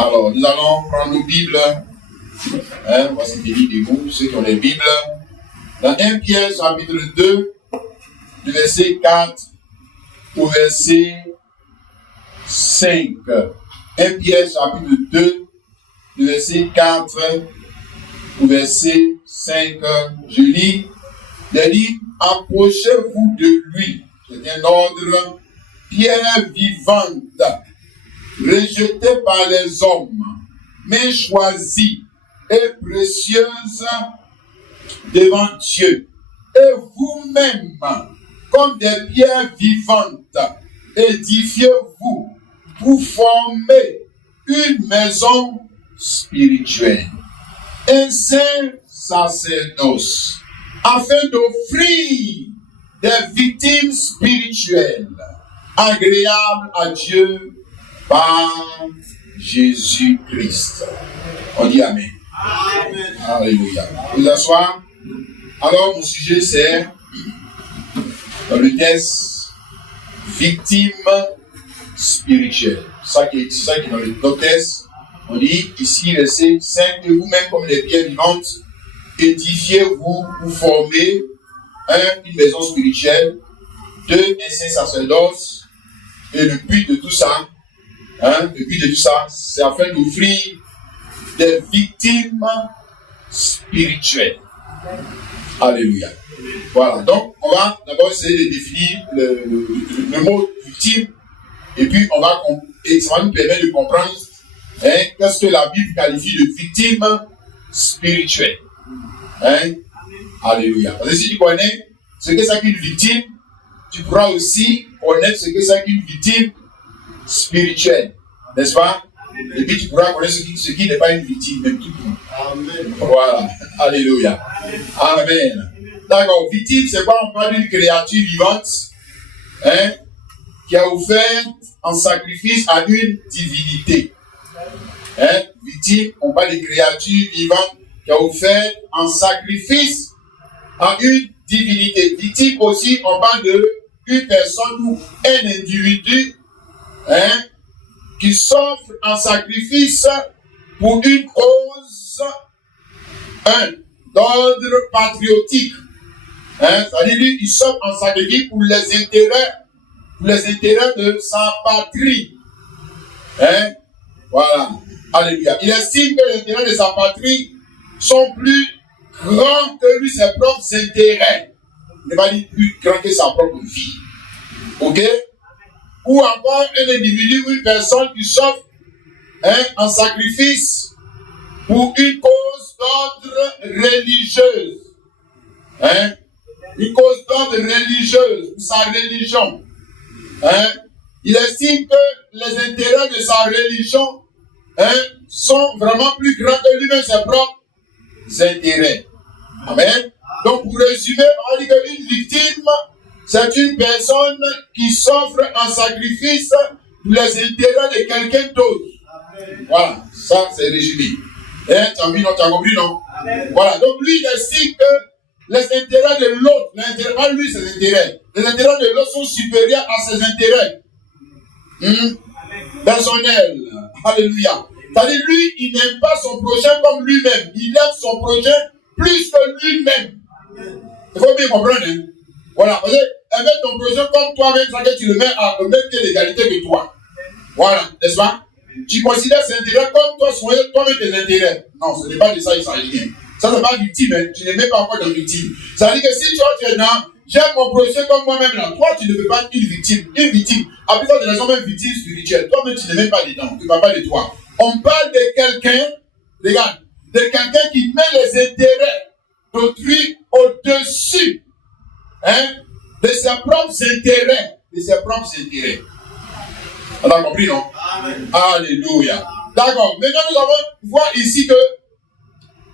Alors, nous allons prendre nos Bibles. Voici des livres de vous, ceux qui ont les Bibles. Dans 1 Pierre, chapitre 2, du verset 4 au verset 5. 1 Pierre, chapitre 2, du verset 4 au verset 5. Je lis. Il dit, approchez-vous de lui. C'est un ordre. Pierre vivante, rejetée par les hommes, mais choisie et précieuse devant Dieu. Et vous-même, comme des pierres vivantes, édifiez-vous pour former une maison spirituelle, un saint sacerdoce, afin d'offrir des victimes spirituelles agréables à Dieu par Jésus-Christ. On dit Amen. Amen. Alléluia. Vous asseoir. Alors, mon sujet, c'est dans le texte victime spirituelle. C'est ça qui est dans le texte. On dit ici, verset 5, et vous-même, comme les pierres vivantes, édifiez-vous pour former une maison spirituelle, 2, un saint sacerdoce. Et le but de tout ça, c'est afin d'offrir des victimes spirituelles. Alléluia. Voilà, donc on va d'abord essayer de définir le mot victime, et puis ça va nous permettre de comprendre qu'est-ce que la Bible qualifie de victime spirituelle. Alléluia. Parce que si tu connais ce que c'est qu'une victime, tu pourras aussi connaître ce que c'est qu'une victime spirituelle. N'est-ce pas? Et puis tu pourras connaître ce qui n'est pas une victime, même tout le monde. Amen. Voilà. Alléluia. Amen. D'accord. Victime, c'est quoi? On parle d'une créature vivante qui a offert en sacrifice à une divinité. Victime, on parle de créature vivante qui a offert en sacrifice à une divinité. Victime aussi, on parle d'une personne ou un individu qui s'offre en sacrifice pour une cause d'ordre patriotique. C'est-à-dire lui, il s'offre en sacrifice pour les intérêts de sa patrie. Voilà. Alléluia. Il estime que les intérêts de sa patrie sont plus grands que lui, ses propres intérêts. Il ne va pas dire plus grand que sa propre vie. Ok? Ou encore un individu ou une personne qui s'offre en sacrifice pour une cause d'ordre religieuse. Une cause d'ordre religieuse, pour sa religion. Il estime que les intérêts de sa religion sont vraiment plus grands que lui-même ses propres intérêts. Amen. Donc, pour résumer, on dit qu'une victime, c'est une personne qui s'offre en sacrifice pour les intérêts de quelqu'un d'autre. Voilà, ça c'est résumé. Tu as compris, non? Amen. Voilà, donc lui, il estime que les intérêts de l'autre, pas lui, ses intérêts, les intérêts de l'autre sont supérieurs à ses intérêts personnels. Alléluia. C'est-à-dire, lui, il n'aime pas son prochain comme lui-même. Il aime son prochain plus que lui-même. Il faut bien comprendre. Voilà. Parce que aimer ton prochain comme toi-même, c'est que tu le mets à la même égalité que toi. Voilà. N'est-ce pas? Tu considères ses intérêts comme toi-même tes intérêts. Non, ce n'est pas de ça qu'il s'agit. Ça, c'est pas victime. Tu ne mets pas encore de victime. Ça veut dire que si tu es dans j'aime mon prochain comme moi-même, là, toi, tu ne peux pas être une victime. Une victime. À plus tard de raison, même victime spirituelle. Toi-même, tu ne mets pas dedans. Tu ne parles pas de toi. On parle de quelqu'un, regarde, de quelqu'un qui met les intérêts d'autrui au-dessus de ses propres intérêts. On a compris, non? Amen. Alléluia. D'accord. Maintenant, nous allons voir ici que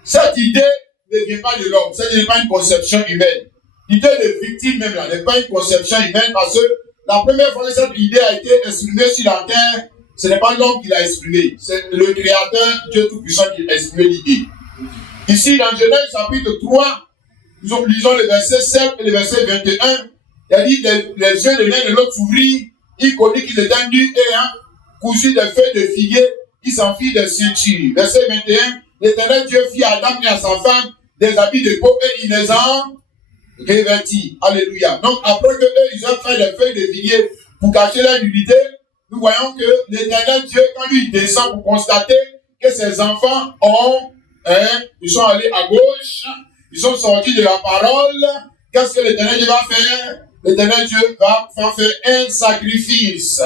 cette idée ne vient pas de l'homme. Ce n'est pas une conception humaine. L'idée de victime même là n'est pas une conception humaine parce que la première fois que cette idée a été exprimée sur la terre, ce n'est pas l'homme qui l'a exprimée. C'est le Créateur, Dieu Tout-Puissant, qui a exprimé l'idée. Ici, dans Genèse chapitre 3, nous lisons le verset 7 et le verset 21. Il a dit les yeux de l'un et de l'autre s'ouvrirent. Il connut qu'ils étaient nus et cousus de feuilles de figuier. qui s'enfilent des ceintures. Verset 21, l'Éternel Dieu fit à Adam et à sa femme des habits de peau et il les en revêtit. Alléluia. Donc après que eux, ils ont fait des feuilles de figuier pour cacher leur nudité, nous voyons que l'Éternel Dieu, quand lui descend pour constater que ses enfants ils sont allés à gauche, ils sont sortis de la parole, qu'est-ce que l'Éternel Dieu va faire? L'Éternel Dieu va faire un sacrifice.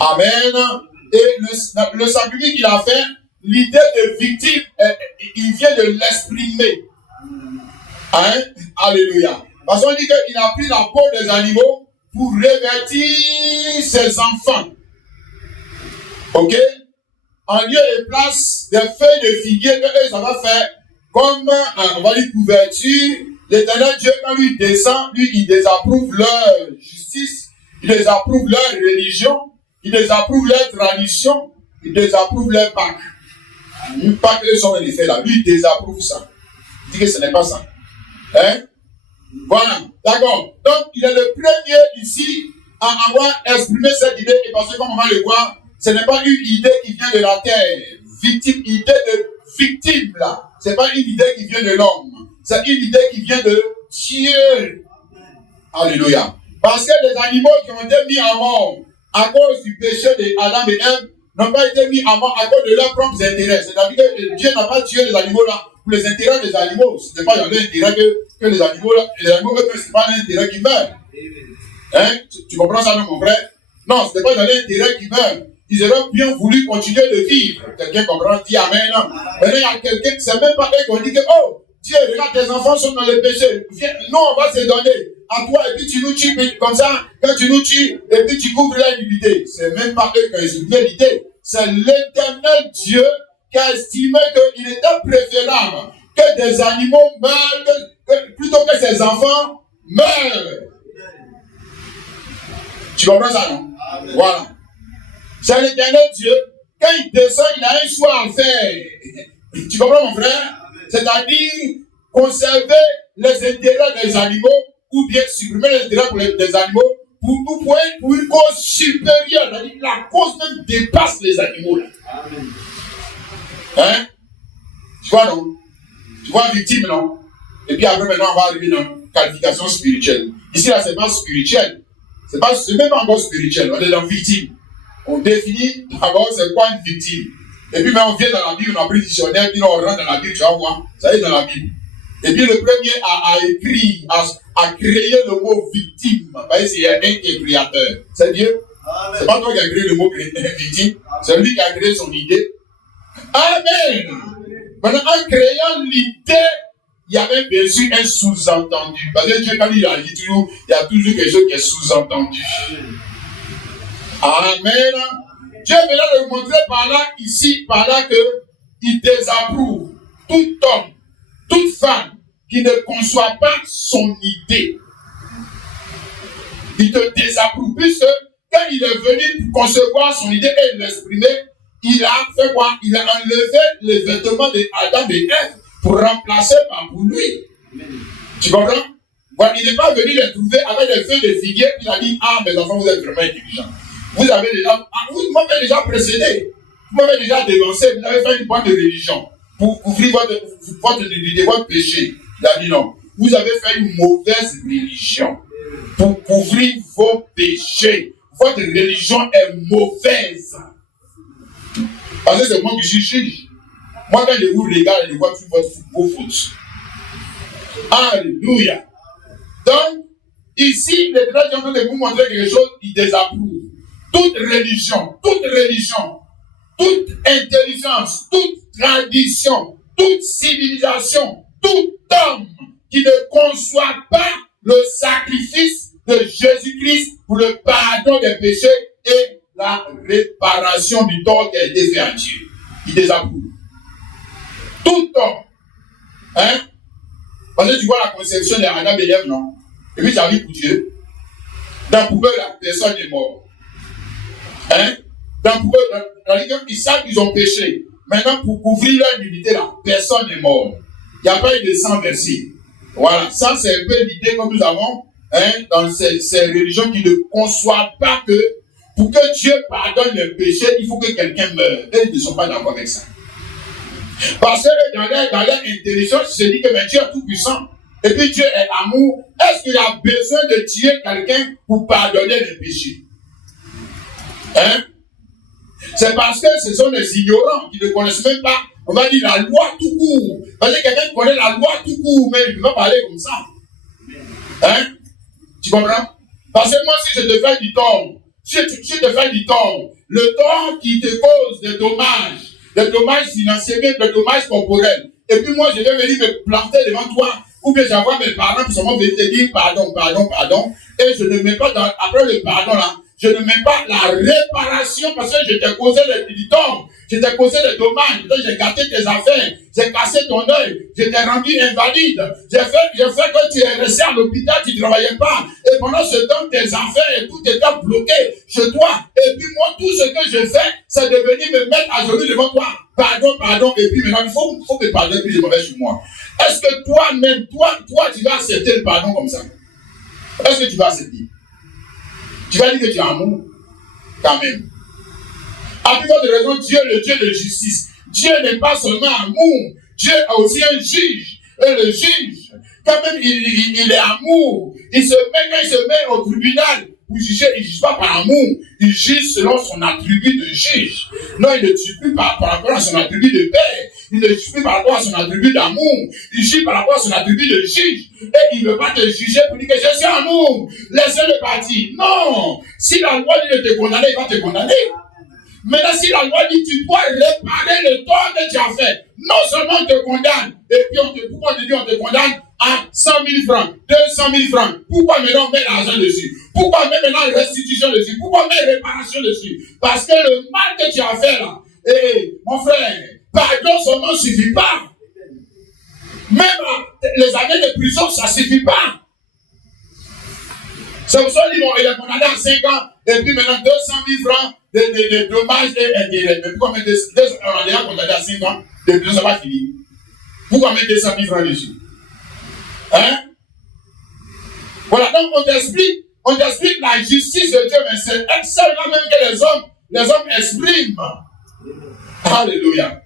Amen. Et le sacrifice qu'il a fait, l'idée de victime, il vient de l'exprimer. Hein? Alléluia. Parce qu'on dit qu'il a pris la peau des animaux pour revêtir ses enfants. Ok? En lieu et place des feuilles de figuier que eux, ça va faire comme, on va dire, couverture. L'Éternel Dieu, quand lui descend, lui, il désapprouve leur justice, il désapprouve leur religion, il désapprouve leur tradition, il désapprouve leur Pâques. Pas que eux sont en effet là, lui, il désapprouve ça. Il dit que ce n'est pas ça. Hein? Voilà, d'accord. Donc, il est le premier ici à avoir exprimé cette idée, et parce que comme on va le voir, ce n'est pas une idée qui vient de la terre. Victime, idée de victime là. Ce n'est pas une idée qui vient de l'homme. C'est une idée qui vient de Dieu. Alléluia. Parce que les animaux qui ont été mis à mort à cause du péché d'Adam et Ève n'ont pas été mis à mort à cause de leurs propres intérêts. C'est-à-dire que Dieu n'a pas tué les animaux là pour les intérêts des animaux. Ce n'est pas dans leur intérêt que les animaux là, ce n'est pas l'intérêt qui meurt. Hein? Tu comprends ça, non, mon frère? Non, ce n'est pas dans leur intérêt qui meurt. Ils auraient bien voulu continuer de vivre. Quelqu'un comprend, dit Amen. Maintenant, il y a quelqu'un, c'est même pas eux qui ont dit que, oh, Dieu, regarde, tes enfants sont dans le péché. Viens, nous, on va se donner à toi, et puis tu nous tues, comme ça, quand tu nous tues, et puis tu couvres l'immunité. C'est même pas eux qui ont exprimé l'idée. C'est l'Éternel Dieu qui a estimé qu'il était préférable que des animaux meurent, plutôt que ses enfants meurent. Tu comprends ça, non? Voilà. C'est l'Éternel Dieu. Quand il descend, il a un choix à faire. Tu comprends, mon frère? C'est-à-dire conserver les intérêts des animaux ou bien supprimer les intérêts des animaux pour une cause supérieure. C'est-à-dire la cause même dépasse les animaux. Là. Hein? Tu vois, non? Tu vois, victime, non? Et puis après, maintenant, on va arriver dans une qualification spirituelle. Ici, là, c'est pas spirituel. C'est même pas encore spirituel. On est dans victime. On définit d'abord c'est quoi une victime. Et puis, on vient dans la Bible, on a pris le dictionnaire, puis on rentre dans la Bible, tu vas voir, ça y est dans la Bible. Et puis, le premier a écrit, a créé le mot victime. Vous voyez, c'est un créateur. C'est Dieu. C'est pas toi qui as créé le mot victime, c'est lui qui a créé son idée. Amen. Maintenant, en créant l'idée, il y avait bien sûr un sous-entendu. Parce que Dieu, quand il agit toujours, il y a toujours quelque chose qui est sous-entendu. Amen. Dieu veut nous montrer par là, ici, par là, qu'il désapprouve tout homme, toute femme qui ne conçoit pas son idée. Il te désapprouve. Puisque quand il est venu concevoir son idée et l'exprimer, il a fait quoi? Il a enlevé les vêtements d'Adam et Ève pour remplacer pour lui. Tu comprends? Voilà, il n'est pas venu les trouver avec des feuilles de figuier. Il a dit, ah, mes enfants, vous êtes vraiment intelligents. Vous m'avez déjà précédé. Vous m'avez déjà dévancé. Vous avez fait une boîte de religion pour couvrir votre péché. Il a dit non. Vous avez fait une mauvaise religion pour couvrir vos péchés. Votre religion est mauvaise. Parce que c'est moi qui suis juge. Moi, quand je vous regarde, je vois toutes vos fautes. Alléluia. Donc, ici, le Dieu est en train de vous montrer quelque chose, il désapprouve. Toute religion, toute intelligence, toute tradition, toute civilisation, tout homme qui ne conçoit pas le sacrifice de Jésus-Christ pour le pardon des péchés et la réparation du tort qui a été fait à Dieu. Il désapprouve. Tout homme. Hein? Parce que tu vois la conception des Adam et Ève, non? Et puis, j'arrive pour Dieu. Dans pour eux, la personne est morte. Hein? Donc, pour eux, ils savent qu'ils ont péché. Maintenant, pour couvrir leur nudité, la personne est morte. Il n'y a pas eu de sang versé. Voilà, ça c'est un peu l'idée que nous avons dans ces religions qui ne conçoivent pas que pour que Dieu pardonne les péchés, il faut que quelqu'un meure. Et ils ne sont pas d'accord avec ça. Parce que dans leur intelligence, ils se disent que Dieu est tout puissant. Et puis Dieu est amour. Est-ce qu'il a besoin de tuer quelqu'un pour pardonner les péchés? Hein? C'est parce que ce sont des ignorants qui ne connaissent même pas, on va dire, la loi tout court. Parce que quelqu'un qui connaît la loi tout court, mais il ne peut pas parler comme ça. Hein? Tu comprends? Parce que moi, si je te fais du tort, si je te fais du tort, le tort qui te cause des dommages financiers, des dommages corporels, et puis moi, je vais venir me planter devant toi, ou bien j'envoie mes parents qui sont venus te dire pardon, et je ne mets pas après le pardon là, je ne mets pas la réparation parce que je t'ai causé du tort, je t'ai causé des dommages, j'ai gâté tes affaires, j'ai cassé ton œil, je t'ai rendu invalide, j'ai fait que tu es resté à l'hôpital, tu ne travaillais pas, et pendant ce temps, tes affaires et tout était bloqué chez toi, et puis moi, tout ce que je fais, c'est de venir me mettre à genoux devant toi, pardon, et puis maintenant, il faut me pardonner, puis je me mets sur moi. Est-ce que toi-même, toi, tu vas accepter le pardon comme ça? Est-ce que tu vas accepter? Tu vas dire que tu es amour, quand même. À plus forte raison, Dieu est le Dieu de justice. Dieu n'est pas seulement amour, Dieu est aussi un juge. Et le juge, quand même, il est amour. Quand il se met au tribunal pour juger, il ne juge pas par amour, il juge selon son attribut de juge. Non, il ne juge plus par rapport à son attribut de père. Il ne juge plus par rapport à son attribut d'amour. Il juge par rapport à son attribut de juge. Et il ne veut pas te juger pour dire que je suis amour. Laissez-le partir. Non. Si la loi dit de te condamner, il va te condamner. Maintenant, si la loi dit tu dois réparer le tort que tu as fait, non seulement on te condamne, et puis pourquoi on te condamne à 100 000 francs, 200 000 francs. Pourquoi maintenant on met l'argent dessus? Pourquoi on met maintenant restitution dessus? Pourquoi on met réparation dessus? Parce que le mal que tu as fait là, mon frère, pardon seulement ne suffit pas. Même les années de prison, ça ne suffit pas. C'est pour ça qu'ils il est condamné à 5 ans, et puis maintenant 200 000 francs de dommages et intérêts. Mais pourquoi mettre on a déjà condamné à 5 ans, de prison, ça va finir? Pourquoi mettre 200 000 francs dessus? Hein? Voilà, donc on t'explique la justice de Dieu, mais c'est excellent même que les hommes expriment. Alléluia.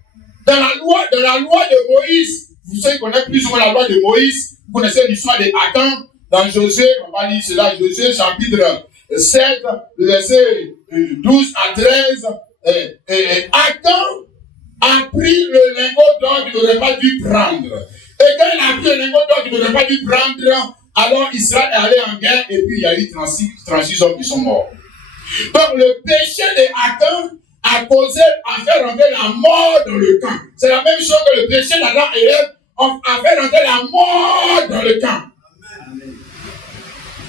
Dans la loi de Moïse, vous savez qu'on connaît plus ou moins la loi de Moïse, vous connaissez l'histoire de Achan, dans Josué, on va lire cela, Josué chapitre 7, verset 12 à 13, Achan a pris le lingot d'or qu'il n'aurait pas dû prendre. Et quand il a pris le lingot d'or qu'il n'aurait pas dû prendre, alors Israël est allé en guerre et puis il y a eu 36 hommes qui sont morts. Donc le péché de Achan a causé à faire rentrer la mort dans le camp. C'est la même chose que le péché d'Adam et Ève a fait rentrer la mort dans le camp.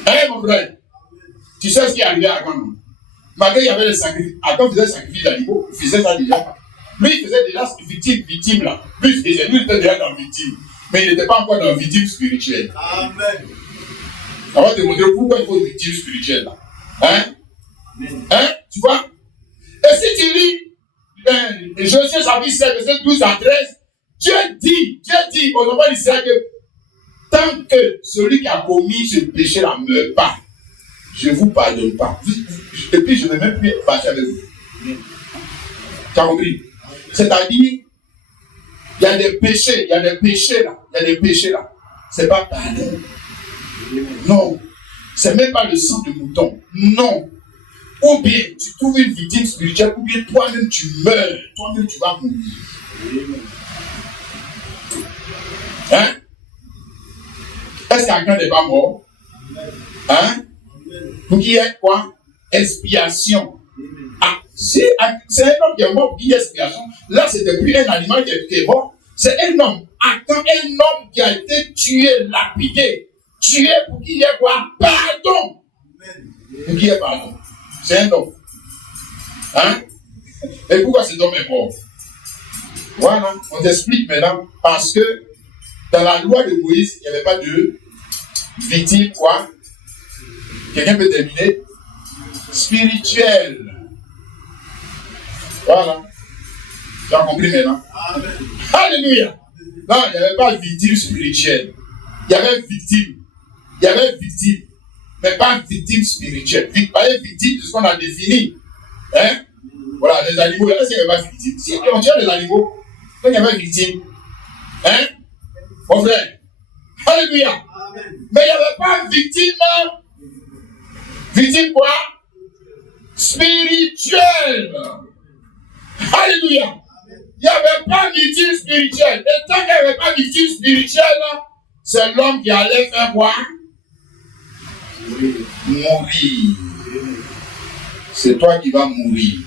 Hein, mon frère? Tu sais ce qui est arrivé à Achan? Malgré qu'il y avait les sacrifices, Achan faisait le sacrifice d'animaux, il faisait ça déjà. Lui, il faisait déjà victime là. Lui, il était déjà dans victime. Mais il n'était pas encore dans victime spirituelle. Amen. On va te montrer pourquoi il faut une victime spirituelle là. Hein? Hein? Tu vois? Et si tu lis Josué chapitre 7, verset 12 à 13, Dieu dit au nom d'Israël que tant que celui qui a commis ce péché-là ne meurt pas, je ne vous pardonne pas. Et puis je ne vais même plus fâcher avec vous. Tu as compris? C'est-à-dire, il y a des péchés là. C'est pas pardon. Non. C'est même pas le sang de mouton. Non. Ou bien tu trouves une victime spirituelle, ou bien toi-même tu meurs. Toi-même tu vas mourir. Hein? Est-ce qu'Achan n'est pas mort? Hein? Pour qu'il y ait quoi? Expiation. Ah, c'est un homme qui est mort pour qu'il y ait expiation. Là, c'était plus un animal qui est mort. C'est un homme. Achan, un homme qui a été tué, lapidé. Tué pour qu'il y ait quoi? Pardon. Pour qu'il y ait pardon. C'est un homme. Hein? Et pourquoi cet homme est mort? Voilà, on t'explique maintenant. Parce que dans la loi de Moïse, il n'y avait pas de victime, quoi? Quelqu'un peut terminer? Spirituel. Voilà. Tu as compris maintenant? Amen. Alléluia. Non, il n'y avait pas de victime spirituelle. Il y avait victime. mais pas victime spirituelle. Pas une victime, c'est ce qu'on a défini. Hein? Voilà, les animaux, là, c'est pas victime. Si on tient les animaux, il n'y a pas victime. Hein? Mon frère. Alléluia. Amen. Mais il n'y avait pas victime. Victime quoi? Spirituelle. Alléluia. Il n'y avait pas victime spirituelle. Et tant qu'il n'y avait pas victime spirituelle, c'est l'homme qui allait faire quoi? Mourir. C'est toi qui vas mourir.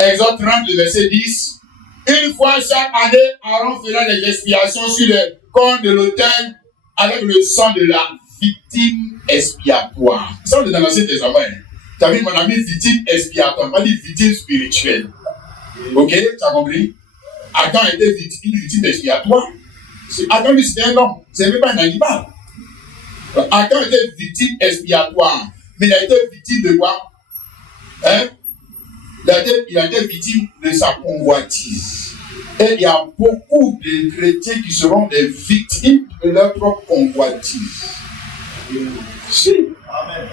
Exode 30, le verset 10. Une fois chaque année, Aaron fera des expiations sur le corps de l'autel avec le sang de la victime expiatoire. Ça, c'est dans l'Ancien Testament. Tu as vu, mon ami, victime expiatoire, pas dit victime spirituelle. Ok, tu as compris? Adam était une victime expiatoire. Adam, lui, c'était un homme. Ce n'est même pas un animal. Adam était victime expiatoire. Mais il a été victime de quoi? Hein? Il a été victime de sa convoitise. Et il y a beaucoup de chrétiens qui seront des victimes de leur propre convoitise. Si. Amen.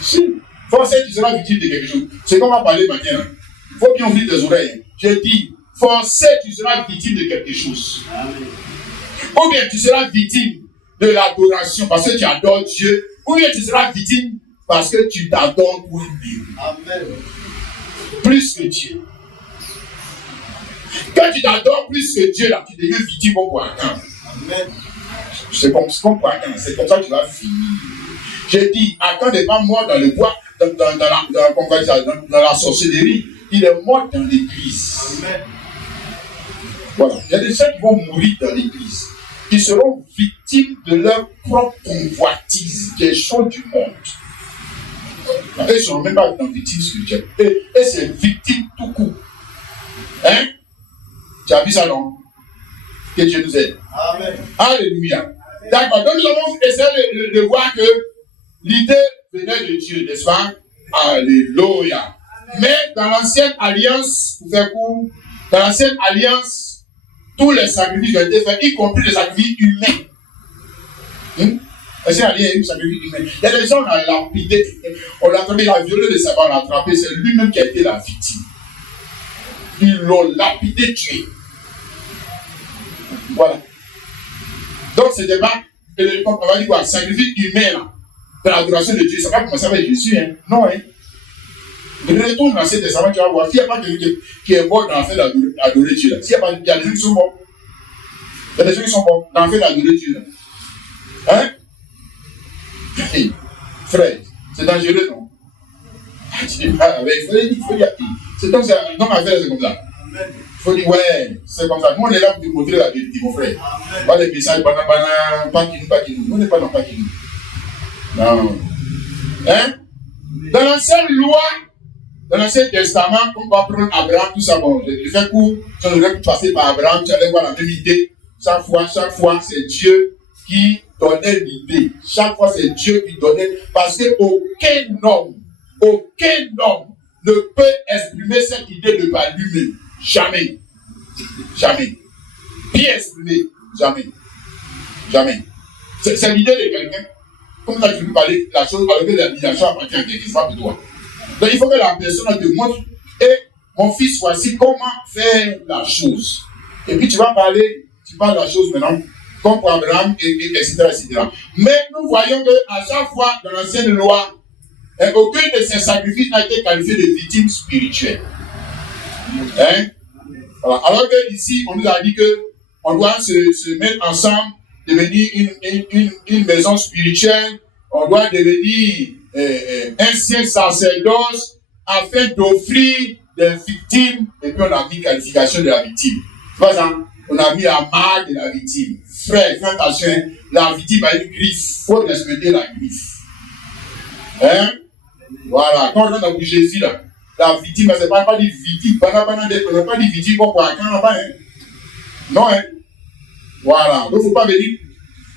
Si. Forcément, tu seras victime de quelque chose. C'est comme on va parler maintenant. Il faut bien ouvrir tes oreilles. J'ai dit, forcément, tu seras victime de quelque chose. Amen. Ou bien tu seras victime de l'adoration parce que tu adores Dieu. Ou bien tu seras victime parce que tu t'adores toi-même. Amen. Plus que Dieu. Quand tu t'adores plus que Dieu, là, tu deviens victime au point. Amen. C'est comme ça que tu vas finir. J'ai dit, Adam n'est pas mort dans le bois, dans la sorcellerie. Il est mort dans l'église. Amen. Voilà. Il y a des gens qui vont mourir dans l'église. Ils seront victimes de leur propre convoitise, des choses du monde. Ils ne seront même pas dans victime spirituelle. Et c'est victime tout court. Hein? Tu as vu ça, non? Que Dieu nous aide. Amen. Alléluia. D'accord. Donc nous avons essayé de voir que l'idée venait de Dieu, n'est-ce pas? Alléluia. Mais dans l'ancienne alliance, pour faire court, dans l'ancienne alliance, tous les sacrifices ont été faits, y compris les sacrifices humains. L'ancienne alliance a eu sacrifice humain. Il y a des gens, on a lapidé, on l'a attrapé, il a violé le sabbat, on l'a attrapé, c'est lui-même qui a été la victime. Ils l'ont lapidé, tué. Voilà. Donc, c'était pas, on va dire quoi, sacrifice humain, là, dans l'adoration de Dieu, ça va commencer avec Jésus, hein. Non, hein. Retourne dans cet testament, tu vas voir, s'il n'y a pas quelqu'un qui est mort dans le fait d'adorer Dieu, là. S'il y a pas, il y a des gens qui sont morts. Il y a des gens qui sont morts dans le fait d'adorer Dieu, là. Hein? Hey, frère, c'est dangereux, non? Tu dis pas, il faut dire, c'est comme ça, non, ma frère, c'est comme ça. Il faut dire, ouais, c'est comme ça. Nous, on est là pour te montrer la vérité, mon frère. Amen. Pas les messages, banana, pas qui nous. Nous, on n'est pas dans pas qui nous. Non. Hein? Dans l'ancienne loi, dans l'Ancien Testament, on va prendre Abraham, tout ça, bon, je fais court, si on aurait pu passer par Abraham, tu allais voir la même idée. Chaque fois, c'est Dieu qui donnait l'idée. Chaque fois, c'est Dieu qui donnait, parce qu'aucun homme ne peut exprimer cette idée de par lui-même. Jamais. Jamais. Bien exprimé. Jamais. Jamais. C'est l'idée de quelqu'un. Comme ça, tu peux parler la chose avec l'administration appartient à quelqu'un, pas de toi. Donc, il faut que la personne te montre, et mon fils, voici comment faire la chose. Et puis, tu vas parler, tu parles la chose maintenant, comme pour Abraham, etc., etc. Mais nous voyons qu'à chaque fois, dans l'ancienne loi, aucun de ces sacrifices n'a été qualifié de victime spirituelle. Hein? Voilà. Alors que ici, on nous a dit qu'on doit se mettre ensemble, devenir une maison spirituelle, on doit devenir un saint sacerdoce afin d'offrir des victimes, et puis on a mis qualification de la victime. Par exemple, on a mis la marque de la victime. Frère, fais attention, la victime a une griffe, il faut respecter la griffe. Hein? Voilà, quand on est dans Jésus là, la victime, c'est pas dit victime, on n'a pas dit victime comme pour un camp là-bas, hein? Non, hein? Voilà, donc il ne faut pas venir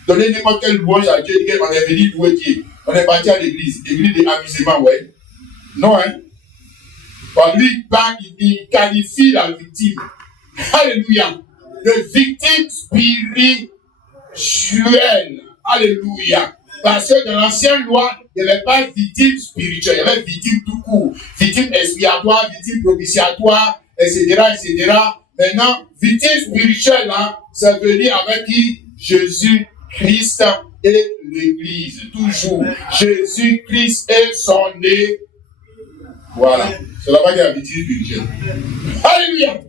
donner n'importe quelle louange à Dieu, on est venu louer Dieu. On est parti à l'église d'amusement, ouais. Non, hein? Bon, lui, il qualifie la victime. Alléluia. De victime spirituelle. Alléluia. Parce que dans l'ancienne loi, il il n'y avait pas victime spirituelle, il y avait victime tout court, victime expiatoire, victime propitiatoire, etc., etc. Maintenant, victime spirituelle, là, ça veut dire avec qui? Jésus-Christ et l'Église. Toujours. Jésus-Christ et son nez. Voilà. C'est là-bas qu'il y a la victime spirituelle. Alléluia.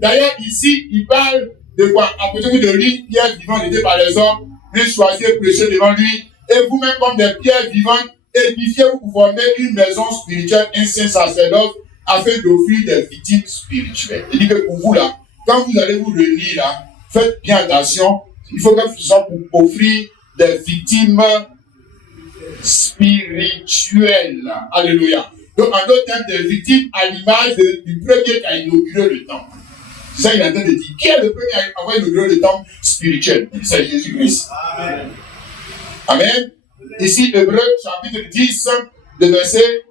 D'ailleurs, ici, il parle de quoi? À côté de lui, pierre vivante était par les hommes, lui choisir prêcher devant lui, et vous-même, comme des pierres vivantes, édifiez-vous pour former une maison spirituelle, un saint sacerdoce, afin d'offrir des victimes spirituelles. Il dit que pour vous, là, quand vous allez vous réunir, là, faites bien attention, il faut que ce soit pour offrir des victimes spirituelles. Alléluia. Donc, en d'autres termes, des victimes à l'image du premier qui a inauguré le temple. C'est ça qu'il est en train de dire. Qui est le premier à avoir inauguré le temple spirituel? C'est Jésus-Christ. Amen. Amen. Ici, Hébreux, chapitre 10, le verset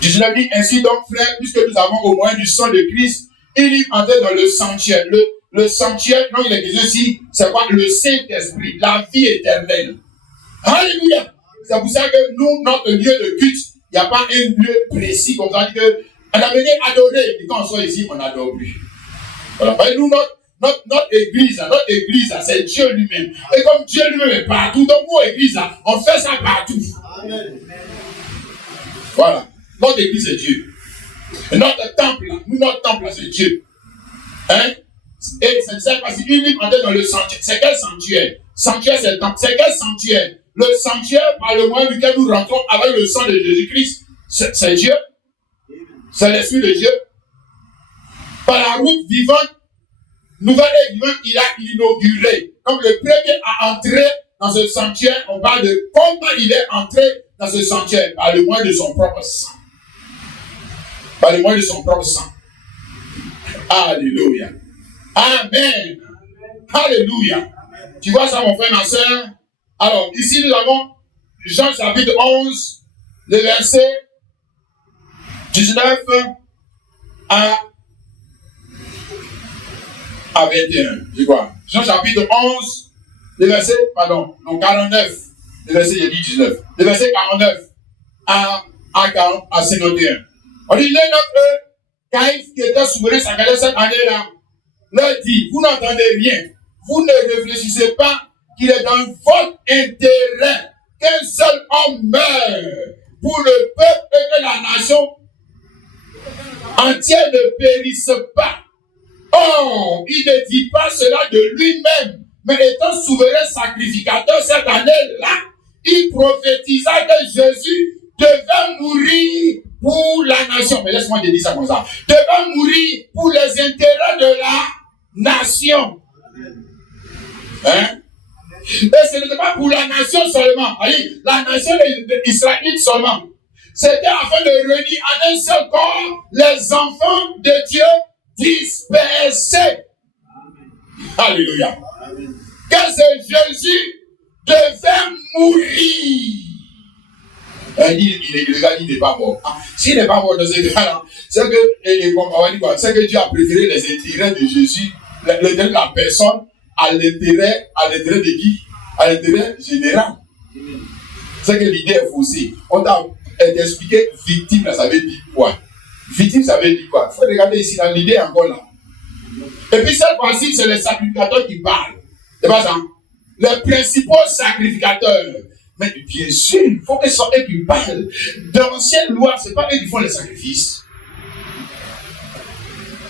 19 dit, ainsi donc, frères, puisque nous avons au moyen du sang de Christ, il y entrait dans le sanctuaire. Le sanctuaire, non, il est dit ici, c'est quoi? Le Saint-Esprit, la vie éternelle. Alléluia. C'est pour ça que nous, notre lieu de culte, il n'y a pas un lieu précis comme ça, on a venu adorer, et quand on soit ici, on n'adore plus. Voilà. Nous, notre église, c'est Dieu lui-même. Et comme Dieu lui-même est partout, donc nous, église, on fait ça partout. Amen. Voilà. Notre église, c'est Dieu. Et notre temple, c'est Dieu. Hein? Et c'est ça, parce qu'il est entré dans le sanctuaire. C'est quel sanctuaire? Sanctuaire, c'est le temple. C'est quel sanctuaire? Le sanctuaire par le moyen duquel nous rentrons avec le sang de Jésus-Christ, c'est Dieu. C'est l'Esprit de Dieu. Par la route vivante, nouvelle et vivante, il a inauguré. Comme le premier à entrer dans ce sanctuaire, on parle de comment il est entré dans ce sanctuaire. Par le moyen de son propre sang. Par le moyen de son propre sang. Alléluia. Amen. Alléluia. Tu vois ça, mon frère, ma soeur? Alors, ici, nous avons Jean chapitre 11, le verset 19 à 21. Je crois. Jean chapitre 11, le verset, 49. Le verset, j'ai dit 19. Le verset 49 à 51. On dit, notre Caïphe qui était souverain sacré cette année-là, leur dit, vous n'entendez rien. Vous ne réfléchissez pas qu'il est dans votre intérêt qu'un seul homme meure pour le peuple et que la nation entière ne périsse pas. Oh, il ne dit pas cela de lui-même, mais étant souverain sacrificateur cette année-là, il prophétisa que Jésus devait mourir pour la nation. Mais laisse-moi te dire ça comme ça. Devait mourir pour les intérêts de la nation. Hein? Et ce n'était pas pour la nation seulement. La nation d'Israël seulement. C'était afin de réunir en un seul corps les enfants de Dieu dispersés. Alléluia. Que ce Jésus devait mourir. Il n'est pas mort. S'il n'est pas mort dans ce cas-là, c'est que Dieu a préféré les intérêts de Jésus, l'intérêt de la personne, à l'intérêt de qui? À l'intérêt général. C'est que l'idée est faussée. On t'a expliqué victime, ça veut dire quoi? Victime, ça veut dire quoi? Il faut regarder ici, l'idée est encore là. Et puis cette fois-ci, c'est les sacrificateurs qui parlent. C'est pas ça? Les principaux sacrificateurs. Mais bien sûr, il faut que ce soit eux qui parlent. Dans l'ancienne loi, ce n'est pas eux qui font les sacrifices.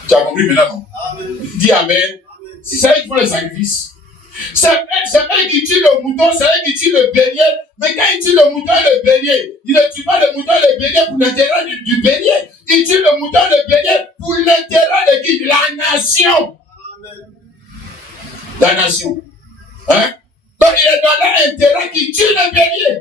Tu as compris maintenant, non? Amen. Dis Amen. C'est ça qui font les sacrifices. C'est eux qui tuent le mouton, c'est eux qui tuent le bélier. Mais quand ils tuent le mouton et le bélier, ils ne tuent pas le mouton et le bélier pour l'intérêt du bélier. Ils tuent le mouton et le bélier pour l'intérêt de qui? La nation. La nation. Hein? Donc il est dans leur intérêt qu'ils tuent le bélier.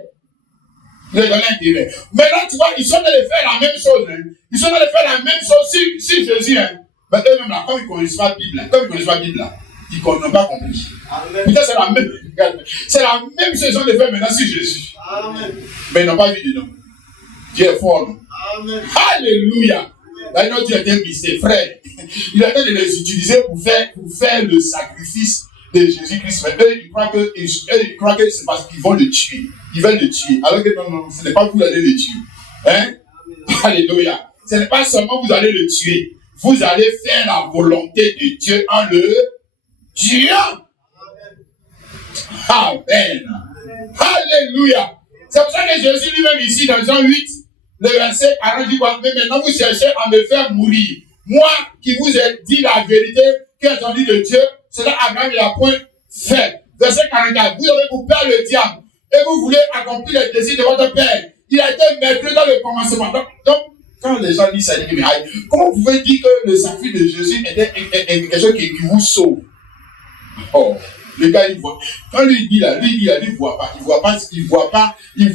Il est dans leur intérêt. Maintenant, tu vois, ils sont en train de faire la même chose. Hein? Ils sont en train de faire la même chose sur Jésus. Hein? Mais eux-mêmes, là, comme ils ne connaissent pas la Bible, ils n'ont pas compris. Peut-être c'est la même chose qu'ils ont de faire maintenant sur Jésus. Amen. Mais ils n'ont pas vu dedans. Dieu est fort. Amen. Alléluia. Là, notre Dieu est un mystère, frère. Il est en train de les utiliser pour faire le sacrifice de Jésus-Christ. Mais eux, ils croient que c'est parce qu'ils vont le tuer. ils veulent le tuer. Alors que non, ce n'est pas vous qui allez le tuer. Hein? Alléluia. Ce n'est pas seulement vous allez le tuer. Vous allez faire la volonté de Dieu en le tuant. Amen. Alléluia. C'est pour ça que Jésus lui-même ici dans Jean 8, le verset 40 dit quoi? Mais maintenant vous cherchez à me faire mourir. Moi qui vous ai dit la vérité, qui ai entendu de Dieu, cela Abraham n'a point fait. Verset 44. Vous avez pour père le diable et vous voulez accomplir les désirs de votre père. Il a été maître dans le commencement. Donc, quand les gens disent ça, ils disent, mais comment vous pouvez dire que le sacrifice de Jésus était quelque chose qui vous sauve? Oh, le gars, il voit. Quand lui dit là, il voit pas. Il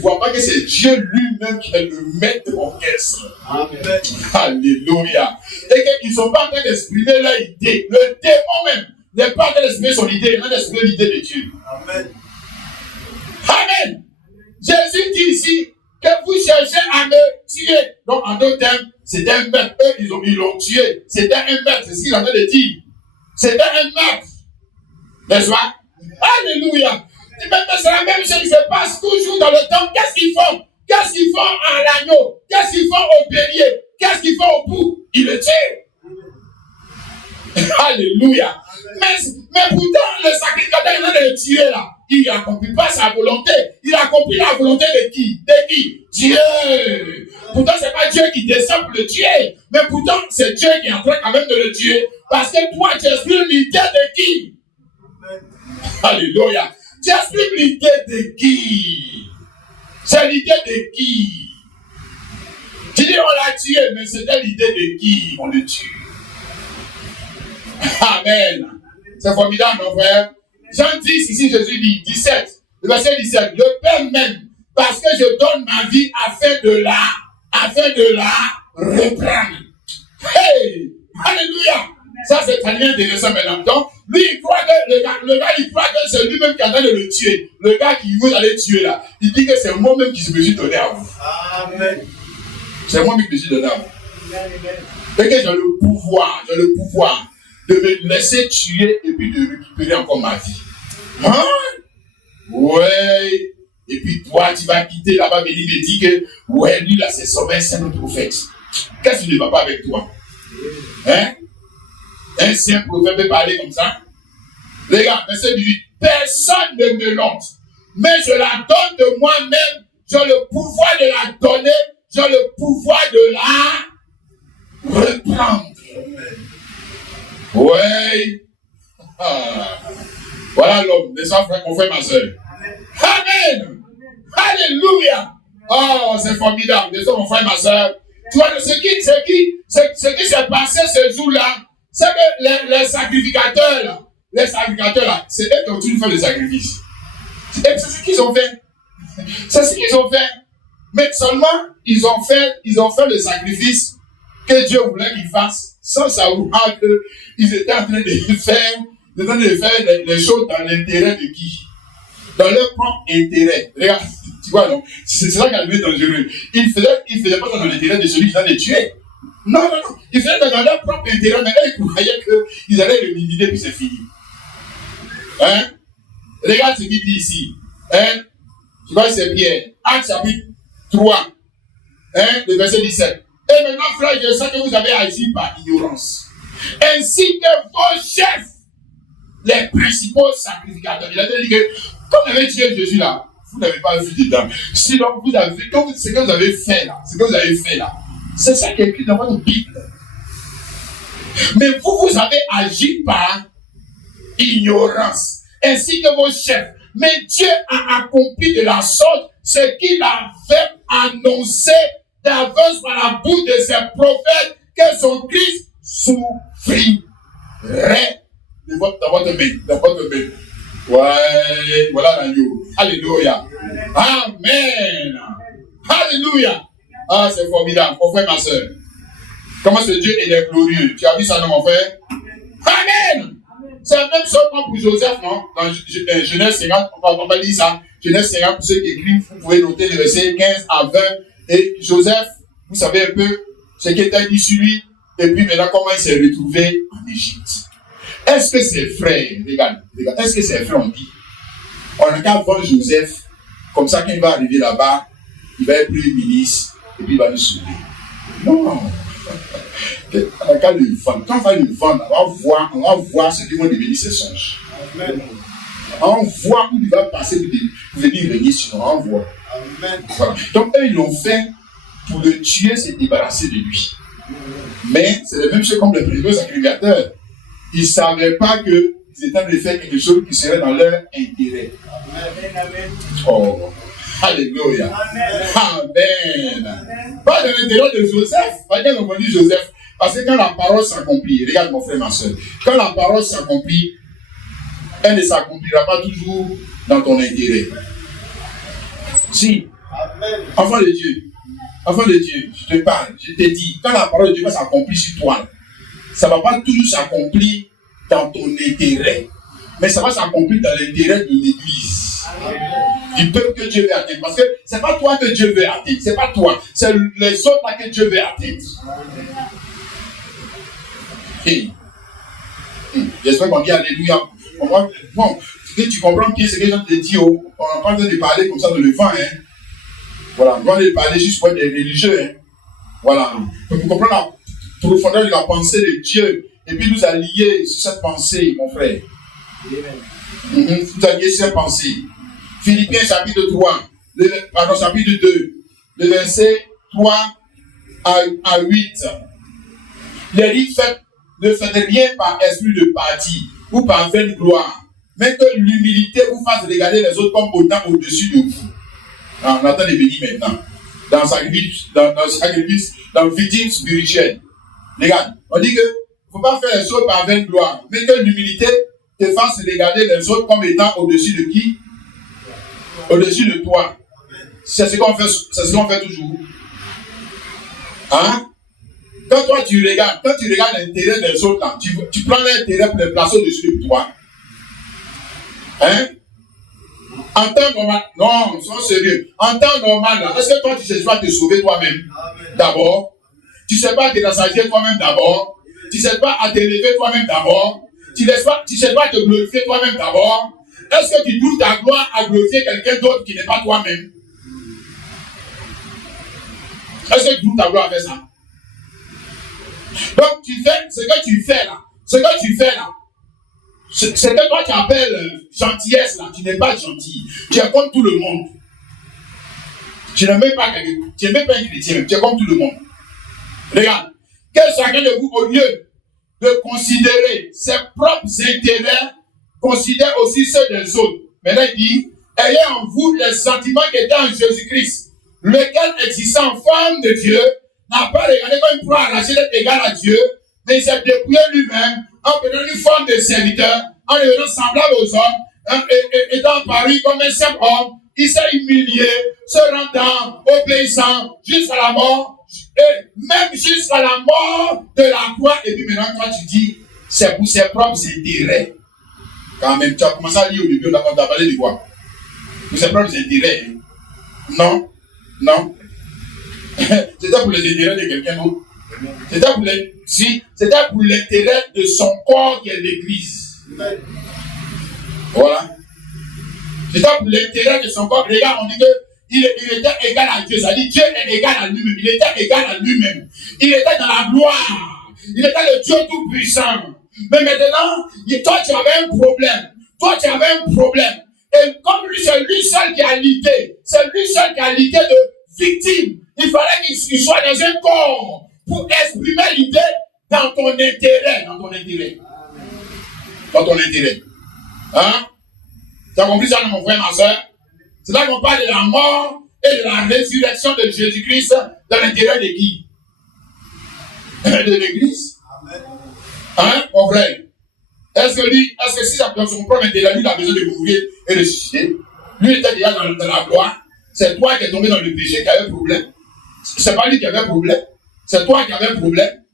voit pas que c'est Dieu lui-même qui est le maître d'orchestre. Amen. Alléluia. Et qu'ils ne sont pas en train d'exprimer leur idée. Le démon même n'est pas en train d'exprimer son idée, il est en train d'exprimer l'idée de Dieu. Amen. Amen. Jésus dit ici que vous cherchez à me tuer. Donc, en d'autres termes, c'était un maître. Eux, ils l'ont tué. C'était un maître. C'est ce qu'il a en train de dire. C'était un maître. N'est-ce pas? Alléluia. Mais c'est la même chose qui se passe toujours dans le temps. Qu'est-ce qu'ils font? Qu'est-ce qu'ils font à l'agneau? Qu'est-ce qu'ils font au bélier? Qu'est-ce qu'ils font au bouc? Ils le tuent. Alléluia. Mais pourtant, le sacrificateur est en train de le tuer là. Il n'accomplit pas sa volonté. Il accomplit la volonté de qui? De qui? Dieu. Pourtant, ce n'est pas Dieu qui descend pour le tuer. Mais pourtant, c'est Dieu qui est en train quand même de le tuer. Parce que toi, tu exprimes l'idée de qui? Alléluia. Tu exprimes l'idée de qui? C'est l'idée de qui? Tu dis on l'a tué, mais c'était l'idée de qui on le tue? Amen. C'est formidable, mon frère. Jean 10, ici, Jésus dit, 17, le verset 17, le Père même, parce que je donne ma vie afin de la reprendre. Hey! Alléluia! Ça, c'est très bien intéressant maintenant. Donc, lui, il croit que, le gars, il croit que c'est lui-même qui est en train de le tuer. Le gars qui vous allez tuer là, il dit que c'est moi-même qui me suis donné à vous. Amen. C'est moi-même qui me suis donné à vous. Et que j'ai le pouvoir de me laisser tuer et puis de récupérer encore ma vie. Hein? Ouais. Et puis toi, tu vas quitter là-bas, mais il me dit que, ouais, lui là, c'est son saint prophète. Qu'est-ce qui ne va pas avec toi? Hein? Un saint prophète peut parler comme ça? Les gars, verset 18. Personne ne me l'onte, mais je la donne de moi-même. J'ai le pouvoir de la donner. J'ai le pouvoir de la reprendre. Ouais. Ah. Voilà l'homme. N'est-ce pas, frère, mon frère, ma soeur? Amen. Alléluia. Oh, c'est formidable. N'est-ce pas, mon frère, ma soeur? Tu vois, ce qui s'est passé ce jour-là, c'est que les sacrificateurs, là, c'est eux qui ont toujours fait le sacrifice. Et c'est ce qu'ils ont fait. C'est ce qu'ils ont fait. Mais seulement, ils ont fait le sacrifice que Dieu voulait qu'ils fassent, sans savoir qu'ils étaient en train de faire les choses dans l'intérêt de qui? Dans leur propre intérêt. Regarde, tu vois, donc, c'est ça qui a devenu dangereux. Ils faisaient pas dans l'intérêt de celui qui allait les tuer. Non. Ils faisaient dans leur propre intérêt, mais eux, ils croyaient qu'ils allaient le limiter, puis c'est fini. Hein? Regarde ce qu'il dit ici. Hein? Tu vois, c'est Pierre. Acte chapitre 3. Hein? Le verset 17. Et maintenant, frère, je sais que vous avez agi par ignorance. Ainsi que vos chefs, les principaux sacrificateurs. Il a dit que, quand vous avez tué Jésus là, vous n'avez pas vu dedans. Sinon, ce que vous avez fait là, c'est ça qui est écrit dans votre Bible. Mais vous avez agi par ignorance, ainsi que vos chefs. Mais Dieu a accompli de la sorte ce qu'il avait annoncé d'avance par la bouche de ses prophètes, que son Christ souffrirait dans votre main. Ouais, voilà l'agneau. Alléluia. Amen. Alléluia. Ah, c'est formidable. Mon frère, ma soeur. Comment ce Dieu est glorieux. Tu as vu ça, non, mon frère? Amen. C'est la même chose pour Joseph, non? Dans Genèse 50, on va dire ça. Genèse 50, pour ceux qui écrivent, vous pouvez noter les versets 15 à 20. Et Joseph, vous savez un peu ce qui était dit sur lui. Et puis maintenant, comment il s'est retrouvé en Égypte. Est-ce que ses frères, regarde, est-ce que ses frères ont dit, on n'a qu'à voir Joseph Comme ça, quand il va arriver là-bas, il va être Premier ministre et puis il va nous sauver. Non. Quand on va le vendre, on va voir ce qui vont devenir ses songes. Amen. On voit où il va passer pour venir régner sur nous. On voit. Amen. Voilà. Donc, eux, ils l'ont fait pour le tuer, se débarrasser de lui. Mais c'est la même chose comme les prévieux sacrificateurs. Ils ne savaient pas qu'ils étaient en train de faire quelque chose qui serait dans leur intérêt. Amen. Oh, alléluia. Amen. Amen. Pas dans l'intérêt de Joseph. Pas quand on dit Joseph. Parce que quand la parole s'accomplit, regarde mon frère, ma soeur, quand la parole s'accomplit, elle ne s'accomplira pas toujours dans ton intérêt. Si, Amen. Enfant de Dieu, je te parle, je te dis, quand la parole de Dieu va s'accomplir sur toi, ça ne va pas toujours s'accomplir dans ton intérêt, mais ça va s'accomplir dans l'intérêt de l'Église, du peuple que Dieu veut atteindre. Parce que ce n'est pas toi que Dieu veut atteindre, ce n'est pas toi, c'est les autres là que Dieu veut atteindre. Hey. J'espère qu'on dit Alléluia. Bon, tu comprends bien ce que je te dis. On n'a pas besoin de parler comme ça de le vent. Hein. Voilà, on doit aller parler juste pour être des religieux. Hein. Voilà. Pour comprendre la profondeur de la pensée de Dieu et puis nous allier sur cette pensée, mon frère. Nous allier sur cette pensée. Philippiens chapitre 3, chapitre 2, le verset 3 à 8. Les rites ne faites rien par esprit de parti ou par vaine gloire, mais que l'humilité vous fasse regarder les autres comme autant au-dessus de vous. Alors, on attend les bénis maintenant. Dans le victime spirituel. Regarde, on dit que il ne faut pas faire les choses par vaine gloire, mais que l'humilité te fasse regarder les autres comme étant au-dessus de qui? Au-dessus de toi. C'est ce qu'on fait toujours. Hein? Quand toi tu regardes l'intérêt des autres, là, tu prends l'intérêt pour les placer au-dessus de toi. Hein? En temps normal, non, sois sérieux. En temps normal, là, est-ce que toi tu sais pas te sauver toi-même? D'abord. Tu ne sais pas te rassasier toi-même d'abord. Tu ne sais pas à t'élever toi-même d'abord. Tu ne sais pas te glorifier toi-même d'abord. Est-ce que tu trouves ta gloire à glorifier quelqu'un d'autre qui n'est pas toi-même? Est-ce que tu trouves ta gloire à faire ça? Donc, ce que tu fais là, ce que toi tu appelles gentillesse là, tu n'es pas gentil. Tu es comme tout le monde. Tu n'es même pas un chrétien, tu es comme tout le monde. Regarde, que chacun de vous, au lieu de considérer ses propres intérêts, considère aussi ceux des autres. Maintenant, il dit, ayez en vous les sentiments qui étaient en Jésus-Christ, lequel existant en forme de Dieu, n'a pas regardé comme une proie arrachée d'être égal à Dieu, mais il s'est dépouillé lui-même en prenant une forme de serviteur, en devenant semblable aux hommes, étant apparu comme un simple homme, il s'est humilié, se rendant obéissant jusqu'à la mort, et même jusqu'à la mort de la croix. Et puis maintenant, toi tu dis, c'est pour ses propres intérêts. Quand même, tu as commencé à lire au début, on a parlé de quoi? Pour ses propres intérêts. Hein? Non. C'était pour les intérêts de quelqu'un d'autre. C'était pour l'intérêt de son corps qui est l'Église. Voilà. C'était pour l'intérêt de son corps. Regarde, on dit qu'il était égal à Dieu. Ça dit Dieu est égal à lui-même. Il était égal à lui-même. Il était dans la gloire. Il était le Dieu tout-puissant. Mais maintenant, toi tu avais un problème. Et comme lui, c'est lui seul qui a l'idée. C'est lui seul qui a l'idée de victime. Il fallait qu'il soit dans un corps pour exprimer l'idée dans ton intérêt. Hein? Tu as compris ça, mon frère, ma soeur? C'est là qu'on parle de la mort et de la résurrection de Jésus-Christ dans l'intérêt de qui? De l'Église. Hein, mon frère? Est-ce que si ça dans son propre intérêt, lui, il a besoin de mourir et de ressusciter? Lui, il était déjà dans la gloire. C'est toi qui es tombé dans le péché qui avait un problème. C'est pas lui qui avait un problème. C'est toi qui avais un problème.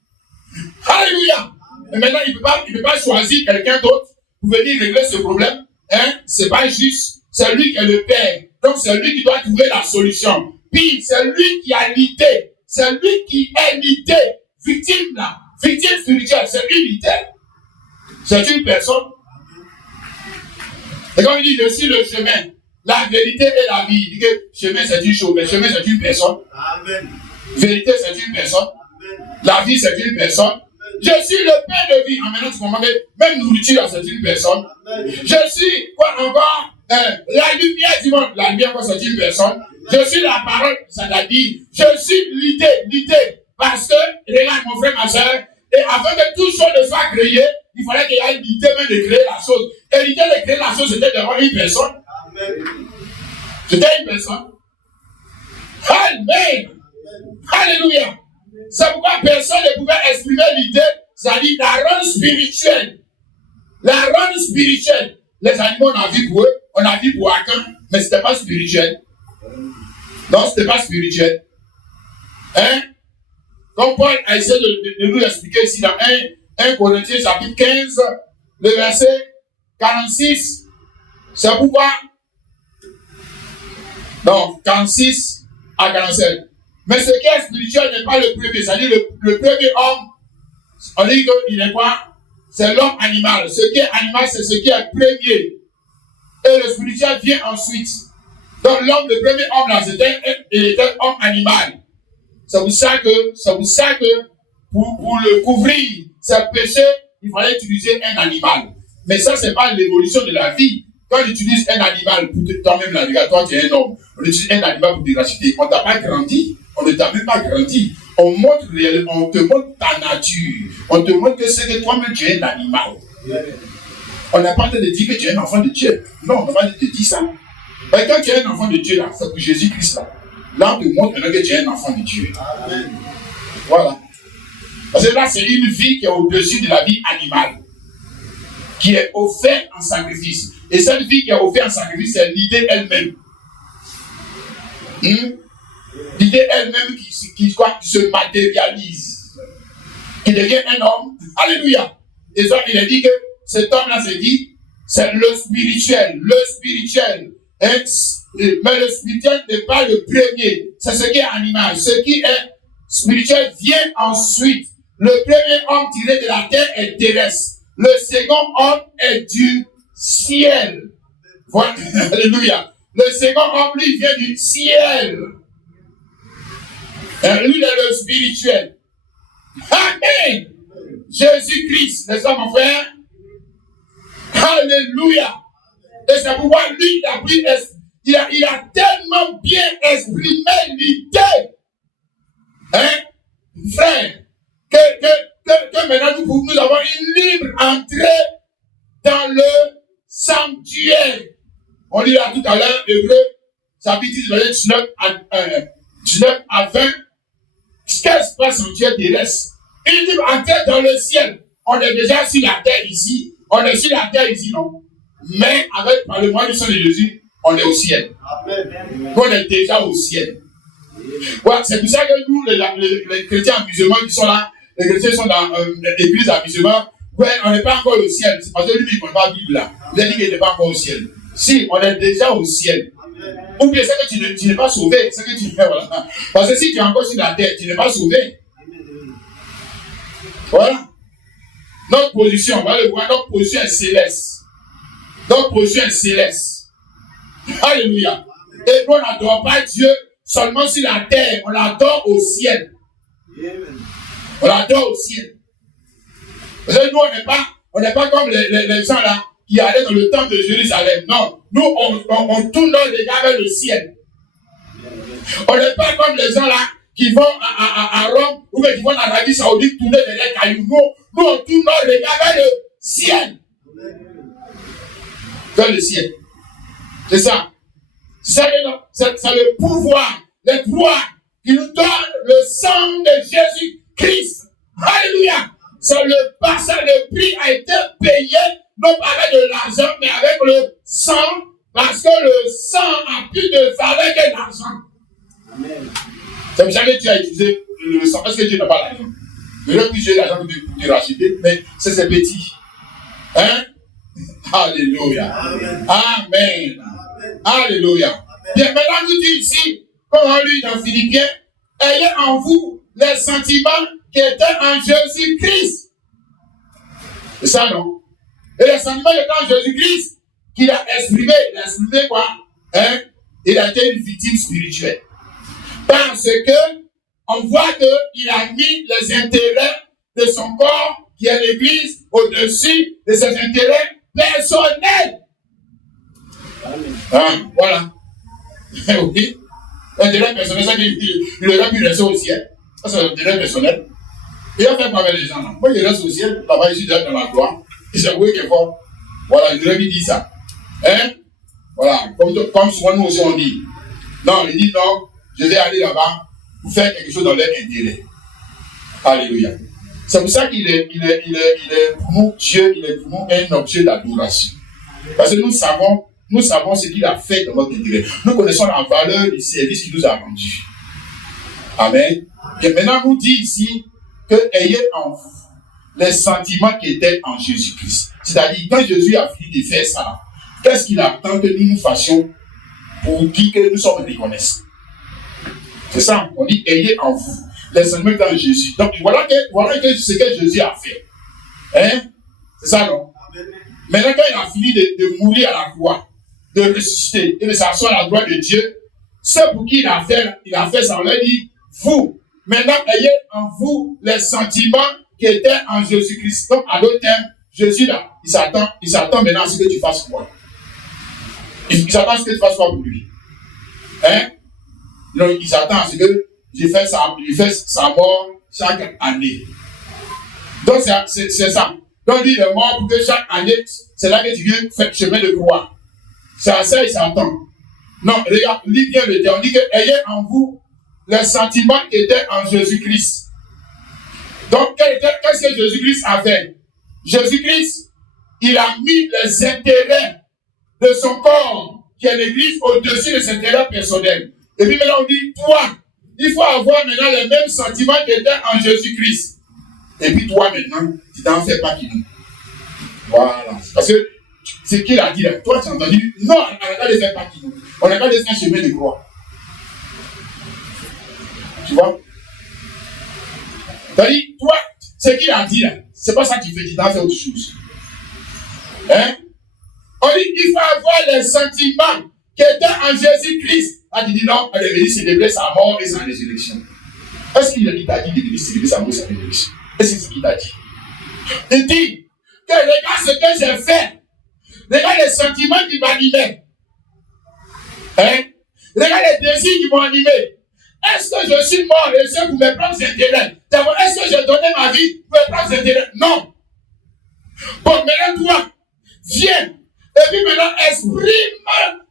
Alléluia! Mais maintenant, il ne peut pas choisir quelqu'un d'autre pour venir régler ce problème. Hein? C'est pas juste. C'est lui qui est le Père. Donc, c'est lui qui doit trouver la solution. Puis, c'est lui qui a l'idée. C'est lui qui est l'idée. Victime, là. Victime spirituelle. C'est une idée. C'est une personne. Et comme il dit, je suis le chemin, La vérité et la vie. Il dit que chemin c'est une chose, mais chemin c'est une personne. Amen. Vérité c'est une personne. Amen. La vie c'est une personne. Je suis le pain de vie. En maintenant, tu comprends que même nourriture c'est une personne. Amen. Je suis quoi encore? La lumière du monde. La lumière c'est une personne. Je suis la parole, c'est-à-dire, je suis l'idée. Parce que, regarde mon frère, ma soeur, et afin que toute chose ne soit créée, il fallait qu'il y ait l'idée même de créer la chose. Et l'idée de créer la chose, c'était d'avoir une personne. Amen. C'était une personne. Amen. Alléluia. C'est pourquoi personne ne pouvait exprimer l'idée, c'est-à-dire la rendre spirituelle. La rendre spirituelle. Les animaux, on a vu pour eux, on a vu pour Akan, mais ce n'était pas spirituel. Non, ce n'était pas spirituel. Hein? Comme Paul a essayé de nous expliquer ici dans 1 Corinthiens chapitre 15, le verset 46. C'est pourquoi, donc 46 à 47. Mais ce qui est spirituel n'est pas le premier. C'est-à-dire le premier homme, on dit qu'il est quoi? C'est l'homme animal. Ce qui est animal, c'est ce qui est premier. Et le spirituel vient ensuite. Donc l'homme, le premier homme là, il était un homme animal. C'est pour ça que pour le couvrir, ses péchés, il fallait utiliser un animal. Mais ça, c'est pas l'évolution de la vie. Quand on utilise un animal pour toi-même la regarde, toi tu es un homme, on utilise un animal pour te racheter. On ne t'a pas grandi, on ne t'a même pas grandi. On te montre ta nature. On te montre que c'est que toi-même tu es un animal. On n'a pas de dire que tu es un enfant de Dieu. Non, on n'a pas de te dire ça. Mais quand tu es un enfant de Dieu, là, c'est pour Jésus-Christ là. Là, on te montre que tu es un enfant de Dieu. Amen. Voilà. Parce que là, c'est une vie qui est au-dessus de la vie animale. Qui est offerte en sacrifice. Et cette vie qui est offerte en sacrifice, c'est l'idée elle-même. L'idée elle-même qui se matérialise. Qui devient un homme. Alléluia. Et ça, il a dit que cet homme-là s'est dit, c'est le spirituel. Le spirituel. Mais le spirituel n'est pas le premier. C'est ce qui est animal. Ce qui est spirituel vient ensuite. Le premier homme tiré de la terre est terrestre. Le second homme est du ciel. Voilà. Alléluia. Le second homme, lui, vient du ciel. Et lui, il est le spirituel. Amen. Jésus-Christ, n'est-ce pas, mon frère? Alléluia. Et c'est pourquoi lui, il a tellement bien exprimé l'idée, hein, frère, que maintenant nous avons une libre entrée dans le sanctuaire. On lit là tout à l'heure, Hébreu, chapitre 10, verset 19 à 20. Qu'est-ce que c'est sanctuaire terrestre? Une libre entrée dans le ciel. On est déjà sur la terre ici. On est sur la terre ici, non? Mais avec par le moyen du sang de Jésus, on est au ciel. Amen. On est déjà au ciel. Voilà, c'est pour ça que nous, les chrétiens musulmans qui sont là, les chrétiens sont dans l'église à musulmans, ouais, on n'est pas encore au ciel. C'est parce que lui, il ne connaît pas la Bible là. Il a dit qu'il n'est pas encore au ciel. Si, on est déjà au ciel. Ou bien c'est que tu n'es pas sauvé. C'est que tu fais, voilà. Parce que si tu es encore sur la terre, tu n'es pas sauvé. Voilà. Notre position, on va le voir, notre position est céleste. Notre position est céleste. Alléluia. Et nous, on n'adore pas Dieu seulement sur la terre, on l'adore au ciel. On l'adore au ciel. Parce que nous, on n'est pas comme les gens là qui allaient dans le temple de Jérusalem. Non, nous, on tourne nos regards vers le ciel. On n'est pas comme les gens là qui vont à Rome ou qui vont en Arabie Saoudite tourner derrière cailloux. Nous, on tourne nos regards vers le ciel. Vers le ciel. C'est ça. C'est le pouvoir, le droit qui nous donne le sang de Jésus-Christ. Alléluia. C'est le prix a été payé, non pas avec de l'argent, mais avec le sang, parce que le sang a plus de valeur que l'argent. Amen. C'est pour ça que tu as utilisé le sang, parce que tu n'as pas l'argent. Tu aurais pu utiliser l'argent pour te racheter, mais c'est petit. Hein? Alléluia. Amen. Amen. Alléluia. Bien, maintenant nous dit ici, comme on lit dans Philippiens, ayez en vous les sentiments qui étaient en Jésus-Christ. C'est ça, non? Et les sentiments qui étaient en Jésus-Christ, qu'il a exprimé quoi? il a été une victime spirituelle. Parce que on voit qu'il a mis les intérêts de son corps, qui est l'Église, au-dessus de ses intérêts personnels. Voilà. Oui. Intérêt personnel, ça il aurait pu rester au ciel. Ça, c'est l'intérêt personnel. Il a fait quoi avec les gens là? Moi, je reste au ciel, là-bas, je suis déjà dans la gloire. Et c'est vous qui est fort. Voilà, il aurait pu dire ça. Voilà, comme souvent nous aussi on dit. Non, il dit non, je vais aller là-bas pour faire quelque chose dans leur intérêt. Alléluia. C'est pour ça qu'il est pour nous, Dieu, il est pour nous un objet d'adoration. Parce que nous savons ce qu'il a fait dans notre intérêt. Nous connaissons la valeur du service qu'il nous a rendu. Amen. Et maintenant, nous dit ici que ayez en vous les sentiments qui étaient en Jésus-Christ. C'est-à-dire, quand Jésus a fini de faire ça, qu'est-ce qu'il attend que nous fassions pour dire que nous sommes reconnaissants? C'est ça, on dit ayez en vous les sentiments dans Jésus. Donc voilà ce que Jésus a fait. C'est ça, non? Maintenant, quand il a fini de mourir à la croix, de ressusciter et de s'asseoir à la droite de Dieu, c'est pour qui il a fait ça. On leur dit, vous, maintenant ayez en vous les sentiments qui étaient en Jésus-Christ. Donc, à d'autres termes, Jésus là, il s'attend maintenant à ce que tu fasses quoi? Il s'attend à ce que tu fasses quoi pour lui? Donc, il s'attend à ce que je fasse sa mort chaque année. Donc, c'est ça. Donc, il est mort pour que chaque année, c'est là que tu viens faire le chemin de croix. C'est à ça, il s'attend. Non, regarde, lis bien le terme. On dit que ayez en vous les sentiments qui étaient en Jésus-Christ. Donc, qu'est-ce que Jésus-Christ a fait? Jésus-Christ, il a mis les intérêts de son corps, qui est l'Église, au-dessus de ses intérêts personnels. Et puis maintenant, on dit, toi, il faut avoir maintenant les mêmes sentiments qui étaient en Jésus-Christ. Et puis toi, maintenant, tu n'en fais pas qu'il nous. Voilà. Parce que ce qu'il a dit là, toi, tu as entendu, non, on n'a pas de faire pas qu'il nous. On n'a pas de faire chemin de croix. Tu vois? C'est-à-dire, toi, ce qu'il a dit là, c'est pas ça qu'il fait, tu t'en fais autre chose. On dit, il faut avoir les sentiments qui étaient en Jésus-Christ. Ah, tu dis non, elle est venue célébrer sa mort et sa résurrection. Est-ce qu'il t'a dit de venir célébrer sa mort et sa résurrection? Est-ce que c'est ce qu'il t'a dit? Il dit que regarde ce que j'ai fait. Regarde les sentiments qui m'animaient. Regarde les désirs qui m'ont animé. Est-ce que je suis mort et c'est pour mes propres intérêts? D'abord, est-ce que j'ai donné ma vie pour mes propres intérêts? Non. Bon, maintenant, toi, viens. Et puis maintenant,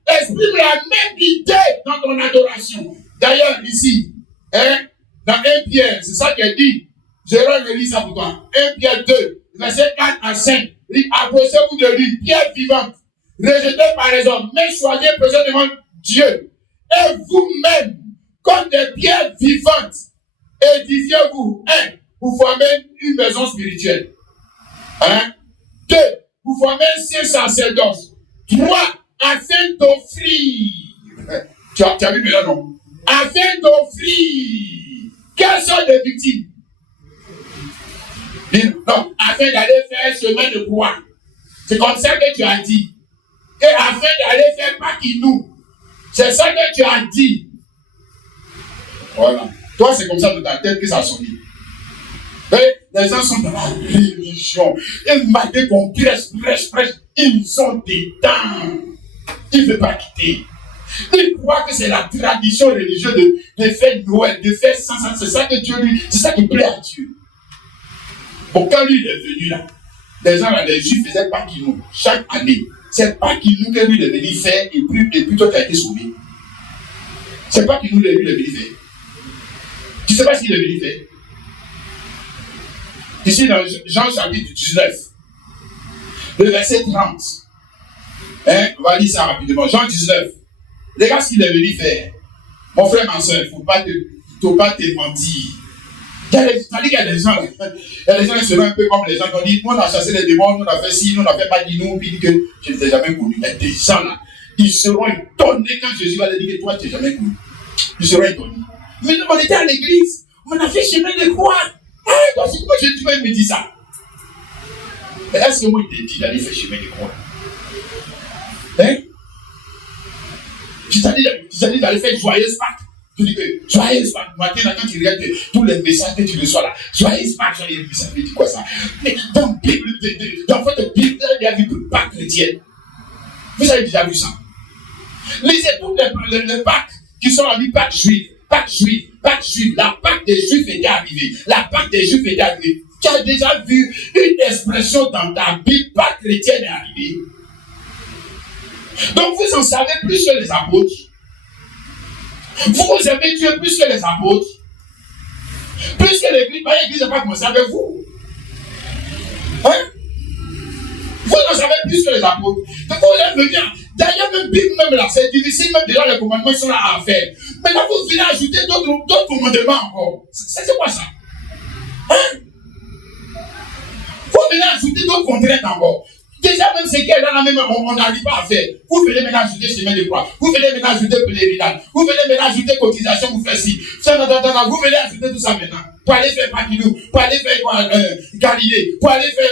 exprime la même idée dans ton adoration. D'ailleurs, ici, dans 1 Pierre, c'est ça qu'elle dit. Je relis ça pour toi. 1 Pierre 2, versets 4 à 5. Il dit, approchez-vous de lui, pierre vivante, rejetée par les hommes, mais soyez présents devant Dieu. Et vous-même, comme des pierres vivantes, édifiez-vous. 1. Vous formez une maison spirituelle. 2. Vous formez un saint sacerdoce. 3. Afin d'offrir. Tu as vu maintenant, non? Afin d'offrir. Quelles sortes de victimes? Non, afin d'aller faire un chemin de croix. C'est comme ça que tu as dit. Et afin d'aller faire Pakinou. C'est ça que tu as dit. Voilà. Toi, c'est comme ça dans ta tête que ça sonne. Les gens sont dans la religion. Et malgré qu'on prêche, ils sont dedans. Ils ne veulent pas quitter. Ils croient que c'est la tradition religieuse de faire Noël, de faire ça. C'est ça que Dieu lui, c'est ça qui plaît à Dieu. Bon, quand lui est venu là, les gens là, les Juifs faisaient Pakinou chaque année. C'est Pakinou que lui est venu faire et puis toi tu as été sauvé. C'est Pakinou que lui est venu faire. Tu ne sais pas ce qu'il est venu faire. Ici dans Jean chapitre 19, le verset 30. On va lire ça rapidement. Jean 19. Regarde ce qu'il est venu faire. Mon frère, ma soeur, il ne faut pas te mentir. Il y a des gens, ils seront un peu comme les gens qui ont dit, nous on a chassé les démons, nous on a fait ci, nous on a fait pas nous, puis que je ne t'ai jamais connu. Il y a des gens là, ils seront étonnés quand Jésus va leur dire que toi tu n'es jamais connu. Ils seront étonnés. Mais nous on était à l'église, on a fait chemin de croix. Donc pourquoi Jésus va me dire ça? Mais est-ce que moi il te dit d'aller faire chemin de croix? Tu t'as dit d'aller faire joyeuse Pâques. Tu dis que joyeuse Pâques. Matin, quand tu regardes tous les messages que tu reçois là, joyeuse Pâques, joyeuse Pâques, ça veut dire quoi ça? Mais dans la Bible, dans votre Bible, il y a vu que Pâques chrétienne. Vous avez déjà vu ça? Lisez toutes les Pâques qui sont en vie, Pâques juives, Pâques juives, Pâques juives. La Pâques des Juifs était arrivée. La Pâques des Juifs était arrivée. Tu as déjà vu une expression dans ta Bible, Pâques chrétienne est arrivée. Donc vous en savez plus que les apôtres. Vous aimez Dieu plus que les apôtres. Plus que l'église. L'église n'a pas commencé avec vous. Hein? Vous en savez plus que les apôtres. Donc vous allez venir. D'ailleurs, même Bible, même là, c'est difficile, même déjà les commandements sont là à faire. Maintenant, vous venez ajouter d'autres commandements encore. C'est quoi ça? Hein? Vous venez ajouter d'autres contraintes encore. Déjà, même ce qui est dans la même, on n'arrive pas à faire. Vous venez maintenant ajouter chemin de croix. Vous venez maintenant ajouter pèlerinage. Vous venez maintenant ajouter cotisation pour faire ci. Vous venez ajouter tout ça maintenant. Pour aller faire Paquidou, pour aller faire Galilée, pour aller faire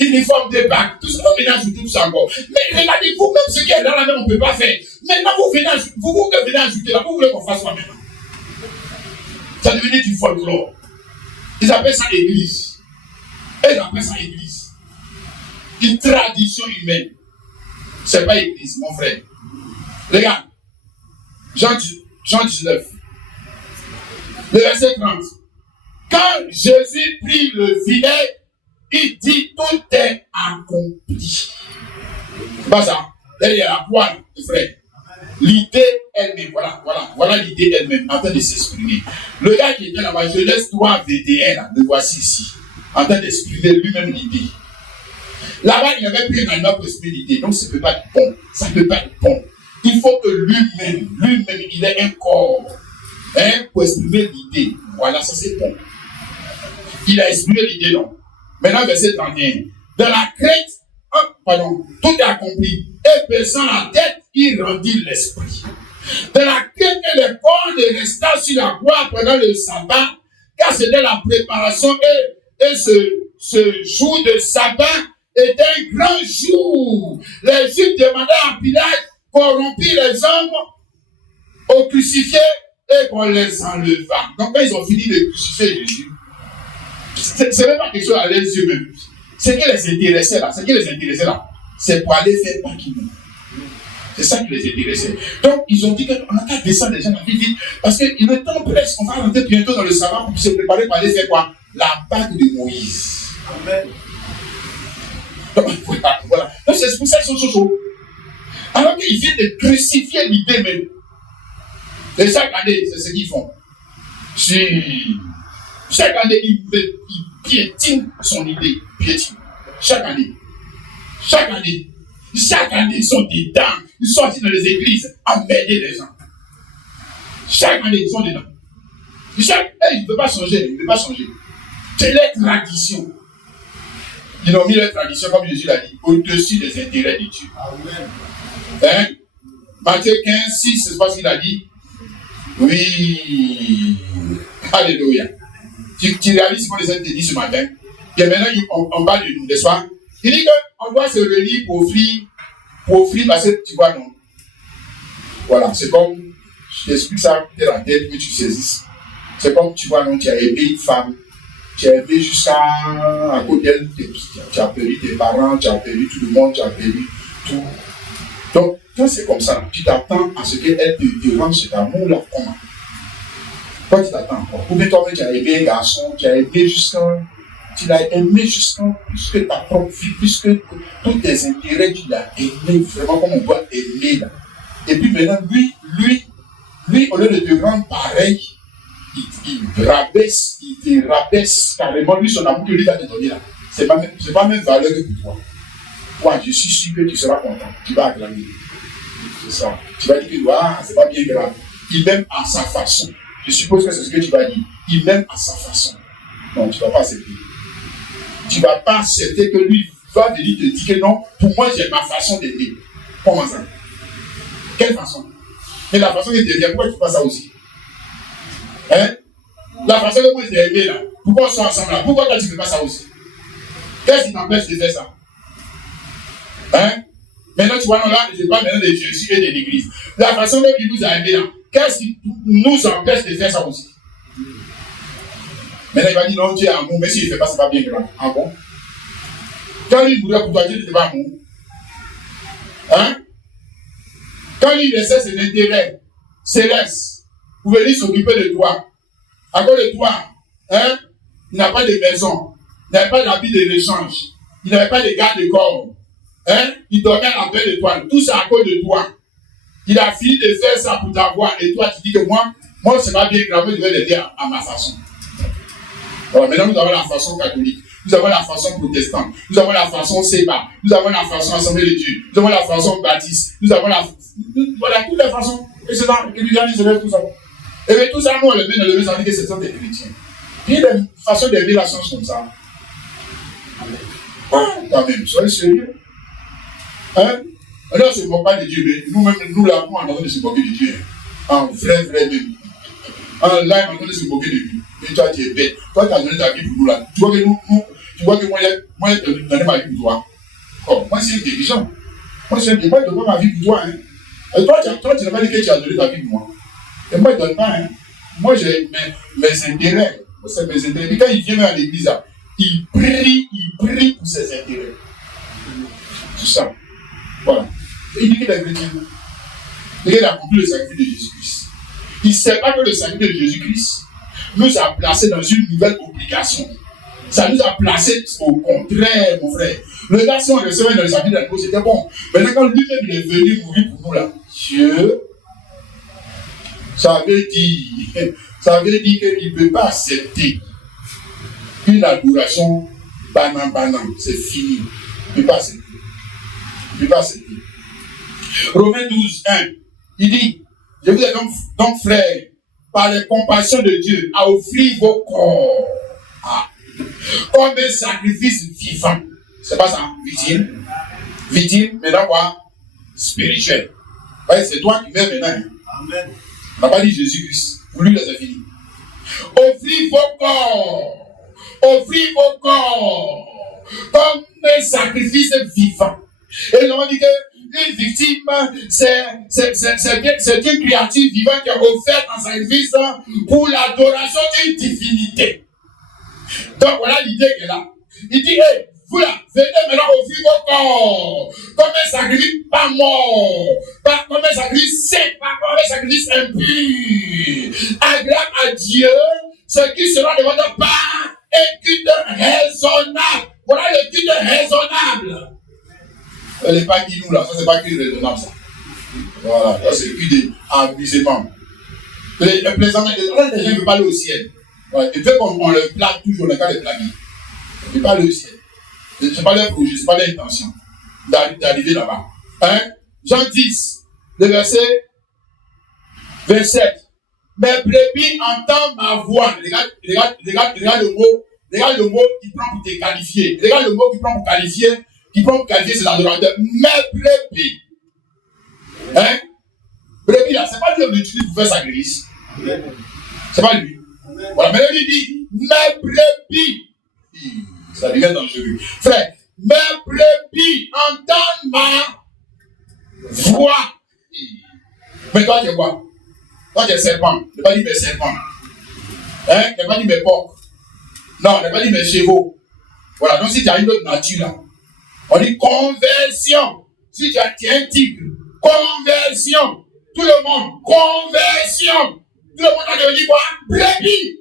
uniforme de Pâques. Tout ça, vous venez ajouter tout ça encore. Mais regardez, vous, même ce qui est dans la même, on ne peut pas faire. Maintenant, vous venez ajouter là. Vous voulez qu'on fasse quoi maintenant? Ça devient du folklore. Ils appellent ça église. Ils appellent ça église. Une tradition humaine. C'est pas église, mon frère. Regarde. Jean 19. Le verset 30. Quand Jésus prit le filet, il dit tout est accompli. Pas ça. Derrière la poêle, frère. L'idée elle-même, voilà l'idée elle-même, en train de s'exprimer. Le gars qui était là-bas, je laisse 3 VDR, le voici ici, en train d'exprimer lui-même l'idée. Là-bas, il avait pris un animal pour exprimer l'idée, donc ça ne peut pas être bon. Ça ne peut pas être bon. Il faut que lui-même, il ait un corps pour exprimer l'idée. Voilà, ça c'est bon. Il a exprimé l'idée, non. Maintenant, verset 31. Dans la crête, tout est accompli. Et baissant la tête, il rendit l'esprit. Dans la crête, le corps ne resta sur la croix pendant le sabbat, car c'était la préparation et ce jour de sabbat était un grand jour. Les Juifs demandaient à Pilate qu'on rompît les hommes au crucifié et qu'on les enleva. Donc quand ils ont fini de crucifier Jésus, c'est même pas quelque chose à leurs yeux même. Ce qui les intéressait là, c'est pour aller faire Pâques. C'est ça qui les intéressait. Donc ils ont dit qu'on a qu'à descendre les gens dans la vie vite, parce que le temps presse, on va rentrer bientôt dans le sabbat pour se préparer pour aller faire quoi? La Pâque de Moïse. Amen. Voilà. Donc c'est pour ça qu'ils sont chauds. Alors qu'ils viennent de crucifier l'idée même. Et chaque année, c'est ce qu'ils font. Chaque année, ils piétinent son idée. Piétinent. Chaque année, ils sont dedans. Ils sont assis dans les églises à m'aider les gens. Chaque année, ils sont dedans. Ils ne peuvent pas changer. C'est leur tradition. Ils ont mis leur tradition, comme Jésus l'a dit, au-dessus des intérêts de Dieu. Amen. Hein? Matthieu 15, 6, c'est pas ce qu'il a dit. Oui. Alléluia. Tu réalises ce qu'on les a dit ce matin. Et maintenant, on parle de nous, n'est-ce pas? Il dit qu'on doit se réunir pour offrir, parce que tu vois, non. Voilà, c'est comme, je t'explique ça de la tête que tu saisisses. C'est comme, tu vois, non, tu as aimé une femme. Tu as aimé jusqu'à à côté d'elle, tu as perdu tes parents, tu as perdu tout le monde, tu as perdu tout. Donc, quand c'est comme ça, tu t'attends à ce qu'elle te rende cet amour-là. Comment? Toi, tu t'attends encore. Ou bien toi, tu as aimé un garçon, tu l'as aimé jusqu'à plus que ta propre vie, plus que tous tes intérêts, tu l'as aimé vraiment comme on doit aimer là. Et puis maintenant, lui, au lieu de te rendre pareil, il te rabaisse carrément, lui, son amour que lui va te donner là. C'est pas même valeur que pour toi. Ouais, je suis sûr que tu seras content. Tu vas acclamer. C'est ça. Tu vas dire que c'est pas bien grave. Il m'aime à sa façon. Je suppose que c'est ce que tu vas dire. Il m'aime à sa façon. Non, tu ne vas pas accepter. Tu ne vas pas accepter que lui va te dire que non, pour moi j'ai ma façon d'aimer. Comment ça? Quelle façon? Mais la façon que tu aimes, pourquoi tu fais pas ça aussi? Hein? La façon que moi je t'ai aimé là, pourquoi on soit ensemble là? Pourquoi toi tu ne fais pas ça aussi? Qu'est-ce qui t'empêche de faire ça? Hein? Maintenant, tu vois, là, je parle maintenant de Jésus et de l'Église. La façon dont il nous a aimés là, qu'est-ce qui nous empêche de faire ça aussi? Maintenant, il va dire non, Dieu est amour, mais s'il ne fait pas, c'est pas bien grave. Ah bon? Quand il voudrait pour toi, Dieu n'était pas amour. Hein? Quand il laissait ses intérêts célestes pour venir s'occuper de toi, à cause de toi, hein? Il n'a pas de maison, il n'avait pas d'habit de l'échange, il n'avait pas de garde de corps, hein? Il dormait à la belle étoile, tout ça à cause de toi. Il a fini de faire ça pour t'avoir, et toi tu dis que moi c'est pas bien grave, je vais l'aider à ma façon. Voilà, maintenant nous avons la façon catholique, nous avons la façon protestante, nous avons la façon Séba, nous avons la façon Assemblée de Dieu, nous avons la façon baptiste, nous avons voilà, toutes les façons, et c'est ça, que les gens disent tout ça. Et bien tout ça, nous on le met dans le même sens que ce sont des chrétiens. Il y a des façons d'aimer la science comme ça. Ah, quand même, soyez sérieux. Hein? On ne se moque pas de Dieu, mais nous-mêmes, nous là, nous, on a de se moquer de Dieu. En vrai même. En live, on a de se moquer de lui. Et toi, tu es bête. Toi, tu as donné ta vie pour nous là. Tu vois que moi, j'ai donné ma vie pour toi. Oh, moi, c'est intelligent. Moi, je ne donne pas ma vie pour toi. Hein. Et toi, tu n'as pas dit que tu as donné ta vie pour moi. Et moi, je ne donne pas. Hein. Moi, j'ai mes intérêts. C'est mes intérêts. Et quand il vient à l'église, là, il prie pour ses intérêts. Tout ça. Voilà. Et il dit qu'il est chrétien. Et il a accompli le sacrifice de Jésus-Christ. Il ne sait pas que le sacrifice de Jésus-Christ nous a placés dans une nouvelle obligation. Ça nous a placés au contraire, mon frère. Le gars, si on recevait dans le sacrifice de l'agneau, c'était bon. Maintenant, quand lui-même est venu mourir pour nous, là, Dieu, ça veut dire qu'il ne peut pas accepter une adoration banane. C'est fini. Il ne peut pas accepter. Il ne peut pas accepter. Romains 12, 1, il dit, je vous ai donc frères, par les compassions de Dieu, à offrir vos corps comme un sacrifice vivant. C'est pas ça, victime, mais quoi? Spirituel. Ouais, c'est toi qui mets maintenant. Amen. On n'a pas dit Jésus-Christ. Pour lui, là, c'est fini. Offrir vos corps comme un sacrifice vivant. Et nous avons dit qu'une victime, c'est une créature vivante qui est offerte en sacrifice pour l'adoration d'une divinité. Donc voilà l'idée qu'elle est là. Il dit, hey, vous là, venez maintenant offrir vos corps comme un sacrifice pas mort, pas comme un sacrifice sec, pas comme un sacrifice impur, agréable à Dieu, ce qui sera de votre part un culte raisonnable. Voilà le culte raisonnable. Ce n'est pas qui nous là, ça c'est pas qui raisonnable ça. Voilà, ça c'est culte d'amusement. Les plaisantements, les gens ne veulent pas aller au ciel. Ouais, il veut qu'on le plaque toujours dans le cas de plaquer. Il ne veut pas aller au ciel. Ce n'est pas leur projet, ce n'est pas leur intention d'arriver là-bas. Hein? Jean 10, le verset 27. Mes brebis entendent ma voix. Regarde le mot qui prend pour te qualifier. Regarde le mot qui prend pour qualifier. Qui prend pour qualifier ses adorateurs. Mes brebis. Hein? Brebis là, c'est pas lui qu'on utilise pour faire sa grâce. C'est pas lui. Voilà, mais il dit, mes brebis. Ça devient dangereux. Frère, mes brebis entendent ma voix. Mais toi, tu es quoi? Toi, tu es serpent. Je n'ai pas dit mes serpents. Hein? Je n'ai pas dit mes porcs. Non, je n'ai pas dit mes chevaux. Voilà, donc si tu as une autre nature là, on dit conversion. Si tu as un tigre, conversion. Tout le monde, conversion. Tout le monde a devenu quoi? Brebis.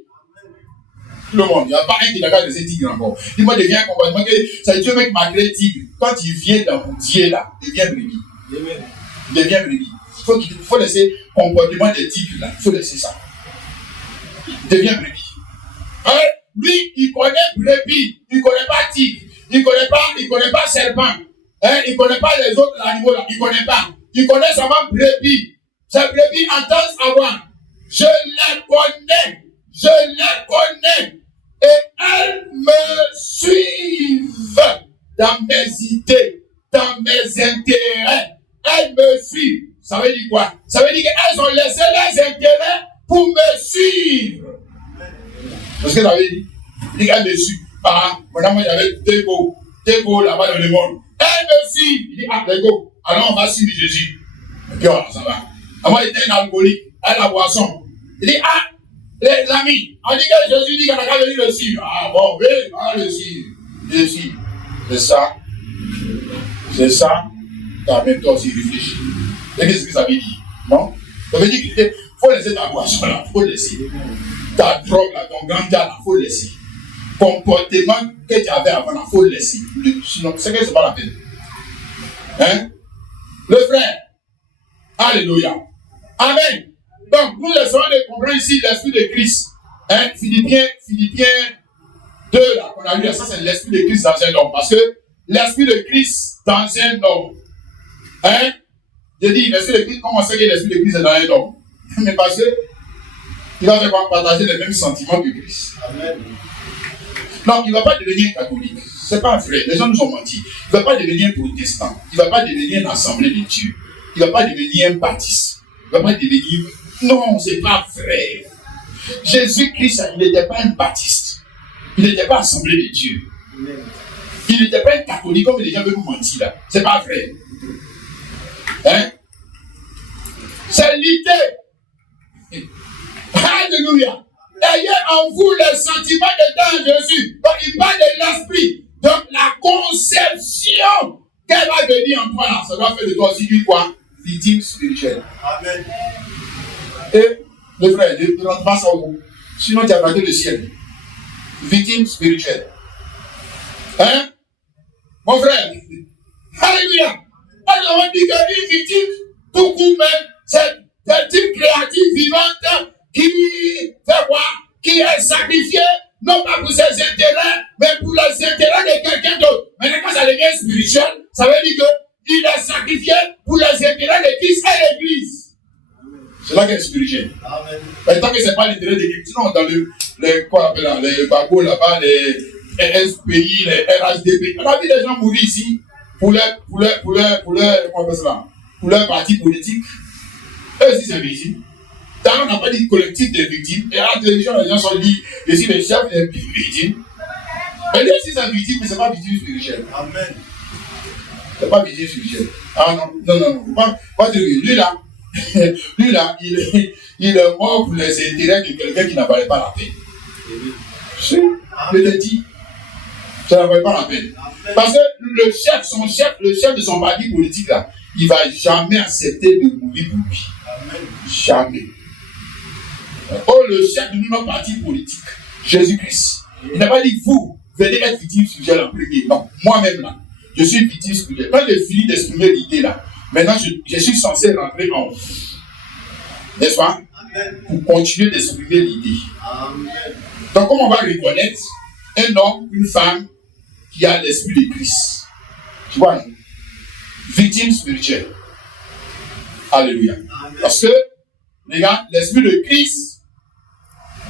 Tout le monde. Il n'y a pas un qui est d'accord de ces tigres encore. Dis-moi, deviens un comportement que ça Dieu mec m'a créé tigre. Quand il vient dans mon Dieu là, il devient brebis. Il devient brebis. Il faut laisser le comportement des tigres là. Il faut laisser ça. Il devient brebis. Hein? Lui, il connaît brebis. Il ne connaît pas tigre. Il ne connaît pas serpent. Hein? Il ne connaît pas les autres animaux là. Il ne connaît pas. Il connaît seulement brebis. Ces brebis entendent sa voix. Je les connais. Et elles me suivent dans mes idées, dans mes intérêts. Elles me suivent. Ça veut dire quoi? Ça veut dire qu'elles ont laissé leurs intérêts pour me suivre. C'est ce que ça veut dire. Il dit qu'elles me suivent. Ah, maintenant moi j'avais deux beaux là-bas dans le monde. Elles me suivre. Il dit, ah, let's go. Alors on va suivre Jésus. Et puis voilà, ça va. Moi, il était un alcoolique, à la boisson. Il dit, ah, les amis, on dit que Jésus dit qu'on a qu'à venir le suivre. Ah bon, oui, on va le suivre. Jésus. C'est ça. C'est ça. T'as même toi aussi réfléchi. Et qu'est-ce que ça veut dire? Non? Ça veut dire qu'il faut laisser ta boisson là, il faut laisser. Ta drogue là, ton ganja là, il faut laisser. Comportement que tu avais avant là, il faut laisser. Sinon, c'est que c'est pas la peine. Hein? Le frère. Alléluia. Amen. Donc, nous laissons de comprendre ici l'esprit de Christ. Hein? Philippiens 2, là, qu'on a lu, ça c'est l'esprit de Christ dans un homme. Parce que l'esprit de Christ dans un homme. Hein? Je dis, l'esprit de Christ, comment c'est que l'esprit de Christ est dans un homme? Mais parce que il va vraiment partager les mêmes sentiments que Christ. Amen. Non, il ne va pas devenir catholique. Ce n'est pas vrai. Les gens nous ont menti. Il ne va pas devenir protestant. Il ne va pas devenir une assemblée de Dieu. Il ne va pas devenir un baptiste. Il ne va pas devenir... Non, ce n'est pas vrai. Jésus-Christ, il n'était pas un baptiste. Il n'était pas assemblée de Dieu. Il n'était pas un catholique comme les gens veulent nous mentir là. Ce n'est pas vrai. Hein? C'est l'idée. Alléluia. Ayez en vous les sentiments de Jésus. Donc il parle de l'esprit. Donc la conception qu'elle va venir en toi là, ça doit faire de toi aussi une quoi? Victime spirituelle. Amen. Et le frère, ne rentre pas ça au bout. Sinon tu as raté le ciel. Victime spirituelle. Hein? Mon frère. Alléluia. Alors on dit qu'une victime, tout coup même, c'est une créature vivante qui fait quoi? Qui est sacrifiée, non pas pour ses intérêts, mais pour les intérêts de quelqu'un d'autre. Maintenant, quand ça devient spirituel, ça veut dire qu'il est sacrifié pour les intérêts de Christ et l'Église. C'est là qu'elle est spirituelle. Mais tant que ce n'est pas l'intérêt de Christ, sinon dans les bagos là-bas, les SPI, les RHDP, on a vu des gens mourir ici pour leur parti politique. Eux aussi, c'est victime. D'ailleurs, on n'a pas dit collectif des victimes. Et à la télévision, les gens sont dit, ici, les chefs des victimes. Mais lui aussi, c'est victime, mais ce n'est pas victime spirituelle. Amen. Ce n'est pas victime spirituelle. Ah non. Pas de lui. Lui là, il est mort pour les intérêts de quelqu'un qui n'a valait pas la peine. Si, je l'ai dit. Ça ne valait pas la peine. Parce que le chef de son parti politique là, il ne va jamais accepter de mourir pour lui. Amen. Jamais. Oh, le chef de notre parti politique, Jésus-Christ, il n'a pas dit vous venez être victime spirituelle en premier. Non, moi-même là, je suis victime spirituelle. Quand j'ai fini d'exprimer l'idée là, maintenant je suis censé rentrer en vous. N'est-ce pas? Amen. Pour continuer d'exprimer l'idée. Amen. Donc, comment on va reconnaître un homme, une femme qui a l'esprit de Christ? Tu vois, victime spirituelle. Alléluia. Amen. Parce que, les gars, l'esprit de Christ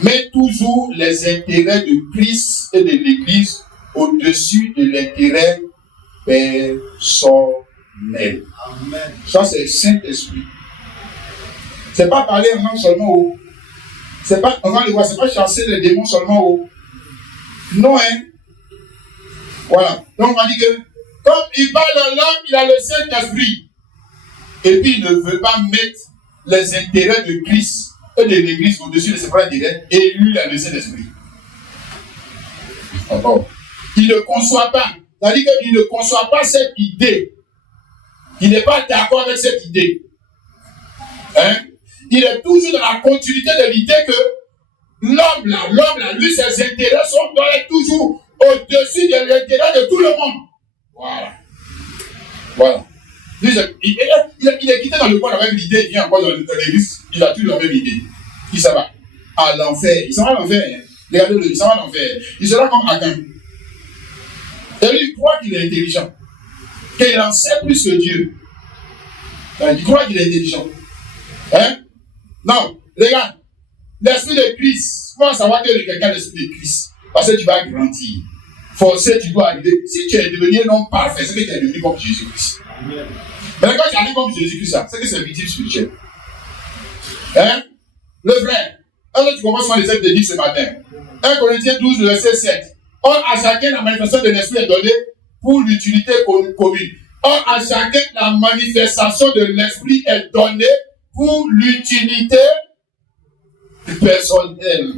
met toujours les intérêts de Christ et de l'Église au-dessus de l'intérêt personnel. Amen. Ça, c'est le Saint-Esprit. C'est pas parler en langue seulement. C'est pas, on va le voir, c'est pas chasser les démons seulement. Non, hein. Voilà. Donc, on va dire que, comme il parle en langue, il a le Saint-Esprit. Et puis, il ne veut pas mettre les intérêts de Christ et de l'Église au-dessus de ses propres intérêts. Et lui, il a le Saint-Esprit. D'accord. Il ne conçoit pas. C'est-à-dire qu'il ne conçoit pas cette idée. Il n'est pas d'accord avec cette idée. Hein? Il est toujours dans la continuité de l'idée que l'homme là, lui, ses intérêts doivent être toujours au-dessus de l'intérêt de tout le monde. Voilà. Lui, il est quitté dans le monde avec l'idée, il vient encore dans l'église, il a toujours la même idée. Il s'en va à l'enfer. Il s'en va à l'enfer. Hein? Regardez-le, il s'en va à l'enfer. Il sera comme Adam. Et lui, il croit qu'il est intelligent. Qu'il en sait plus que Dieu. Il croit qu'il est intelligent. Hein? Non, regarde. L'esprit de Christ. Comment savoir que quelqu'un a l'esprit de Christ? Parce que tu vas grandir. Forcé, tu dois arriver. Si tu es devenu un homme parfait, c'est que tu es devenu comme Jésus-Christ. Mais quand tu arrives comme Jésus-Christ, c'est que c'est victime spirituelle. Hein? Le frère, alors tu commences par les textes de dire ce matin. 1 Corinthiens 12, verset 7. Or, à chacun, la manifestation de l'esprit est donnée pour l'utilité commune. Or, à chacun, la manifestation de l'esprit est donnée pour l'utilité personnelle.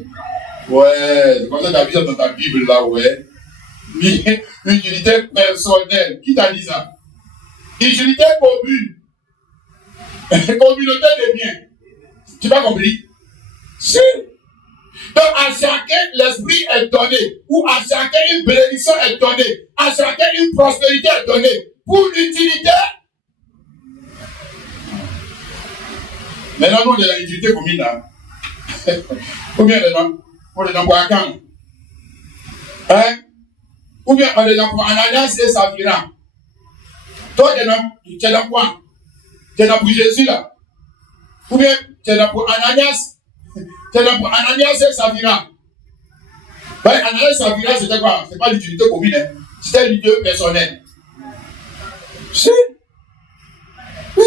Ouais, c'est comme ça que tu as vu ça dans ta Bible là, ouais. Utilité personnelle. Qui t'a dit ça? Utilité commune. Communauté de biens. Tu n'as pas compris? Si. Donc à chacun, l'esprit est donné. Ou à chacun, une bénédiction est donnée. À chacun, une prospérité est donnée. Pour l'utilité. Maintenant, nous, on est dans l'utilité commune là. Ou bien on est dans Boakan. Hein? Ou bien on est dans Ananias et Saphira. Toi, tu es dans quoi? Tu es dans pour Jésus là. Ou bien tu es dans pour Ananias. Tu es dans pour Ananias et Saphira. Ben, Ananias et Saphira, c'était quoi? C'est pas l'utilité commune. Hein? C'était l'utilité personnelle. Si. Oui.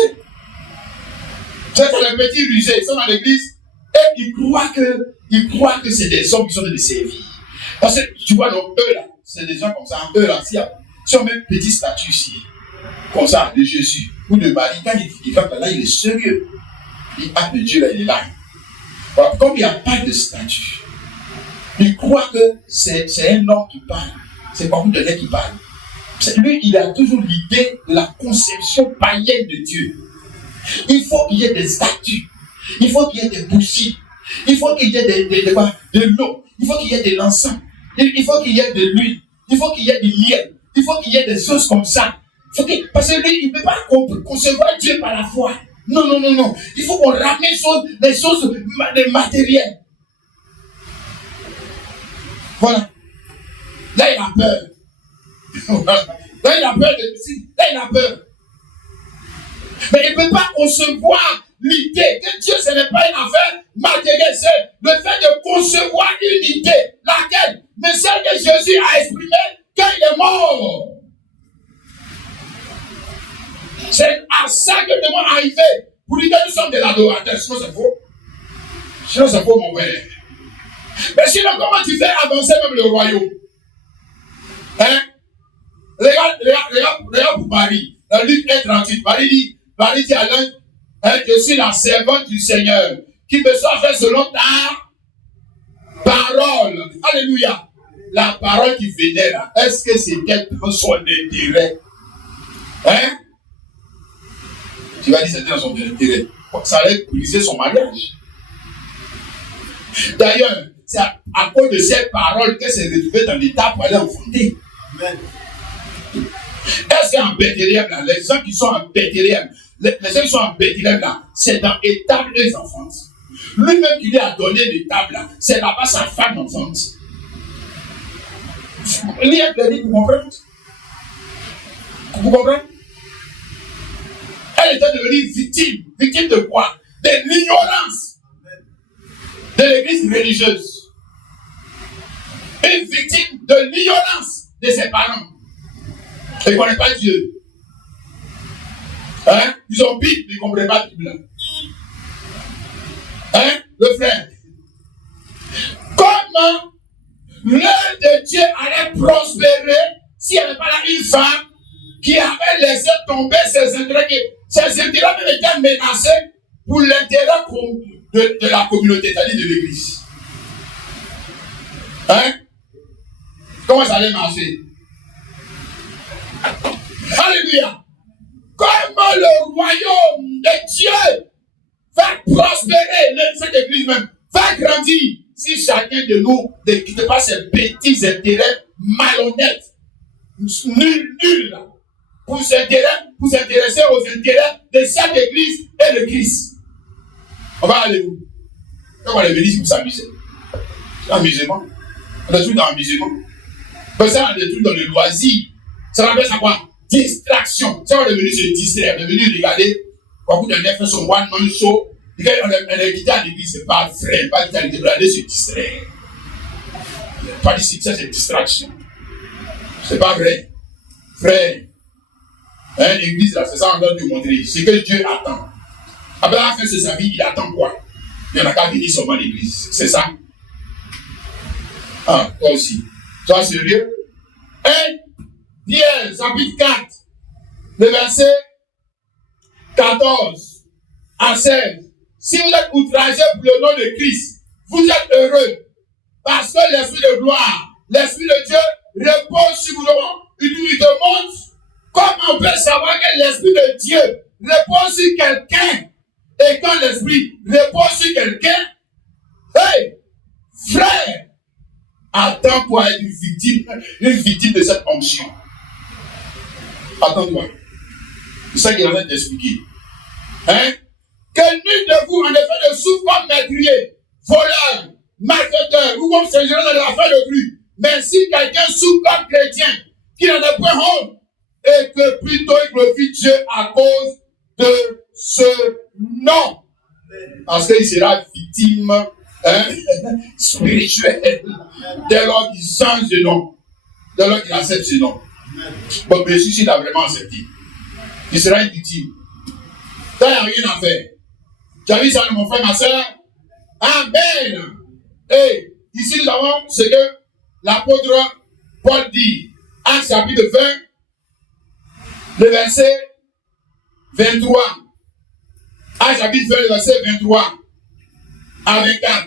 C'est les petits rusés. Ils sont dans l'église. Et ils croient que c'est des hommes qui sont de servir. Parce que tu vois, donc, eux là, c'est des gens comme ça. Eux là, si on met un petit statut ici, comme ça, de Jésus ou de Marie, quand il fait là, il est sérieux. L'acte de Dieu là, il est là. Voilà. Comme il n'y a pas de statut, il croit que c'est un homme qui parle. C'est pas beaucoup de gens qui parlent. Lui, il a toujours l'idée de la conception païenne de Dieu. Il faut qu'il y ait des statues. Il faut qu'il y ait des bougies. Il faut qu'il y ait de l'eau. Il faut qu'il y ait de l'encens. Il faut qu'il y ait de l'huile. Il faut qu'il y ait du miel. Il faut qu'il y ait des choses comme ça. Parce que lui, il ne peut pas concevoir Dieu par la foi. Non. Il faut qu'on ramène les choses matérielles. Voilà. Là, il a peur. Là, il a peur de ceci. Là, il a peur. Mais il ne peut pas concevoir l'idée que Dieu, ce n'est pas une affaire matérielle. C'est le fait de concevoir une idée. Laquelle? Mais celle que Jésus a exprimée quand il est mort. C'est à ça que nous devons arriver. Pour lui dire nous sommes des adorateurs. Sinon c'est faux. Sinon c'est faux, mon père. Mais sinon, comment tu fais avancer même le royaume? Hein? Regarde pour Marie. Dans Luc 1:38, Marie dit à l'un, je suis la servante du Seigneur, qui me soit fait selon ta parole. Alléluia. La parole qui venait là, est-ce que c'était dans son intérêt? Hein? Tu vas dire c'était dans son intérêt. Ça allait briser son mariage. D'ailleurs, c'est à cause de ces paroles qu'elle s'est retrouvée dans l'état pour aller enfanter. Amen. Est-ce qu'en Bethléem, là, les gens qui sont en Bethléem, les gens qui sont en Bethléem, là, c'est dans l'étable les enfants. Lui-même qui lui a donné l'étable, là, c'est là-bas sa femme enfante. Il y a des livres, vous comprenez? Vous comprenez? Elle était devenue victime. Victime de quoi? De l'ignorance de l'église religieuse. Une victime de l'ignorance de ses parents. Ils ne connaissent pas Dieu. Hein? Ils ont Bible, ils ne comprennent pas Bible. Hein? Le frère. Comment l'œuvre de Dieu allait prospérer s'il n'y avait pas là une femme qui avait laissé tomber ses intérêts, ses intérêts même étaient menacés pour l'intérêt de la communauté, c'est-à-dire de l'église. Hein? Comment ça allait marcher? Alléluia! Comment le royaume de Dieu va prospérer, cette église même, va grandir si chacun de nous ne quitte pas ses petits intérêts malhonnêtes, nuls, pour s'intéresser aux intérêts de cette église et de Christ. On va aller où? On va aller venir pour s'amuser. L'amusement. On est tout dans l'amusement. Ça, on est tout dans le loisir. Ça rappelle ça quoi? Distraction. Ça, on est venu se distraire. On est venu regarder. Beaucoup de gens font son one-man show. On est quitté à l'église, c'est pas vrai. Pas quitté à l'église, on est allé se distraire. Pas d'ici, ça c'est distraction. C'est pas vrai. Frère. Hein, l'église, là, c'est ça, on doit te montrer. C'est que Dieu attend. Abraham fait sa vie, il attend quoi? Il n'y en a qu'à venir seulement à l'église. C'est ça? Ah, toi aussi. Toi, sérieux? 1 Pierre, chapitre 4, le verset 14 à 16. Si vous êtes outragés pour le nom de Christ, vous êtes heureux. Parce que l'Esprit de gloire, l'Esprit de Dieu repose sur vous. Il te montre comment on peut savoir que l'Esprit de Dieu repose sur quelqu'un. Et quand l'Esprit repose sur quelqu'un, hey, frère, attends pour être une victime de cette onction. Attends-toi. C'est ça qu'il est en train d'expliquer. Hein? Que nul de vous, en effet, ne souffre comme meurtrier, voleur, malfaiteur ou comme se gérant dans l'affaire d'autrui. Mais si quelqu'un souffre comme chrétien, qu'il n'en a point honte, et que plutôt il glorifie Dieu à cause de ce nom. Parce qu'il sera victime spirituelle dès lors qu'il change de nom, dès lors qu'il accepte ce nom. Bon, bien sûr, s'il a vraiment accepté, il sera une victime. Ça, il n'y a rien à faire. Tu as vu ça, mon frère, ma soeur? Amen. Et ici, nous avons ce que l'apôtre Paul dit. Actes chapitre 20, le verset 23. Actes chapitre 20, le verset 23 à 24.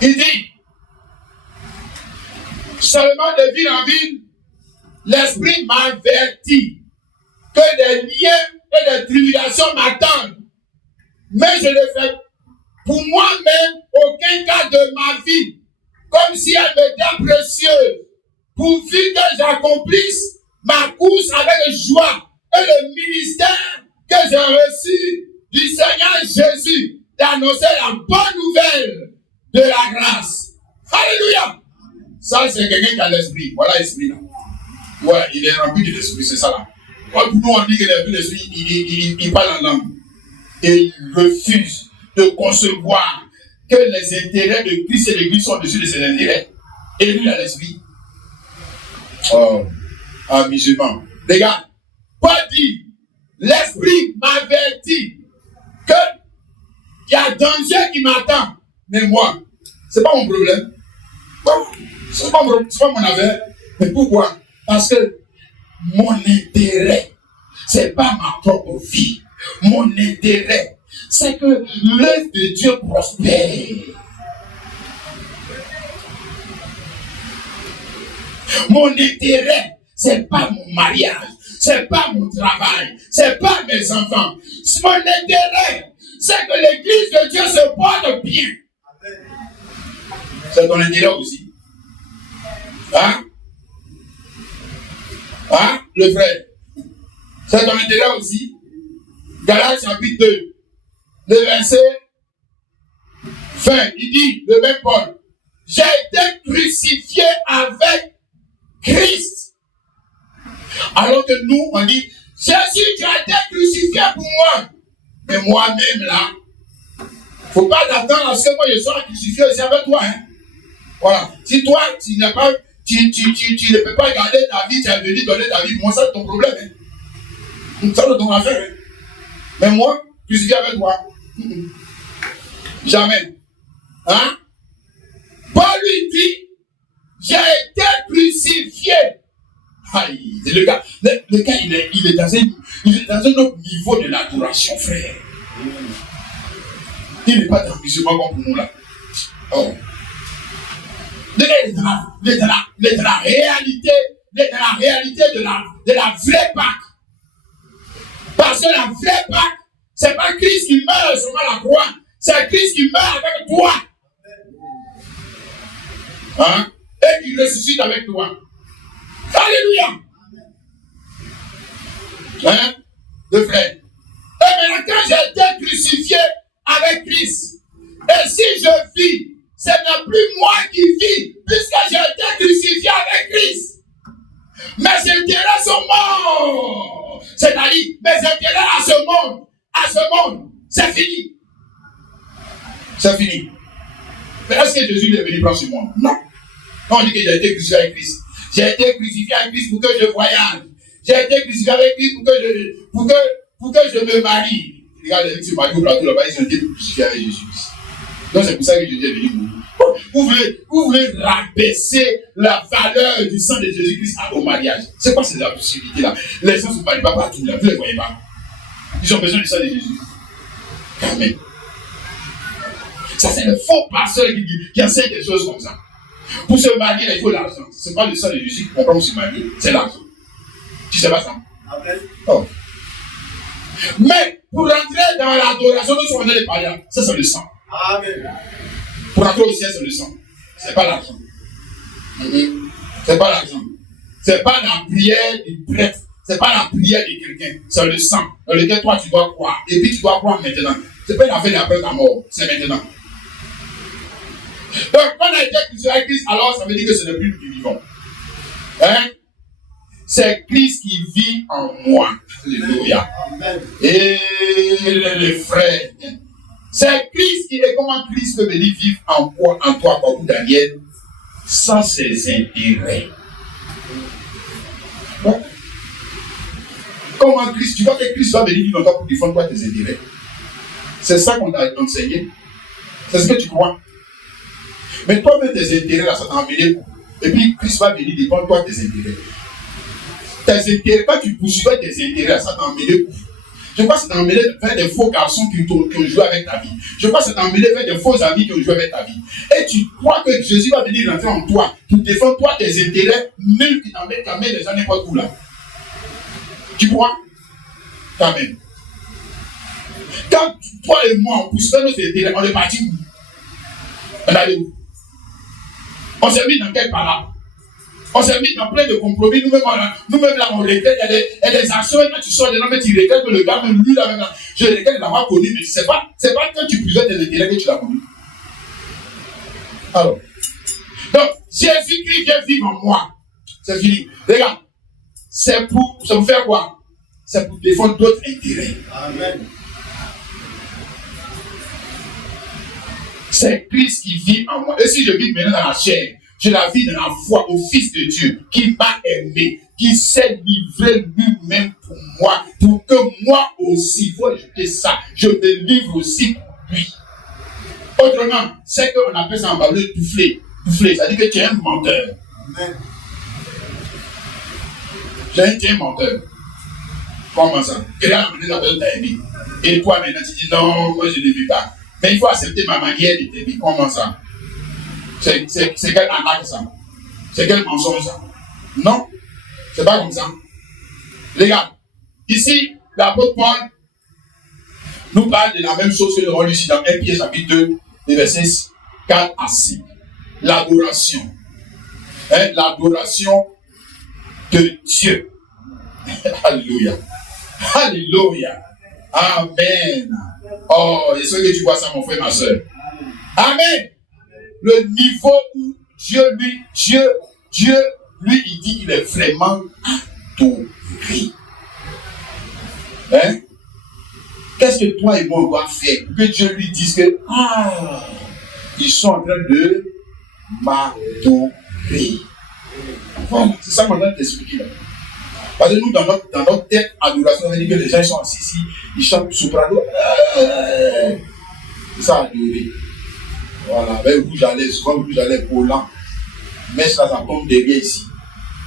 Il dit, seulement de ville en ville, l'Esprit m'avertit que des liens et des tribulations m'attendent. Mais je ne fais pour moi-même aucun cas de ma vie, comme si elle m'était précieuse, pourvu que j'accomplisse ma course avec joie et le ministère que j'ai reçu du Seigneur Jésus d'annoncer la bonne nouvelle de la grâce. Alléluia! Ça, c'est quelqu'un qui a l'esprit. Voilà l'esprit là. Ouais, il est rempli de l'esprit, c'est ça là. Pour nous, on dit qu'il est rempli de l'esprit, il parle en langue. Et il refuse de concevoir que les intérêts de Christ et l'Église sont au-dessus de ses intérêts. Et lui, il a l'esprit. Oh, musulman. Regarde, Paul dit, l'esprit m'avertit que il y a danger qui m'attend. Mais moi, c'est pas mon problème. C'est pas mon affaire. Mais pourquoi? Parce que mon intérêt, c'est pas ma propre vie. Mon intérêt, c'est que l'œuvre de Dieu prospère. Mon intérêt, c'est pas mon mariage, c'est pas mon travail, c'est pas mes enfants. Mon intérêt, c'est que l'église de Dieu se porte bien. C'est ton intérêt aussi. Hein? Hein, le frère? C'est ton intérêt aussi. Galates chapitre 2, le verset 20, il dit, le même Paul, j'ai été crucifié avec Christ. Alors que nous, on dit, Jésus, tu as été crucifié pour moi. Mais moi-même, là, il ne faut pas t'attendre à ce que moi je sois crucifié aussi avec toi. Hein? Voilà. Si toi, tu ne peux pas garder ta vie, tu es venu donner ta vie, moi, ça c'est ton problème. Hein? Ça c'est ton affaire. Hein? Mais moi, crucifié avec toi. Jamais. Hein? Paul lui dit, j'ai été crucifié. Aïe, le gars, il est dans un autre niveau de l'adoration, frère. Il n'est pas dans le musulman comme pour nous là. Oh. Le gars, il est dans la réalité, de la vraie Pâque. Parce que la vraie Pâque, c'est pas Christ qui meurt sur la croix, c'est Christ qui meurt avec toi. Hein? Et qui ressuscite avec toi. Alléluia. Hein? Le frère. Et maintenant, quand j'ai été crucifié avec Christ, et si je vis, ce n'est plus moi qui vis, puisque j'ai été crucifié avec Christ. Mes intérêts sont morts. C'est-à-dire, mes intérêts à ce monde, c'est fini. C'est fini. Mais est-ce que Jésus est venu prendre ce monde? Non. On dit que j'ai été crucifié avec Christ. J'ai été crucifié avec Christ pour que je voyage. J'ai été crucifié avec Christ pour que je me marie. Regarde, les se marient au plateau là-bas, ils ont été crucifiés avec Jésus. Donc c'est pour ça que Jésus est venu mourir. Vous voulez rabaisser la valeur du sang de Jésus-Christ au mariage. C'est quoi ces absurdités-là? Les gens ne se marient pas partout, là. Vous ne les voyez pas. Ils ont besoin du sang de Jésus. Amen. Ça, c'est le faux pasteur qui enseigne des choses comme ça. Pour se marier, il faut l'argent. Ce n'est pas le sang de Jésus qui comprend pour se marier, c'est l'argent. Tu sais pas ça? Amen. Oh. Mais pour rentrer dans l'adoration, nous sommes en train de parler. Ça, c'est le sang. Amen. Pour rentrer au ciel, c'est le sang. Ce n'est pas l'argent. C'est pas l'argent. C'est pas la prière du prêtre. C'est pas la prière de quelqu'un. C'est le sang dans lequel toi tu dois croire. Et puis tu dois croire maintenant. C'est pas une affaire après ta mort. C'est maintenant. Donc, quand on a été crucifié avec Christ, alors ça veut dire que ce n'est plus nous qui vivons. Hein? C'est Christ qui vit en moi. Alléluia. Et les frères. C'est Christ qui est comment Christ peut venir vivre en toi, comme Daniel, sans ses intérêts. Donc, comment Christ, tu vois que Christ va venir vivre en toi pour défendre toi tes intérêts. C'est ça qu'on t'a enseigné. C'est ce que tu crois. Mais toi-même, tes intérêts, là, ça t'a amené. Et puis, Christ va venir défendre toi tes intérêts. Tes intérêts, quand tu poursuivais tes intérêts, ça t'a amené. Je crois que ça t'a amené vers des faux garçons qui ont joué avec ta vie. Je crois que ça t'a amené vers des faux amis qui ont joué avec ta vie. Et tu crois que Jésus va venir rentrer en toi pour défendre toi tes intérêts, nul qui t'emmène ta main les gens n'importe où là. Tu crois? Amen. Quand toi et moi, on pousse nos intérêts, on est parti où? On allait où? On s'est mis dans quel parade? On s'est mis dans plein de compromis. Nous-mêmes là, on regrette. Il y a des actions, quand tu sors des noms, mais tu regrettes que le gars, même lui, là, même là, je regrette de l'avoir connu, mais c'est pas quand tu prisais tes intérêts que tu l'as connu. Alors, donc, Jésus-Christ vient vivre en moi. C'est fini. Regarde, c'est pour faire quoi? C'est pour défendre d'autres intérêts. Amen. C'est Christ qui vit en moi. Et si je vis maintenant dans la chair, je la vis dans la foi au Fils de Dieu qui m'a aimé, qui s'est livré lui-même pour moi, pour que moi aussi, il faut ajouter ça, je me livre aussi pour lui. Autrement, c'est qu'on appelle ça en parole touffler. Touffler, ça veut dire que tu es un menteur. Amen. Tu es un menteur. Comment ça? Quelqu'un a appelé ta aimé. Et toi maintenant, tu dis non, moi je ne vis pas. Mais il faut accepter ma manière de t'aimer. Comment ça? C'est quel arnaque ça? C'est quel mensonge ça? Non, c'est pas comme ça. Regarde, ici, l'apôtre Paul nous parle de la même chose que nous avons lu ici dans 1 Pierre chapitre 2, les versets 4 à 6. L'adoration. Hein, l'adoration de Dieu. Alléluia. Alléluia. Amen. Oh, est-ce que tu vois ça, mon frère, ma soeur? Amen. Le niveau où Dieu, lui, il dit qu'il est vraiment adoré. Hein? Qu'est-ce que toi et moi on doit faire pour que Dieu lui dise que ils sont en train de m'adorer. Voilà, c'est ça qu'on a t'expliquer là. Parce que nous, dans notre tête, adoration, on veut dire que les gens sont assis ici, ils chantent soprano. C'est ça, adorer. Voilà, avec rouge à lèvres, souvent rouge à lèvres collant. Mais ça tombe derrière ici.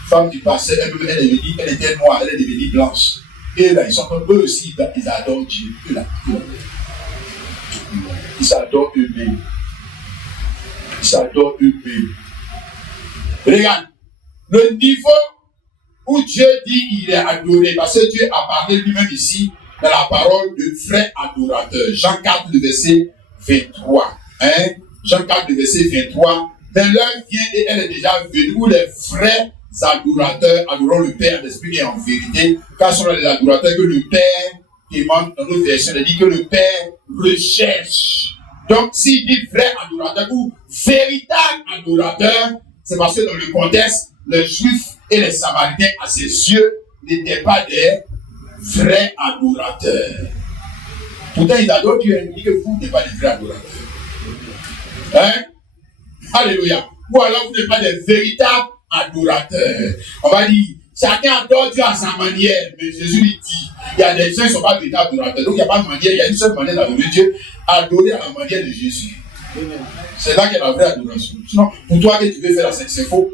Femme du passé, elle était noire, elle est devenue blanche. Et là, ils sont comme eux aussi, ils adorent Dieu. Eux là. Ils s'adorent eux-mêmes. Ils s'adorent eux-mêmes. Regarde, le niveau où Dieu dit qu'il est adoré, parce que Dieu a parlé lui-même ici dans la parole de vrai adorateur. Jean 4, le verset 23. Hein? Jean 4, le verset 23. Mais l'heure vient et elle est déjà venue où les vrais adorateurs adoreront le Père d'esprit et en vérité, car ce sont les adorateurs que le Père demande dans notre version. Il dit que le Père recherche. Donc, s'il dit vrai adorateur ou véritable adorateur, c'est parce que dans le contexte, les Juifs et les Samaritains, à ses yeux, n'étaient pas des vrais adorateurs. Pourtant, ils adorent Dieu. Il dit que vous n'êtes pas des vrais adorateurs. Hein? Alléluia. Ou alors, vous n'êtes pas des véritables adorateurs. On va dire, chacun adore Dieu à sa manière. Mais Jésus lui dit, il y a des gens qui ne sont pas véritables adorateurs. Donc, il n'y a pas de manière, il y a une seule manière d'adorer Dieu, adorer à la manière de Jésus. C'est là qu'est la vraie adoration. Sinon, pour toi que tu veux faire la scène, c'est faux.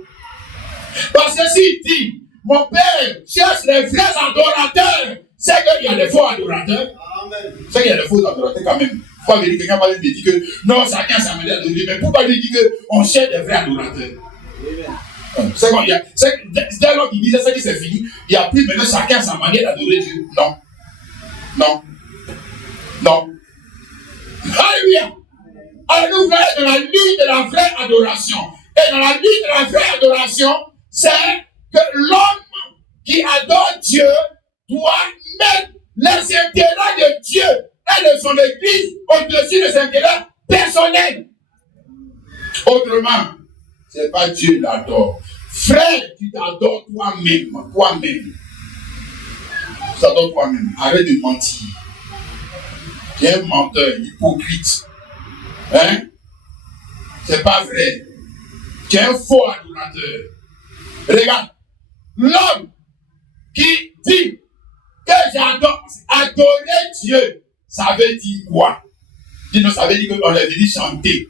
Parce que s'il dit, mon père cherche les vrais adorateurs, c'est qu'il y a des faux adorateurs. C'est qu'il y a des faux adorateurs quand même. Pourquoi venir quelqu'un va lui dire que non, chacun sa manière d'adorer, mais pourquoi lui dire qu'on cherche des vrais adorateurs? C'est quand il y a, dès lors qu'il disait ça, que c'est fini, il n'y a plus maintenant chacun sa manière d'adorer Dieu. Non. Non. Non. Alléluia. Alors nous voyons dans la lutte de la vraie adoration. Et dans la lutte de la vraie adoration, c'est que l'homme qui adore Dieu doit mettre les intérêts de Dieu et de son Église au-dessus de ses intérêts personnels. Autrement, c'est pas Dieu qui l'adore. Frère, tu t'adores toi-même. Toi-même. Tu t'adores toi-même. Arrête de mentir. Tu es un menteur, hypocrite. Hein? C'est pas vrai. Tu es un faux adorateur. Regarde. L'homme qui dit que j'adore, adorer Dieu, ça veut dire quoi? Dis non, ça veut dire qu'on l'a dit chanter.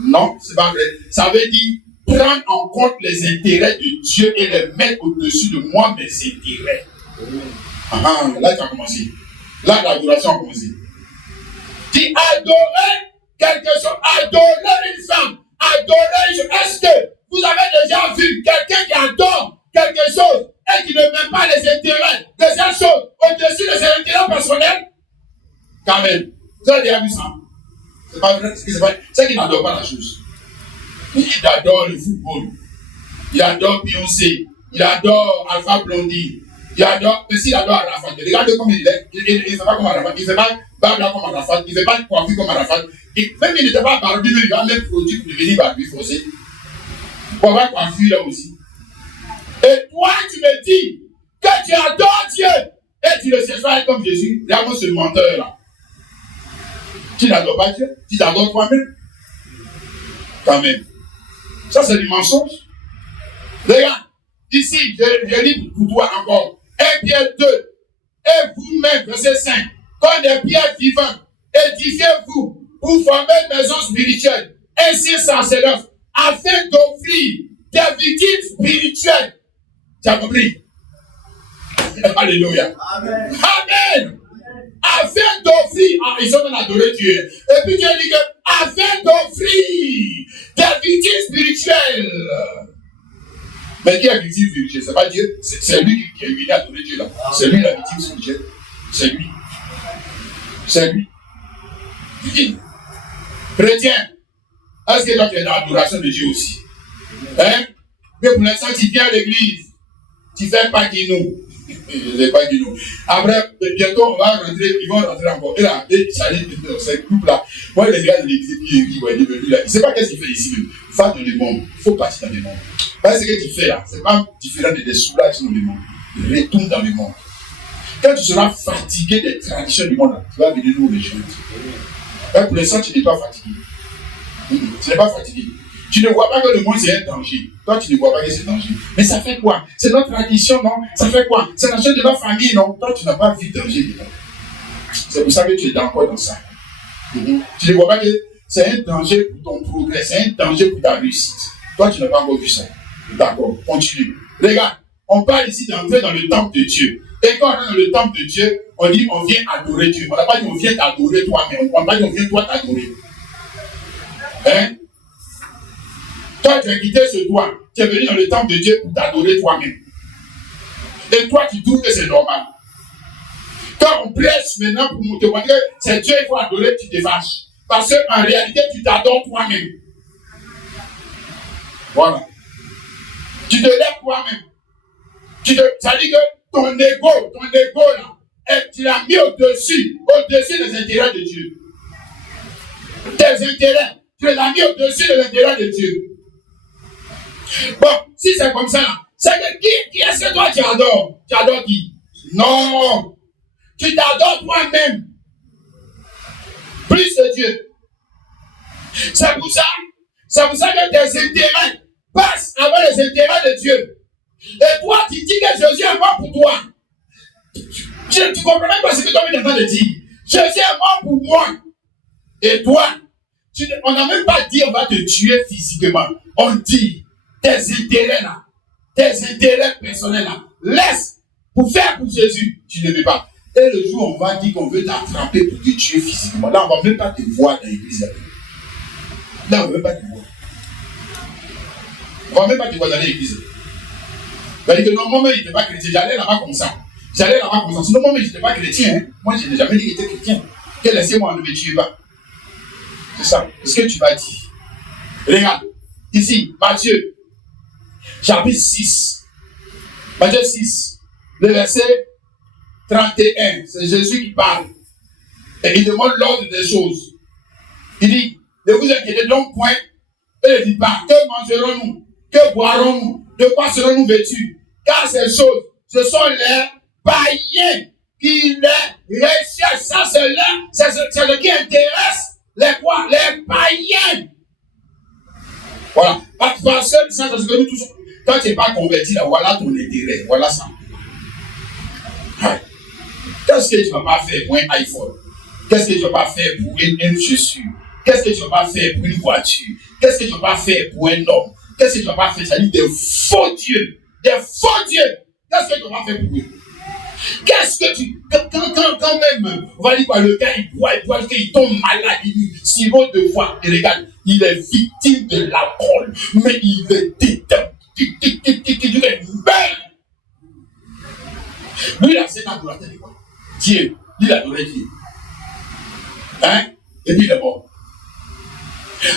Non, c'est pas vrai. Ça veut dire prendre en compte les intérêts de Dieu et les mettre au-dessus de moi, mes intérêts. Là, tu as commencé. Là, l'adoration a commencé. Tu adorer quelque chose, adorer une femme, adorer une chose. Est-ce que vous avez déjà vu quelqu'un qui adore quelque chose et qui ne met pas les intérêts de cette chose au-dessus de ses intérêts personnels? Quand même. Vous avez déjà vu ça? C'est pas vrai. C'est qu'il n'adore pas la chose. Il adore le football. Il adore Beyoncé. Il adore Alpha Blondie. Il adore. Mais s'il adore Arafat, regardez comme il est. Il ne fait pas comme Arafat. Il ne fait pas Babla comme Arafat. Il ne fait pas coiffure comme Arafat. Même il n'était pas barbu, mais il va même produit pour devenir barbu forcé. Pour avoir coiffure là aussi. Et toi, tu me dis que tu adores Dieu et tu le cherches pas comme Jésus. Regarde-moi ce menteur là. Tu n'adores pas Dieu, tu t'adores toi-même. Quand même. Ça, c'est du mensonge. Regarde, ici, je lis pour toi encore. 1 Pierre 2. Et vous-même, verset 5, comme des pierres vivantes, édifiez-vous pour former une maison spirituelle, ainsi sacerdoce, afin d'offrir des victimes spirituelles. Tu as compris? Alléluia. Amen. Amen. Afin d'offrir, ils sont en adorer Dieu. Et puis Dieu dit que, afin d'offrir des victimes spirituelles. Mais qui est victime spirituelle? C'est pas Dieu, c'est lui qui est venu adorer Dieu là. C'est lui la victime spirituelle. C'est lui. C'est lui. Chrétien, est-ce que toi tu es dans l'adoration de Dieu aussi? Hein? Mais pour l'instant, tu viens à l'église, tu fais pas Guinou. Je ne sais pas Guinou. Après, bientôt, on va rentrer, ils vont rentrer encore. Et là, ça dit, ce groupe-là, moi, les gars de l'église, ils vont être venus là. Je ne sais pas qu'est-ce qu'il fait ici même. Va dans le monde. Il faut partir dans le monde. Parce que ce que tu fais là, ce n'est pas différent de des soulages dans le monde. Retourne dans le monde. Quand tu seras fatigué des traditions du monde, tu vas venir nous rejoindre. Mais pour l'instant, tu n'es pas fatigué. Tu n'es pas fatigué. Tu ne vois pas que le monde c'est un danger. Toi, tu ne vois pas que c'est un danger. Mais ça fait quoi? C'est notre tradition, non? Ça fait quoi? C'est la chose de notre famille, non? Toi, tu n'as pas vu danger dedans. C'est pour ça que tu es encore dans ça. Tu ne vois pas que c'est un danger pour ton progrès, c'est un danger pour ta réussite. Toi, tu n'as pas encore vu ça. D'accord, continue. Regarde, on parle ici d'entrer dans le temple de Dieu. Et quand on est dans le temple de Dieu, on dit on vient adorer Dieu. On n'a pas dit on vient t'adorer toi-même. On n'a pas dit on vient toi t'adorer. Hein? Toi, tu as quitté ce toit. Tu es venu dans le temple de Dieu pour t'adorer toi-même. Et toi, tu trouves que c'est normal. Quand on prêche maintenant pour te montrer que c'est Dieu qu'il faut adorer, tu te fâches. Parce qu'en réalité, tu t'adores toi-même. Voilà. Tu te lèves toi-même. Ça dit que ton ego là, tu l'as mis au-dessus des intérêts de Dieu. Tes intérêts, tu les as mis au-dessus des intérêts de Dieu. Bon, si c'est comme ça là, c'est que qui est-ce que toi tu adores? Tu adores qui? Non! Tu t'adores toi-même. Plus que Dieu. C'est pour ça que tes intérêts passent avant les intérêts de Dieu. Et toi, tu dis que Jésus est mort pour toi. Tu comprends même pas ce que toi tu es en train de dire. Jésus est mort pour moi. Et toi, On n'a même pas dit on va te tuer physiquement. On dit tes intérêts là, tes intérêts personnels là, laisse pour faire pour Jésus, tu ne veux pas. Et le jour où on va dire qu'on veut t'attraper pour te tuer physiquement, là on ne va même pas te voir dans l'église. Là on ne va même pas te voir. On ne va même pas te voir dans l'église. On va dire que non, moi-même je n'étais pas chrétien, j'allais là-bas comme ça. Sinon moi-même je n'étais pas chrétien. Hein. Moi je n'ai jamais dit que j'étais chrétien. Que laissez-moi, ne me tuez pas. C'est ça. C'est ce que tu vas dire. Regarde. Ici, Matthieu, chapitre 6. Matthieu 6, le verset 31. C'est Jésus qui parle. Et il demande l'ordre des choses. Il dit, ne vous inquiétez donc point. Et il dit pas, que mangerons-nous? Que boirons-nous? De quoi serons-nous vêtus? Car ces choses, ce sont les païens qui les recherchent. Ça, c'est ce qui intéresse les quoi? Les païens. Voilà. Parce que ça, c'est ce que nous tous. Quand tu n'es pas converti, là, voilà ton intérêt. Voilà ça. Qu'est-ce que tu ne vas pas faire pour un iPhone? Qu'est-ce que tu ne vas pas faire pour une chaussure? Qu'est-ce que tu ne vas pas faire pour une voiture? Qu'est-ce que tu ne vas pas faire pour un homme? Qu'est-ce que tu ne vas pas faire? C'est-à-dire des faux dieux. Des faux dieux. Qu'est-ce que tu ne vas pas faire pour eux? Qu'est-ce que tu. Quand même, on va dire quoi, le gars, il boit, il tombe malade, il sirote de voix. Et regarde, il est victime de l'alcool. Mais il est déterminé. Lui, là, c'est un adorateur de quoi? Dieu. Il adorait Dieu. Hein? Et puis il est mort.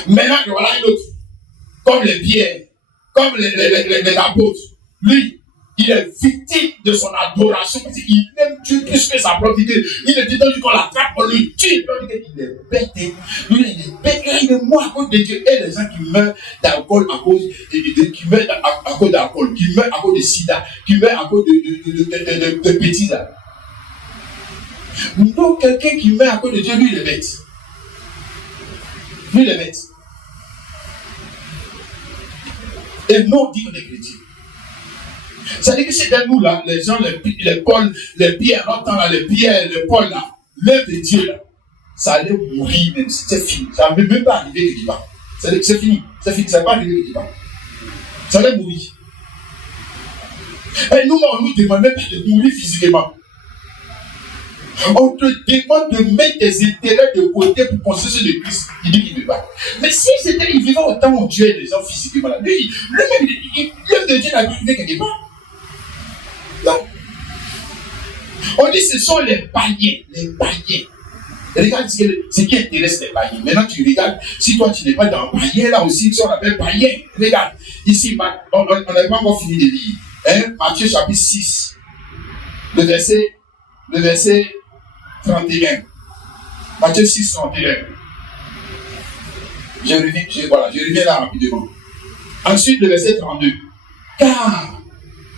Maintenant, voilà un autre. Comme les pierres, comme les apôtres. Lui, il est victime de son adoration. Parce qu'il aime Dieu plus que sa propre idée. Il est détendu qu'on l'attrape, on le tue. Il est bête. Lui, il est bête. Il est mort à cause de Dieu. Et les gens qui meurent d'alcool à cause qui meurent à cause d'alcool, qui meurent à cause de sida, qui meurent à cause de bêtises. Donc, quelqu'un qui meurt à cause de Dieu, lui, il est bête. Lui, il est bête. Et nous, on dit qu'on est chrétien. C'est-à-dire que c'est nous là, les gens, les Paul, les pierres, l'autre là, les pierres, les Paul là, l'œuvre de Dieu là, ça allait mourir même, c'est fini. Ça ne peut même pas arriver quelque part. C'est-à-dire que c'est fini, ça ne va pas arriver quelque part. Ça allait mourir. Et nous, on nous demande même pas de mourir physiquement. On te demande de mettre tes intérêts de côté pour construire de Christ. Il dit qu'il ne veut pas. Mais si c'était, il vivait autant où Dieu est les gens physiquement là. Lui-même, l'œuvre de Dieu n'a pas arrivé quelque part. Non. On dit ce sont les païens. Les païens. Regarde ce qui intéresse les païens. Maintenant tu regardes, si toi tu n'es pas dans païen là aussi, ça on appelle païen. Regarde, ici, on n'a pas encore fini de lire. Hein? Matthieu chapitre 6, le verset 31. Matthieu 6, 31. Je reviens là rapidement. Ensuite, le verset 32. Car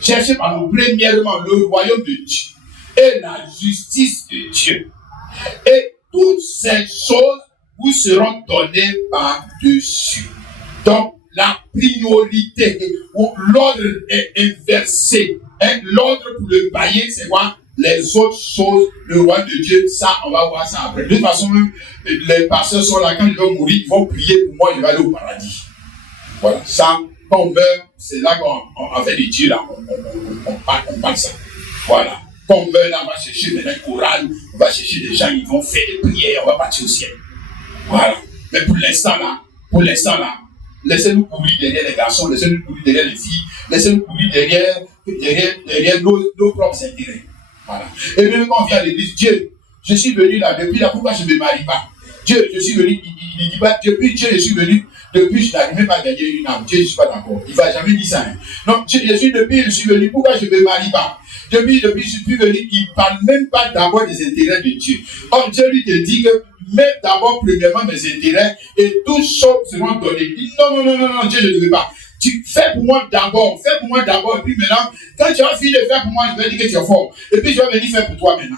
cherchez par nous premièrement le royaume de Dieu et la justice de Dieu. Et toutes ces choses vous seront données par-dessus. Donc, la priorité, l'ordre est inversé. Hein? L'ordre pour le païen, c'est quoi? Les autres choses, le roi de Dieu, ça, on va voir ça après. De toute façon, même, les pasteurs sont là, quand ils vont mourir, ils vont prier pour moi, je vais aller au paradis. Voilà, ça, quand on meurt, c'est là qu'on fait des dieux, là, on parle ça. Voilà. Quand on meurt, là, on va chercher des chorales, on va chercher des gens, ils vont faire des prières, on va partir au ciel. Voilà. Mais pour l'instant, là, laissez-nous courir derrière les garçons, laissez-nous courir derrière les filles, laissez-nous courir derrière nos propres intérêts. Voilà. Et même quand on vient à l'église, Dieu, je suis venu là, depuis là, pourquoi je ne me marie pas? Dieu, je suis venu, il ne dit pas, depuis Dieu, je suis venu, depuis je n'arrive même pas à gagner une âme. Dieu, je ne suis pas d'accord. Il ne va jamais dire ça. Hein. Non, depuis je suis venu, pourquoi je ne me marie pas? Depuis je suis venu, il ne parle même pas d'abord des intérêts de Dieu. Or, Dieu lui te dit que, mets d'abord premièrement mes intérêts et toutes choses seront données. Il dit, non, Dieu, je ne veux pas. Tu fais pour moi d'abord, et puis maintenant, quand tu as fini de faire pour moi, je vais dire que tu es fort. Et puis je vais venir faire pour toi maintenant.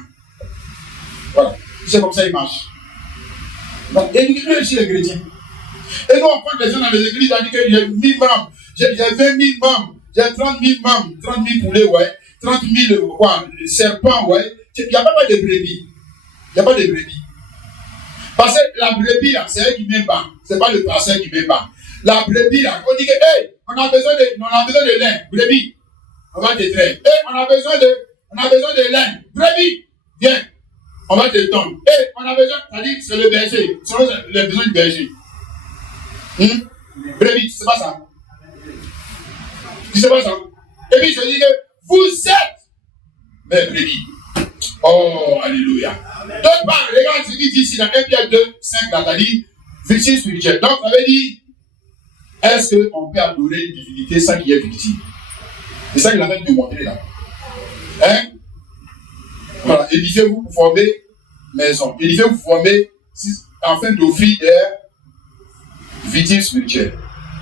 Voilà. C'est comme ça il marche. Donc, et nous aussi les chrétiens. Et nous, on prend des gens dans les églises, on dit que j'ai 1000 membres, j'ai 20 000 membres, j'ai 30 000 membres, 30 000 poulets, ouais, 30 000 serpents, ouais. Il n'y a pas de brebis. Parce que la brebis, là, c'est elle qui ne met pas. Ce n'est pas le pasteur qui ne met pas. La brebis, là, on dit que, hey, on a besoin de lin. Brebis, on va te traiter. Hey, on a besoin de lin. Brebis, viens. On va te tendre. Hey, on a besoin, c'est-à-dire, c'est le berger. C'est le besoin du berger. Brebis, c'est pas ça. C'est pas ça. Et puis, je dis que vous êtes mes brebis. Oh, alléluia. D'autre part, regarde ce qu'il dit ici dans 1 Pierre 2, 5, là, t'as dit, victime spirituelle. Donc, ça veut dire, est-ce qu'on peut adorer une divinité sans qu'il y ait victime? C'est ça qu'il a même démontré là. Hein? Voilà, édifiez-vous pour former maison. Édifiez-vous pour former, afin d'offrir des victimes spirituelles.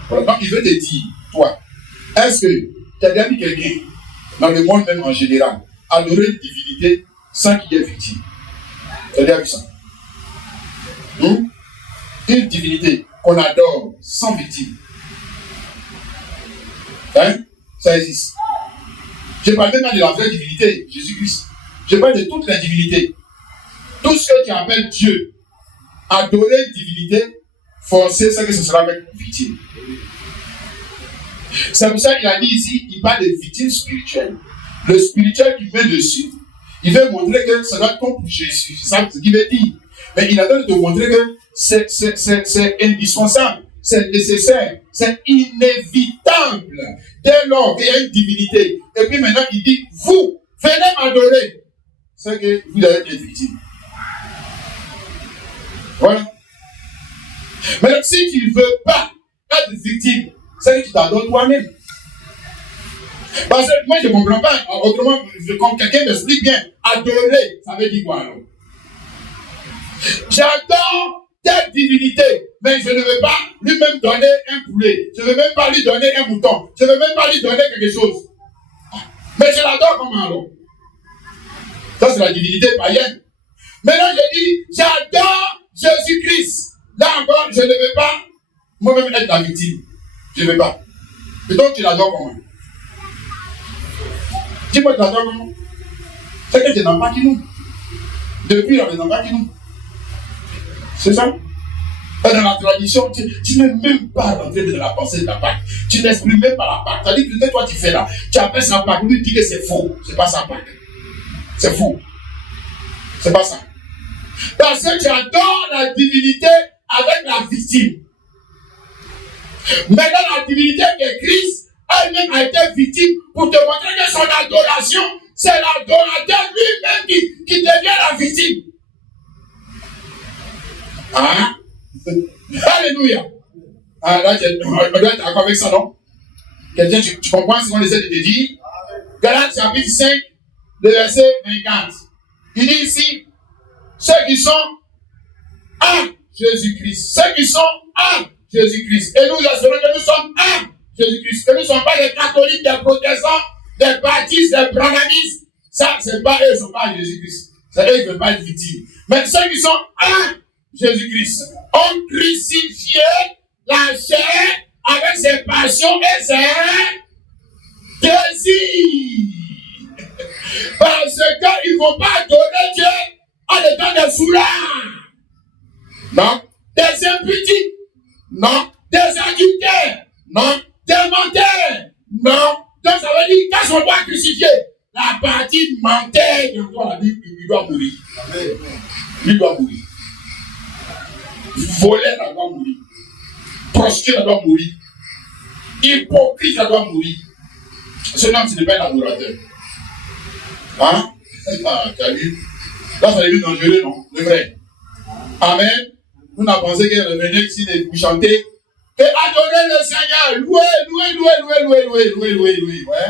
Voilà, donc il veut te dire, toi, est-ce que tu as déjà vu quelqu'un, dans le monde même en général, adorer une divinité sans qu'il y ait victime? Tu as déjà vu ça? Une divinité qu'on adore sans victime. Hein? Ça existe. Je parle même pas de la vraie divinité, Jésus-Christ. Je parle de toutes les divinités. Tout ce que tu appelles Dieu, adorer une divinité, forcer, c'est que ce sera avec victime. C'est pour ça qu'il a dit ici, il parle de victime spirituelle. Le spirituel qui met dessus, il veut montrer que ça doit être comme pour Jésus. C'est ça ce qu'il veut dire. Mais il a donné de montrer que c'est indispensable, c'est nécessaire, c'est inévitable. Dès lors qu'il y a une divinité, et puis maintenant il dit, vous, venez m'adorer. C'est que vous allez être victime. Voilà. Mais si tu ne veux pas être victime, c'est que tu t'adores toi-même. Parce que moi je ne comprends pas. Autrement, comme quelqu'un m'explique bien, adorer, ça veut dire quoi alors? J'adore telle divinité, mais je ne veux pas lui-même donner un poulet. Je ne veux même pas lui donner un mouton. Je ne veux même pas lui donner quelque chose. Mais je l'adore comment alors? Ça c'est la divinité païenne. Maintenant je dis, j'adore Jésus-Christ. Là encore, je ne veux pas moi-même être la victime. Je ne veux pas. Et donc tu l'adores comment? Dis-moi tu l'adores comment? C'est que tu n'as pas qui nous. Depuis là, tu n'as pas qui nous. C'est ça? Et dans la tradition, tu n'es même pas rentré dans la pensée de la Pâque. Tu n'exprimes même pas la Pâque. C'est-à-dire que toi tu fais là, tu appelles ça Pâque, lui dit que c'est faux. C'est pas ça Pâque. C'est faux. C'est pas ça. Parce que tu adores la divinité avec la victime. Mais dans la divinité de Christ, elle-même a été victime pour te montrer que son adoration, c'est l'adorateur lui-même qui devient la victime. Ah, alléluia. Ah, là, on doit être d'accord avec ça, non? Quelqu'un, tu comprends ce qu'on essaie de te dire? Galates chapitre 5, le verset 24. Il dit ici, ceux qui sont à Jésus-Christ, ceux qui sont à Jésus-Christ. Et nous assurons que nous sommes à Jésus-Christ. Que nous ne sommes pas des catholiques, des protestants, des baptistes, des brahmanistes. Ça, c'est pas eux, ils ne sont pas à Jésus-Christ. C'est eux qui ne veulent pas être victimes. Mais ceux qui sont à Jésus-Christ ont crucifié la chair avec ses passions et ses désirs. Parce qu'ils ne vont pas adorer Dieu en étant des soulards. Non. Des impudiques. Non. Des adultères. Non. Des menteurs. Non. Donc ça veut dire quand on doit crucifier la partie mentale de toi, il doit mourir. Il doit mourir. Voler, elle doit mourir. Prostituer, elle doit mourir. Hypocrite, elle doit mourir. Ce nom, ce n'est pas un adorateur. Hein? Tu as vu? Là, ça devient dangereux, non? C'est vrai. Amen. Nous avons pensé qu'elle revenait ici pour chanter. Et adorer le Seigneur. Louer. Ouais.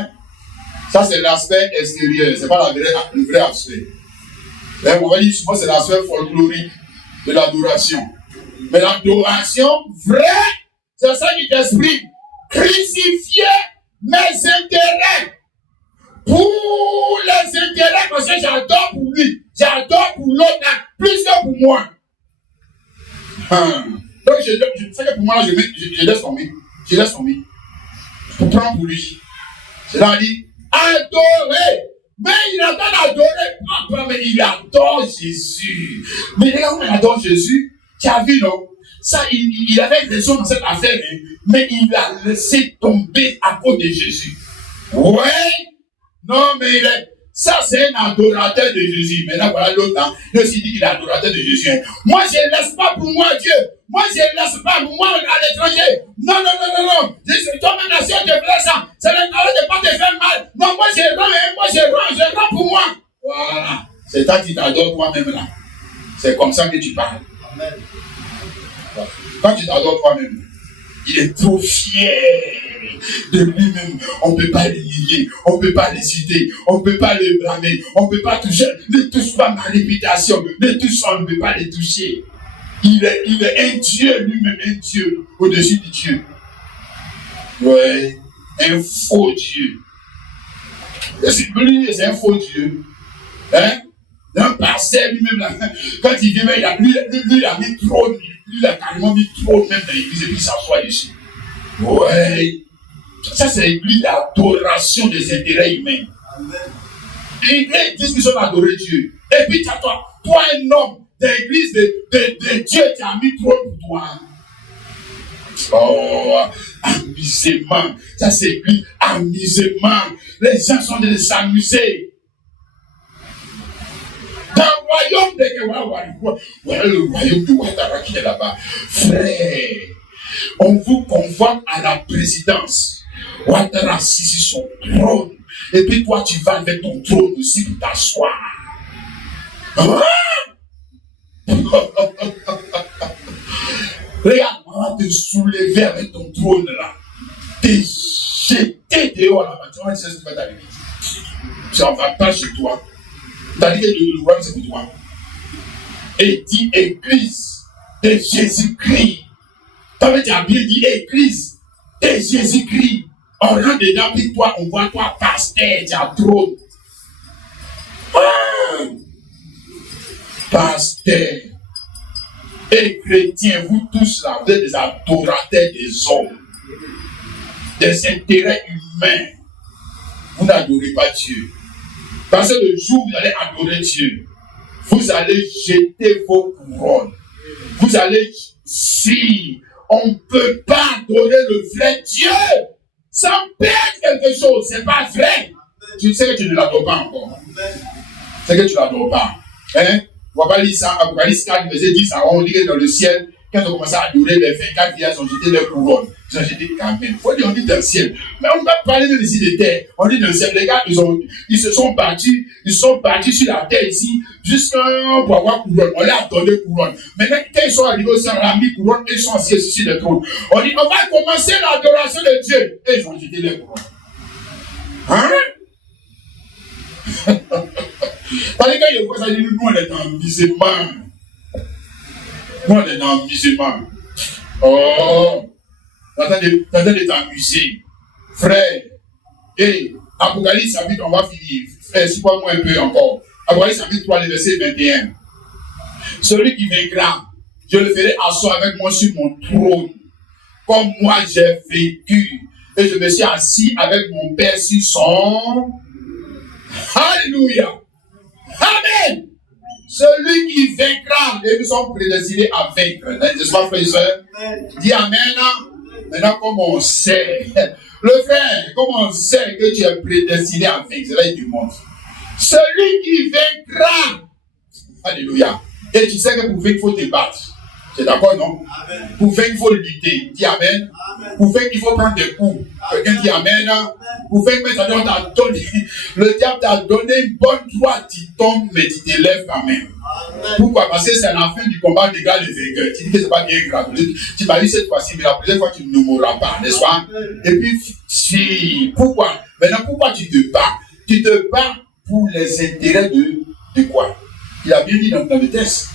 Ça, c'est l'aspect extérieur. Ce n'est pas le vrai aspect. Mais on va dire souvent, c'est l'aspect folklorique de l'adoration. Mais l'adoration vraie, c'est ça qui t'exprime. Crucifier mes intérêts. Pour les intérêts, parce que j'adore pour lui. J'adore pour l'autre, plus que pour moi. Donc, je sais que pour moi, je laisse tomber. Je laisse tomber. Je prends pour lui. C'est là, il dit, adorer Mais il n'a pas adoré Papa, mais il adore Jésus. Mais regarde, on adore Jésus. Tu as vu, non? Ça, il avait raison dans cette affaire, hein, mais il a laissé tomber à cause de Jésus. Ouais. Non, mais ça, c'est un adorateur de Jésus. Maintenant, voilà l'autre, hein, il aussi dit qu'il est adorateur de Jésus. Hein. Moi, je ne laisse pas pour moi Dieu. Moi, je ne laisse pas pour moi à l'étranger. Non, non, non, non, non. Toi, ma nation, te fait ça. C'est le travail de ne pas te faire mal. Non, moi, je rends, hein, je rends pour moi. Voilà. C'est toi qui t'adores toi-même là. C'est comme ça que tu parles. Amen. Quand tu t'adores toi-même, il est trop fier de lui-même. On ne peut pas le nier, on ne peut pas le citer, on ne peut pas le blâmer, on ne peut pas toucher. Ne touche pas ma réputation, ne touche pas, on ne peut pas le toucher. Il est un Dieu lui-même, un Dieu au-dessus du Dieu. Ouais, un faux Dieu. Lui, c'est un faux Dieu. Hein? Un pasteur lui-même, là, quand il vient, lui, il a mis trop, lui, il a carrément mis trop même dans l'église et puis il s'assoit ici. Ouais. Ça, c'est l'église d'adoration des intérêts humains. Amen. Et ils disent qu'ils ont adoré Dieu. Et puis, toi, un homme de l'église de Dieu, tu as mis trop pour toi. Oh, amusement. Ça, c'est l'église, amusement. Les gens sont en train de s'amuser. Dans le royaume le royaume de Ouattara qui est là-bas. Frère, on vous convoque à la présidence. Ouattara assis sur son trône. Et puis toi, tu vas avec ton trône aussi pour t'asseoir. Hein? Regarde, on va te soulever avec ton trône là. T'es jeté dehors là-bas. Tu vas dire ce qui va t'arriver. Ça ne va pas chez toi. T'as dit que le royaume c'est pour toi. Et dit église de Jésus-Christ. T'avais bien dit église de Jésus-Christ. On rentre dedans, puis toi, on voit toi, pasteur, tu as trône. Ah! Pasteur et chrétiens, vous tous là, vous êtes des adorateurs des hommes, des intérêts humains. Vous n'adorez pas Dieu. Parce que le jour où vous allez adorer Dieu, vous allez jeter vos couronnes. Vous allez, si on ne peut pas adorer le vrai Dieu sans perdre quelque chose, c'est pas vrai. Tu sais que tu ne l'adores pas encore. C'est que tu ne l'adores pas. Hein? On va pas lire ça, Apocalypse 4, verset 10, on dit que dans le ciel, quand on commence à adorer les 24 vierges, ils ont jeté leurs couronnes. Ils ont jeté quand même. Il faut dire, on dit dans le ciel. Mais on ne va pas parler même ici de terre. On dit dans le ciel. Les gars, ils se sont battus. Ils sont battus sur la terre ici, jusqu'à pour avoir couronne. On leur a donné couronne. Maintenant, quand ils sont arrivés au ciel, on a mis couronne et ils sont assis sur le trône. On dit, on va commencer l'adoration de Dieu. Et ils ont jeté les couronnes. Hein? Parce que quand il y a ça, dit, nous, on est dans le musulman. Nous, on est dans le musulman. Oh! T'attendez de t'amuser. Frère, et Apocalypse chapitre, on va finir. Frère, si pas moi un peu encore. Apocalypse chapitre 3, le verset 21. Celui qui vaincra, je le ferai asseoir avec moi sur mon trône. Comme moi j'ai vécu. Et je me suis assis avec mon Père sur son. Alléluia. Amen. Celui qui vaincra, et nous sommes prédestinés à vaincre. N'est-ce pas, frère et soeur? Dis Amen. Maintenant, comme on sait, le frère, comme on sait que tu es prédestiné à vaincre, c'est là qu'il montre. Celui qui vaincra. Alléluia. Et tu sais que pour vaincre, il faut te battre. C'est d'accord, non? Amen. Pour vaincre, il faut lutter. Dis Amen. Amen. Pour vaincre, il faut prendre des coups. Quelqu'un dit Amen. Amen. Pour vaincre, le diable t'a donné une bonne droite. Tu tombes, mais tu te lèves quand même. Amen. Pourquoi? Parce que c'est à la fin du combat de gars le vainqueur. Tu dis que c'est pas bien grave. Tu m'as dit cette fois-ci, mais la prochaine fois, tu ne mourras pas, n'est-ce pas? Amen. Et puis, si, pourquoi? Maintenant, pourquoi tu te bats? Tu te bats pour les intérêts de quoi? Il a bien dit dans le texte.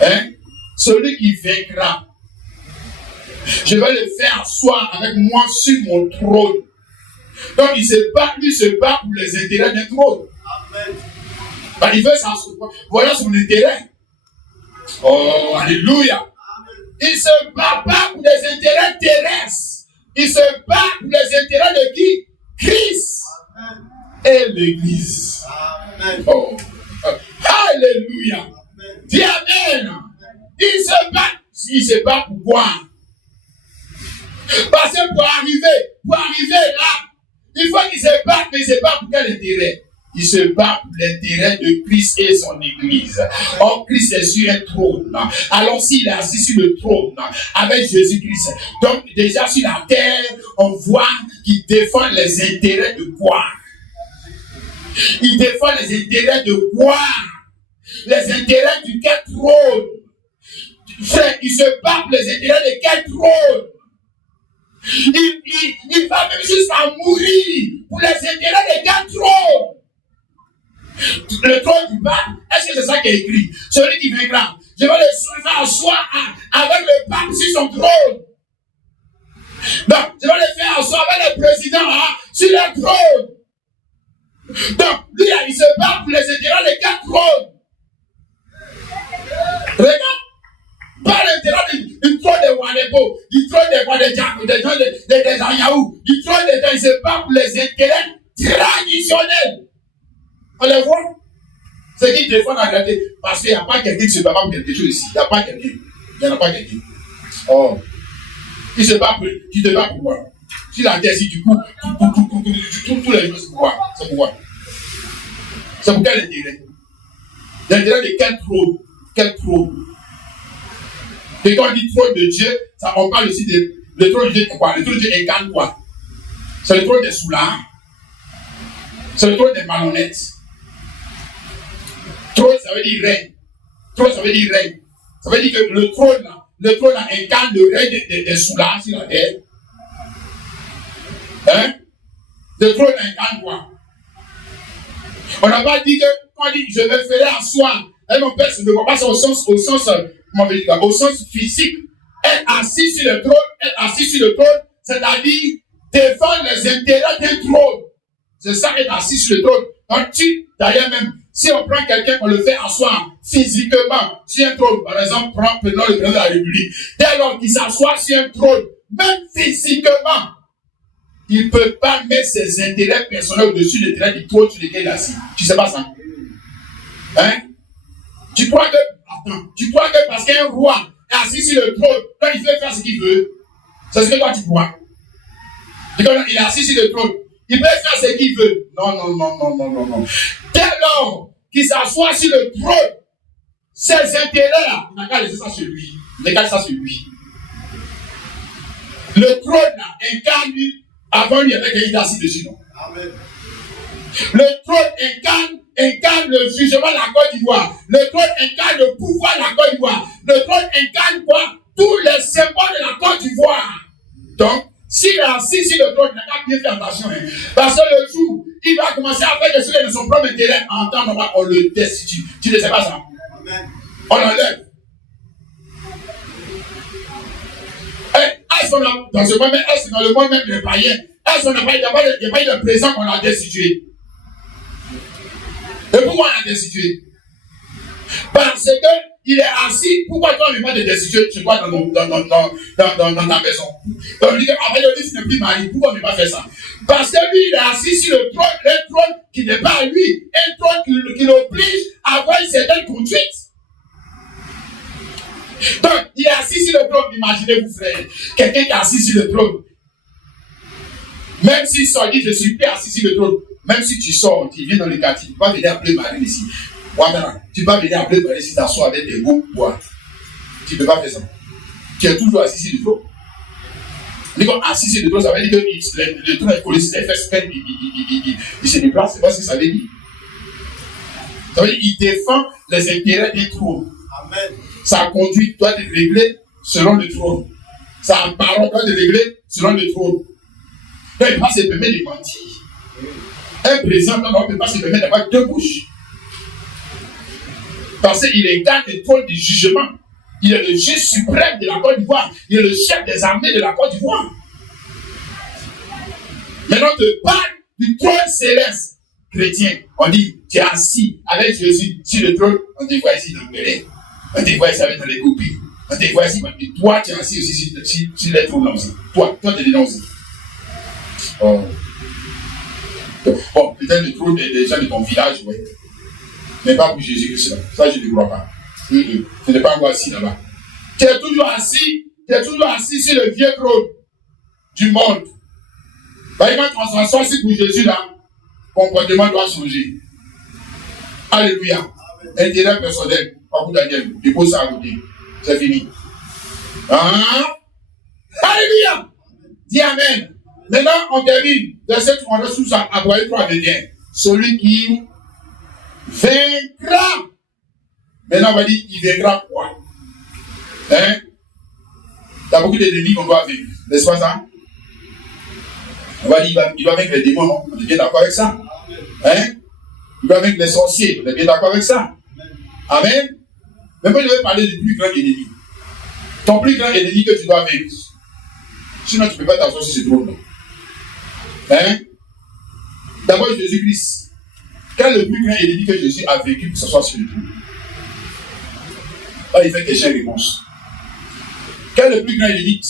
Hein? Celui qui vaincra, je vais le faire asseoir avec moi sur mon trône. Donc il se bat pour les intérêts d'un trône. Amen. Ben, il veut s'asseoir. Voilà son intérêt. Oh, alléluia. Amen. Il se bat pas pour les intérêts terrestres. Il se bat pour les intérêts de qui? Christ. Amen. et l'Église. Amen. Oh. Alléluia. Dis Amen. Il se bat pourquoi? Parce que pour arriver là, il faut qu'il se batte, mais il se bat pour quel intérêt? Il se bat pour l'intérêt de Christ et son Église. Or, Christ est sur un trône. Alors, s'il est assis sur le trône avec Jésus-Christ, donc déjà sur la terre, on voit qu'il défend les intérêts de quoi? Il défend les intérêts de quoi? Les intérêts du quel trône? Frère, il se bat pour les intérêts de quel trône? Il va même jusqu'à mourir pour les intérêts de quel trône? Le trône du pape, est-ce que c'est ça qui est écrit? Celui qui vaincra, je vais le faire asseoir avec le pape sur son trône. Donc, je vais le faire asseoir avec le président sur le trône. Donc, lui, il se bat pour les intérêts de quel trône? Regarde, pas l'intérêt du trône de Wanepo, du trône des Ayaou, du trône des gens, il se bat pour les intérêts traditionnels. On les voit. C'est qu'ils défendent la réalité. Parce qu'il n'y a pas quelqu'un qui se bat pour quelque chose ici. Il n'y a pas quelqu'un. Il n'y en a pas quelqu'un. Oh. Il se bat pour. Tu te bats pour quoi? Si la terre, si du coup, tous les jours, c'est pourquoi? C'est pourquoi? C'est pour quel intérêt? L'intérêt de quel trône? Quel trône? Et quand on dit trône de Dieu, ça, on parle aussi de. Le trône de Dieu, quoi? Le trône de Dieu incarne quoi? C'est le trône des soulards. C'est le trône des malhonnêtes. Trône, ça veut dire règne. Trône, ça veut dire règne. Ça veut dire que le trône là incarne le règne des soulards sur la terre. Hein? Le trône incarne quoi? On n'a pas dit que quand on dit je me ferai asseoir, mon père ne voit pas ça au sens physique. Être assis sur le trône, c'est-à-dire défendre les intérêts d'un trône. C'est ça, être assis sur le trône. Donc, d'ailleurs même, si on prend quelqu'un, on le fait asseoir physiquement sur un trône, par exemple, prenons le président de la République, dès lors qu'il s'assoit sur un trône, même physiquement, il ne peut pas mettre ses intérêts personnels au-dessus des intérêts du trône sur lequel il est assis. Tu ne sais pas ça? Hein? Tu crois que parce qu'un roi est assis sur le trône, là, il fait faire ce qu'il veut? C'est ce que toi tu crois. Il est assis sur le trône. Il peut faire ce qu'il veut. Non. Dès lors qu'il s'assoit sur le trône, ses intérêts-là, il n'a qu'à laisser ça sur lui. Il n'a qu'à laisser ça sur lui. Le trône là, incarne lui. Avant, il y avait quelqu'un assis dessus, non? Amen. Le trône incarne le jugement de la Côte d'Ivoire. Le trône incarne le pouvoir de la Côte d'Ivoire. Le trône incarne quoi? Tous les symboles de la Côte d'Ivoire. Donc, s'il est assis sur le trône, il n'a qu'à bien faire attention. Hein. Parce que le jour, il va commencer à faire des choses de son propre intérêt. En temps normal, on le destitue. Tu ne sais pas ça? Amen. On l'enlève. Est-ce qu'on a, dans ce moment, est-ce que dans le monde même des païens, est-ce qu'on n'a pas, il n'y a pas eu de présent qu'on a destitué? Et pourquoi on l'a destitué? Parce qu'il est assis. Pourquoi toi, on ne veut pas te destituer chez toi dans ta maison? Donc, on dit qu'après le livre n'est plus mari. Pourquoi on ne veut pas faire ça? Parce que lui, il est assis sur le trône, un trône qui n'est pas à lui, un trône qui l'oblige à avoir une certaine conduite. Donc, il est assis sur le trône. Imaginez-vous, frère, quelqu'un qui est assis sur le trône. Même s'il sort, dit, je suis pas assis sur le trône. Même si tu sors, tu viens dans le quartier, tu vas venir appeler Marie ici. Voilà, tu vas venir appeler Marie ici, t'assois avec tes groupes, bois. Tu ne peux pas faire ça. Tu es toujours assis sur le trône. Quand assis sur le trône, ça veut dire que le trône est collé sur les fesses, il se déplace, c'est pas ce que ça veut dire. Ça veut dire qu'il défend les intérêts des trônes. Amen. Sa conduite doit être réglée selon le trône. Sa parole doit être réglée selon le trône. Donc, il ne peut pas se permettre de mentir. Un président ne peut pas se permettre d'avoir deux bouches. Parce qu'il incarne le trône du jugement. Il est le juge suprême de la Côte d'Ivoire. Il est le chef des armées de la Côte d'Ivoire. Maintenant, on te parle du trône céleste chrétien. On dit, tu es assis avec Jésus sur le trône. On te voit ici dans le Bénin. On te voit ici dans les coupilles. On te voit ici. Toi, tu es assis aussi sur les trônes là aussi. Toi, tu es dedans aussi. Oh. Bon, peut-être le trône des gens de ton village, oui. Mais pas pour Jésus-Christ. Ça, je ne crois pas. Ce n'est pas encore assis là-bas. Tu es toujours assis sur le vieux trône du monde. Quand on s'assoit assis pour Jésus, là, comportement doit changer. Alléluia. Intérêt personnel. Pas pour Daniel. Dépose ça à côté. C'est fini. Hein? Alléluia. Dis Amen. Maintenant, on termine. Verset 3 sous ça. Après 3 21. Celui qui vaincra. Maintenant, on va dire, il vaincra quoi? Hein? Il y a beaucoup d'ennemis qu'on doit vaincre. N'est-ce pas ça? On va dire, il va vaincre les démons, non? On est bien d'accord avec ça? Hein? Il va vaincre les sorciers. On est bien d'accord avec ça? Amen? Mais moi, je vais parler du plus grand ennemi. Ton plus grand ennemi que tu dois vaincre. Sinon, tu ne peux pas t'asseoir sur ce trône. Hein? D'abord, Jésus-Christ. Quel est le plus grand ennemi que Jésus a vécu pour s'asseoir sur le trône? Là, il fait question et réponse. Quel est le plus grand ennemi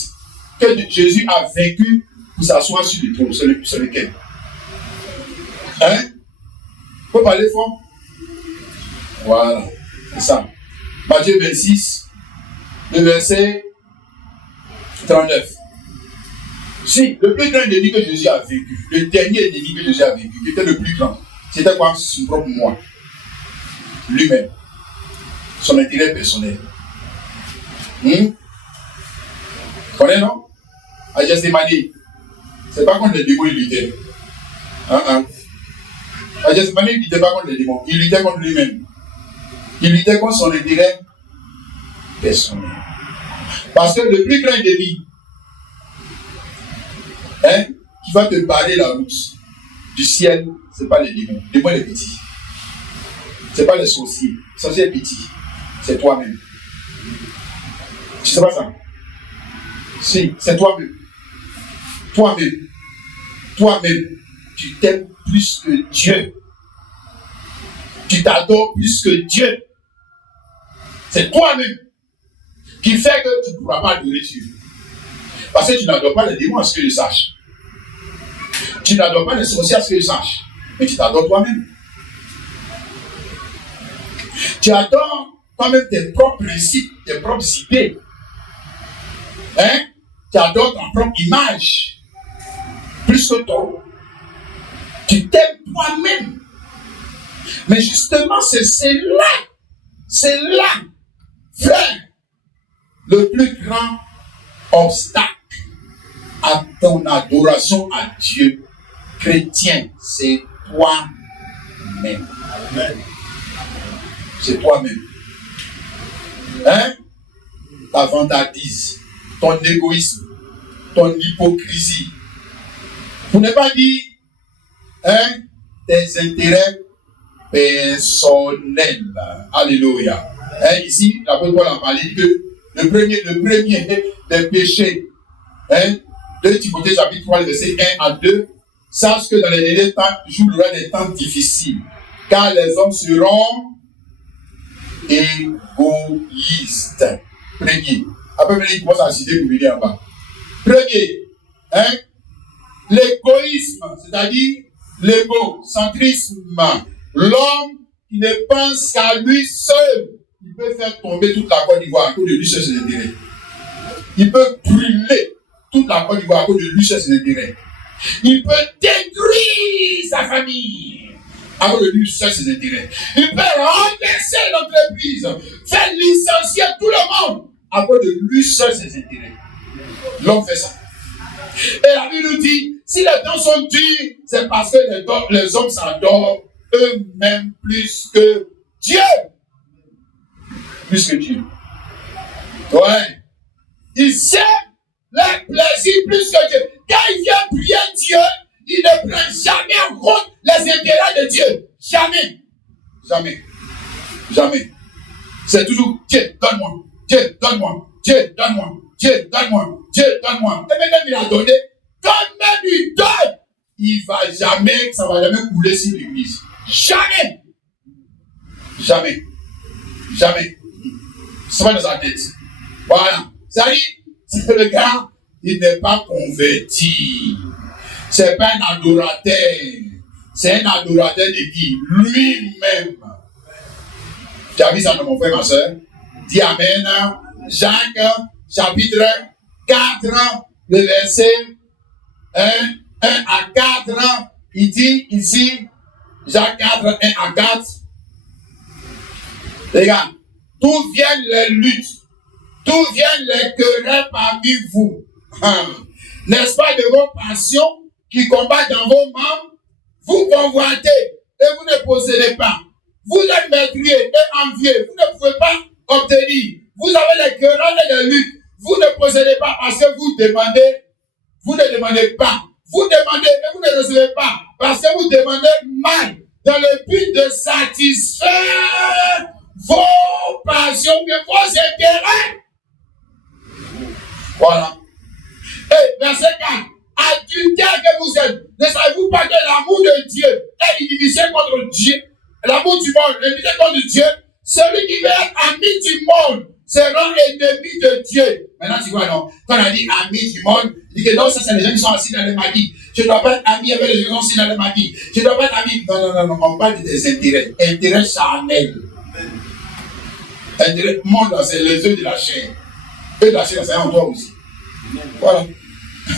que Jésus a vécu pour s'asseoir sur le trône? C'est lequel? Hein? Il faut parler fort. Voilà. C'est ça. Matthieu 26, le verset 39. Si, le plus grand ennemi que Jésus a vécu, le dernier ennemi que Jésus a vécu, qui était le plus grand, c'était quoi? Son propre moi. Lui-même. Son intérêt personnel. Vous connaissez, non? À Gethsémane, c'est pas contre les démons il luttait. À Gethsémane, il ne luttait pas contre les démons, il luttait contre lui-même. Il luttait contre son intérêt personnel. Parce que le plus grand ennemi, qui va te barrer la route du ciel, ce n'est pas les démons. Les démons, les petits. Ce n'est pas les sorciers. Les sorciers petits. C'est toi-même. Tu sais pas ça? Si, c'est toi-même. Toi-même. Toi-même. Tu t'aimes plus que Dieu. Tu t'adores plus que Dieu. C'est toi-même qui fait que tu ne pourras pas adorer Dieu. Parce que tu n'adores pas les démons à ce que je sache. Tu n'adores pas les sorciers à ce que je sache. Mais tu t'adores toi-même. Tu adores toi-même tes propres principes, tes propres idées. Tu adores ta propre image. Plus que toi. Tu t'aimes toi-même. Mais justement, c'est là, frère, le plus grand obstacle à ton adoration à Dieu chrétien, c'est toi-même. C'est toi-même. Ta vantardise, ton égoïsme, ton hypocrisie. Pour ne pas dire tes intérêts personnels. Alléluia. Ici, l'apôtre Paul a parlé que le premier des péchés, 2 Timothée chapitre 3, verset 1 à 2, sache que dans les derniers temps, jouera des temps difficiles, car les hommes seront égoïstes. Premier. Après, il commence à citer pour venir en bas. Premier, l'égoïsme, c'est-à-dire l'égocentrisme. L'homme qui ne pense qu'à lui seul, il peut faire tomber toute la Côte d'Ivoire à cause de lui seul ses intérêts. Il peut brûler toute la Côte d'Ivoire à cause de lui seul ses intérêts. Il peut détruire sa famille à cause de lui seul ses intérêts. Il peut renverser l'entreprise, faire licencier tout le monde à cause de lui seul ses intérêts. L'homme fait ça. Et la Bible nous dit, si les temps sont durs, c'est parce que les hommes s'adorent eux-mêmes plus que Dieu. Plus que Dieu. Ouais. Ils aiment les plaisirs plus que Dieu. Quand il vient prier Dieu, il ne prend jamais en compte les intérêts de Dieu. Jamais. Jamais. Jamais. C'est toujours Dieu, donne-moi. Dieu, donne-moi. Dieu, donne-moi. Dieu, donne-moi. Dieu, donne-moi. Et même il a donné, quand même il donne, ça va jamais couler sur l'église. Jamais. Jamais. Jamais. C'est pas dans sa tête. Voilà. C'est-à-dire, c'est que le gars, il n'est pas converti. C'est pas un adorateur. c'est un adorateur de qui? Lui-même. Tu as vu ça, mon frère, ma soeur? Dis Amen. Jacques, chapitre 4, le verset 1 à 4. Il dit ici, Jacques 4, 1 à 4. Regarde, d'où viennent les luttes? D'où viennent les querelles parmi vous? N'est-ce pas de vos passions qui combattent dans vos membres? Vous convoitez et vous ne possédez pas. Vous êtes meurtriers et envieux. Vous ne pouvez pas obtenir. Vous avez les querelles et les luttes. Vous ne possédez pas parce que vous demandez. Vous ne demandez pas. Vous demandez et vous ne recevez pas parce que vous demandez mal dans le but de satisfaire vos passions et vos intérêts. Voilà. Et verset 4. Adultère que vous êtes, ne savez-vous pas que l'amour de Dieu est inimitié contre Dieu? L'amour du monde, l'amitié contre Dieu. Celui qui veut être ami du monde sera ennemi de Dieu. Maintenant, tu vois, non? Quand on a dit ami du monde, il dit que non, ça, c'est les gens qui sont assis dans les maquis. Je ne dois pas être ami avec les gens qui sont assis dans les maquis. Je ne dois pas être ami. Non, on parle des intérêts. Intérêts charnels. Intérêts, monde, c'est les œufs de la chair. Eux de la chair, c'est en toi aussi. Voilà.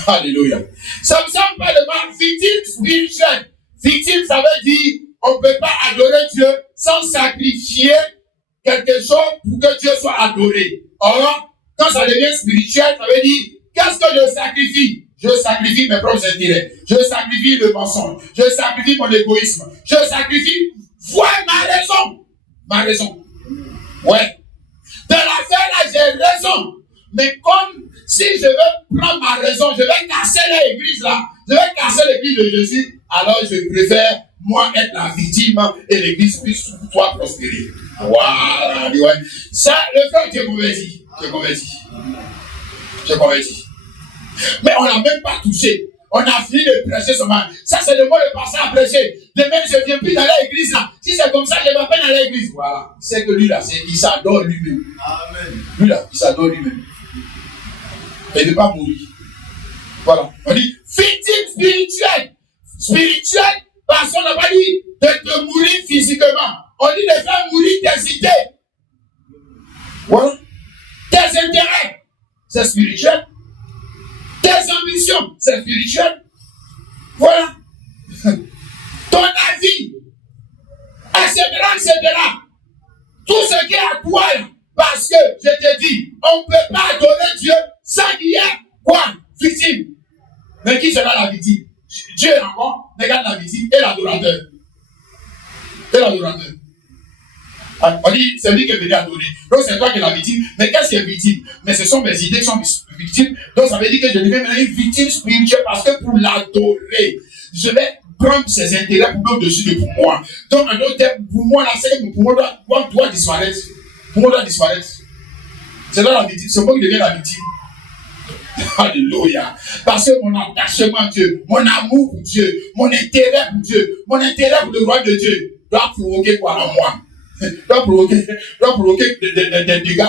Alléluia. Ça me semble pas de moi, victime spirituelle. Victime, ça veut dire, on ne peut pas adorer Dieu sans sacrifier quelque chose pour que Dieu soit adoré. Or, quand ça devient spirituel, ça veut dire, qu'est-ce que je sacrifie? Je sacrifie mes propres intérêts. Je sacrifie le mensonge. Je sacrifie mon égoïsme. Je sacrifie, voilà ma raison. Ma raison. Ouais. Dans l'affaire là, j'ai raison. Mais comme si je veux prendre ma raison, je vais casser l'église là, je vais casser l'église de Jésus, alors je préfère, moi, être la victime et l'église puisse soit prospérer. Voilà, ouais. Ça, le frère, tu es converti. Tu es converti. Tu es converti. Mais on n'a même pas touché. On a fini de prêcher seulement. Ça, c'est le mot de passer à prêcher. Demain, je ne viens plus dans l'église là. Si c'est comme ça, je ne vais pas dans l'église. Voilà. C'est que lui là, il s'adore lui-même. Amen. Lui là, il s'adore lui-même. Il ne veut pas mourir. Voilà. On dit victime spirituelle. Spirituelle, parce qu'on n'a pas dit de te mourir physiquement. On dit de faire mourir tes idées. Voilà. Tes intérêts, c'est spirituel. Tes ambitions, c'est spirituel. Voilà. Ton avis, etc., etc. Tout ce qui est à toi, parce que je te dis, on ne peut pas adorer Dieu sans qu'il y ait quoi? Victime. Mais qui sera la victime? Dieu encore, regarde la victime et l'adorateur. Et l'adorateur. On dit, c'est lui qui est venu adorer. Donc c'est toi qui es la victime. Mais qu'est-ce qui est victime? Mais ce sont mes idées qui sont victimes. Donc ça veut dire que je deviens maintenant une victime spirituelle parce que pour l'adorer, je vais prendre ses intérêts pour mettre dessus de pour moi. Donc un autre terme, pour moi, là, c'est que pour moi doit disparaître. Pour moi doit disparaître. C'est là la victime. C'est moi qui deviens la victime. Alléluia. Parce que mon attachement à Dieu, mon amour pour Dieu, mon intérêt pour Dieu, mon intérêt pour le roi de Dieu doit provoquer quoi en moi? Doit provoquer des dégâts,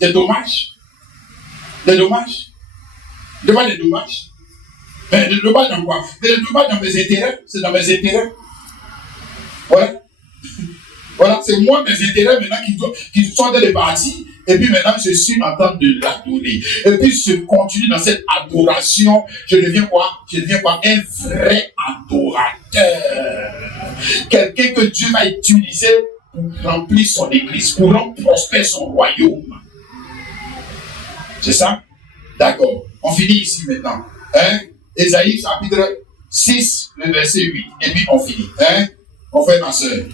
des dommages. Des dommages. Devant des dommages. Mais des dommages dans quoi? Mais des dommages dans mes intérêts. C'est dans mes intérêts. Voilà. Voilà, c'est moi, mes intérêts maintenant qui sont dans les parties. Et puis maintenant, je suis en train de l'adorer. Et puis, je continue dans cette adoration. Je deviens quoi? Je deviens quoi? Un vrai adorateur. Quelqu'un que Dieu va utiliser pour remplir son église, pour rendre prospère son royaume. C'est ça? D'accord. On finit ici maintenant. Hein? Ésaïe chapitre 6, le verset 8. Et puis on finit. Hein? Mon frère, ma soeur.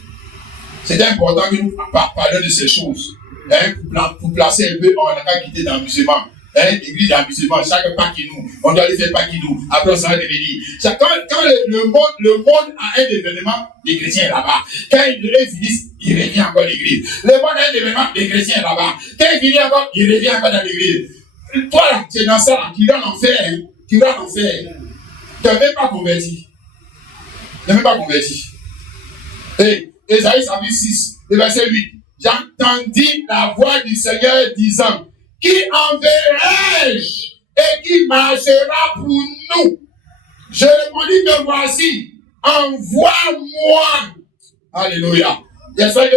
C'est important que nous parlions de ces choses. Hein? Pour placer un peu, on n'a qu'à quitter d'amusement. Hein? L'église d'amusement, chaque pas qui nous, on doit aller faire pas qui nous. Après, ça va devenir. Quand le monde a un événement, les chrétiens sont là-bas. Quand ils finissent, il revient encore à l'église. Le monde a un événement, les chrétiens sont là-bas. Quand il finit encore, il revient encore dans l'église. Toi là, tu es dans ça là, tu vas en enfer. Hein? Tu vas en enfer. Tu n'es même pas converti. Tu n'es même pas converti. Et Ésaïe chapitre 6, le verset 8. J'entendis la voix du Seigneur disant, qui enverrai-je et qui marchera pour nous? Je répondis, me voici, envoie-moi. Alléluia. J'espère que,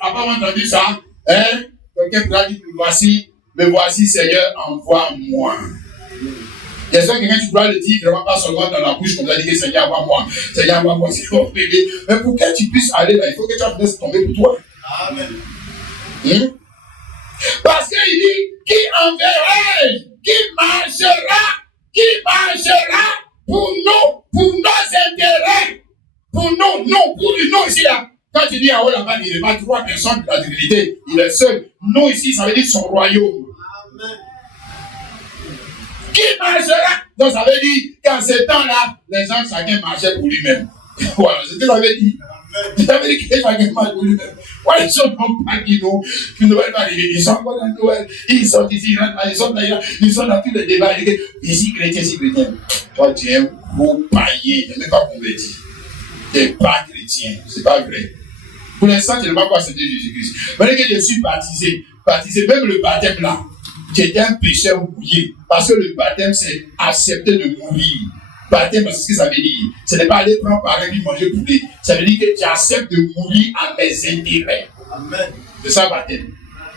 après avoir entendu ça, hein, quelqu'un pourra dire, me voici Seigneur, envoie-moi. J'espère que quelqu'un tu pourras le dire vraiment pas seulement dans la bouche comme ça, dire que Seigneur, envoie-moi. Seigneur, envoie-moi, c'est mon bébé. Mais pour que tu puisses aller là, il faut que tu laisses tomber pour toi. Amen. Parce qu'il dit, qui enverrai, qui marchera pour nos intérêts. Pour nous ici là. Quand tu dis à haut là-bas, il n'est pas 3 personnes de la divinité, il est seul. Nous ici, ça veut dire son royaume. Amen. Qui marchera? Donc ça veut dire qu'en ce temps-là, les gens, chacun marchait pour lui-même. Voilà, c'est ce que ça veut dire. Ça veut dire que chacun marche pour lui-même. Voilà, ils sont pas qui ne veulent pas arriver. Ils sont pas dans Noël. Ils sont ici, ils sont là, ils sont dans tous les débats. Ici, chrétien, ici, chrétien. Toi, tu es un gros païen, tu n'es même pas converti. Tu n'es pas chrétien. C'est pas vrai. Pour l'instant, tu n'as pas quoi accepter Jésus-Christ. Maintenant que je suis baptisé, même le baptême là, tu étais un pécheur mouillé. Parce que le baptême, c'est accepter de mourir. Baptême, c'est ce que ça veut dire. Ce n'est pas aller prendre par et manger poulet. Ça veut dire que tu acceptes de mourir à mes intérêts. Amen. C'est ça le baptême.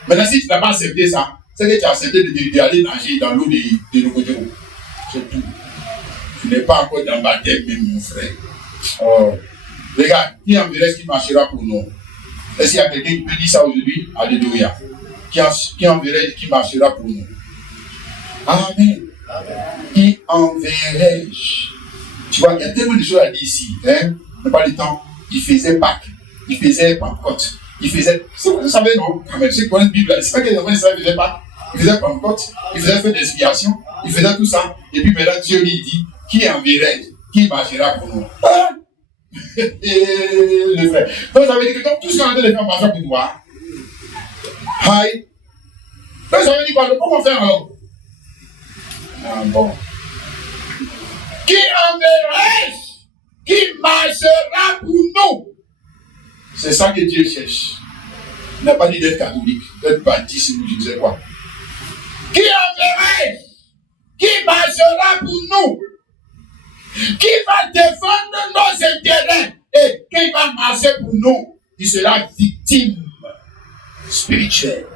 Maintenant, si tu n'as pas accepté ça, c'est que tu as accepté d'aller nager dans l'eau de l'Okodéo. C'est tout. Tu n'es pas encore dans le baptême, même mon frère. Oh. Regarde, qui enverrait qui marchera pour nous? Est-ce qu'il y a quelqu'un qui peut dire ça aujourd'hui? Alléluia. Qui enverrait qui marchera pour nous? Amen. Qui enverrai-je? Tu vois, il y a tellement de choses à dire ici. Hein? On n'a pas le temps. Il faisait Pâques. Il faisait Pentecôte. Il faisait. Vous savez, non? Quand même, ceux qui connaissent la Bible, c'est pas que les enfants ils faisaient Pâques. Il faisait Pentecôte. Il faisait fête d'expiation. Il faisait tout ça. Et puis maintenant, Dieu lui dit, qui enverrai-je? Qui marchera pour nous? Ah! Et le frère. Donc ça veut dire que comme tout ce qu'on a de faire marcher pour toi. Aïe. Donc ça veut dire quoi? Comment faire alors? Ah bon. Qui enverrai-je? Qui marchera pour nous? C'est ça que Dieu cherche. Il n'a pas dit d'être catholique, d'être baptiste ou je ne sais quoi. Qui enverrai-je? Qui marchera pour nous? Qui va défendre nos intérêts? Et qui va marcher pour nous? Il sera victime spirituelle.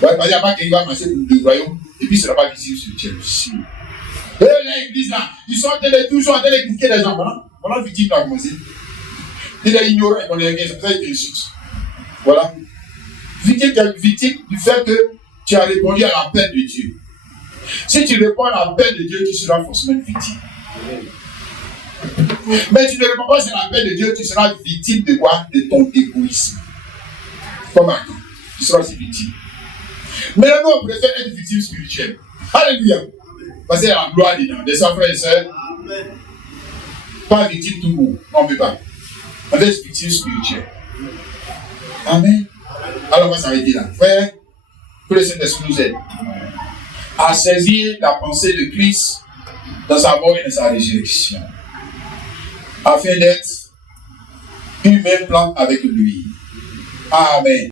Ouais, il n'y a pas qu'il va marcher pour le royaume et puis il ne sera pas victime spirituelle. Si. Et l'église là, ils sont toujours en train de critiquer les gens. Voilà, victime là, commencé. Il est ignorant, on est c'est pour ça qu'il insulte. Voilà. Victime du fait que tu as répondu à l'appel de Dieu. Si tu réponds à l'appel de Dieu, tu seras forcément victime. Mais tu ne réponds pas à l'appel de Dieu, tu seras victime de quoi? De ton égoïsme. Comme un tu seras aussi victime. Mais là, nous, on préfère être victime spirituelle. Alléluia. Parce qu'il y a la gloire dedans. Des frères et sœurs. Pas victime tout court. Non, on ne peut pas. On veut être victime spirituelle. Amen. Alors, on va s'arrêter là. Frère, que le Saint-Esprit nous aide à saisir la pensée de Christ dans sa mort et dans sa résurrection, afin d'être une même plante avec lui. Amen.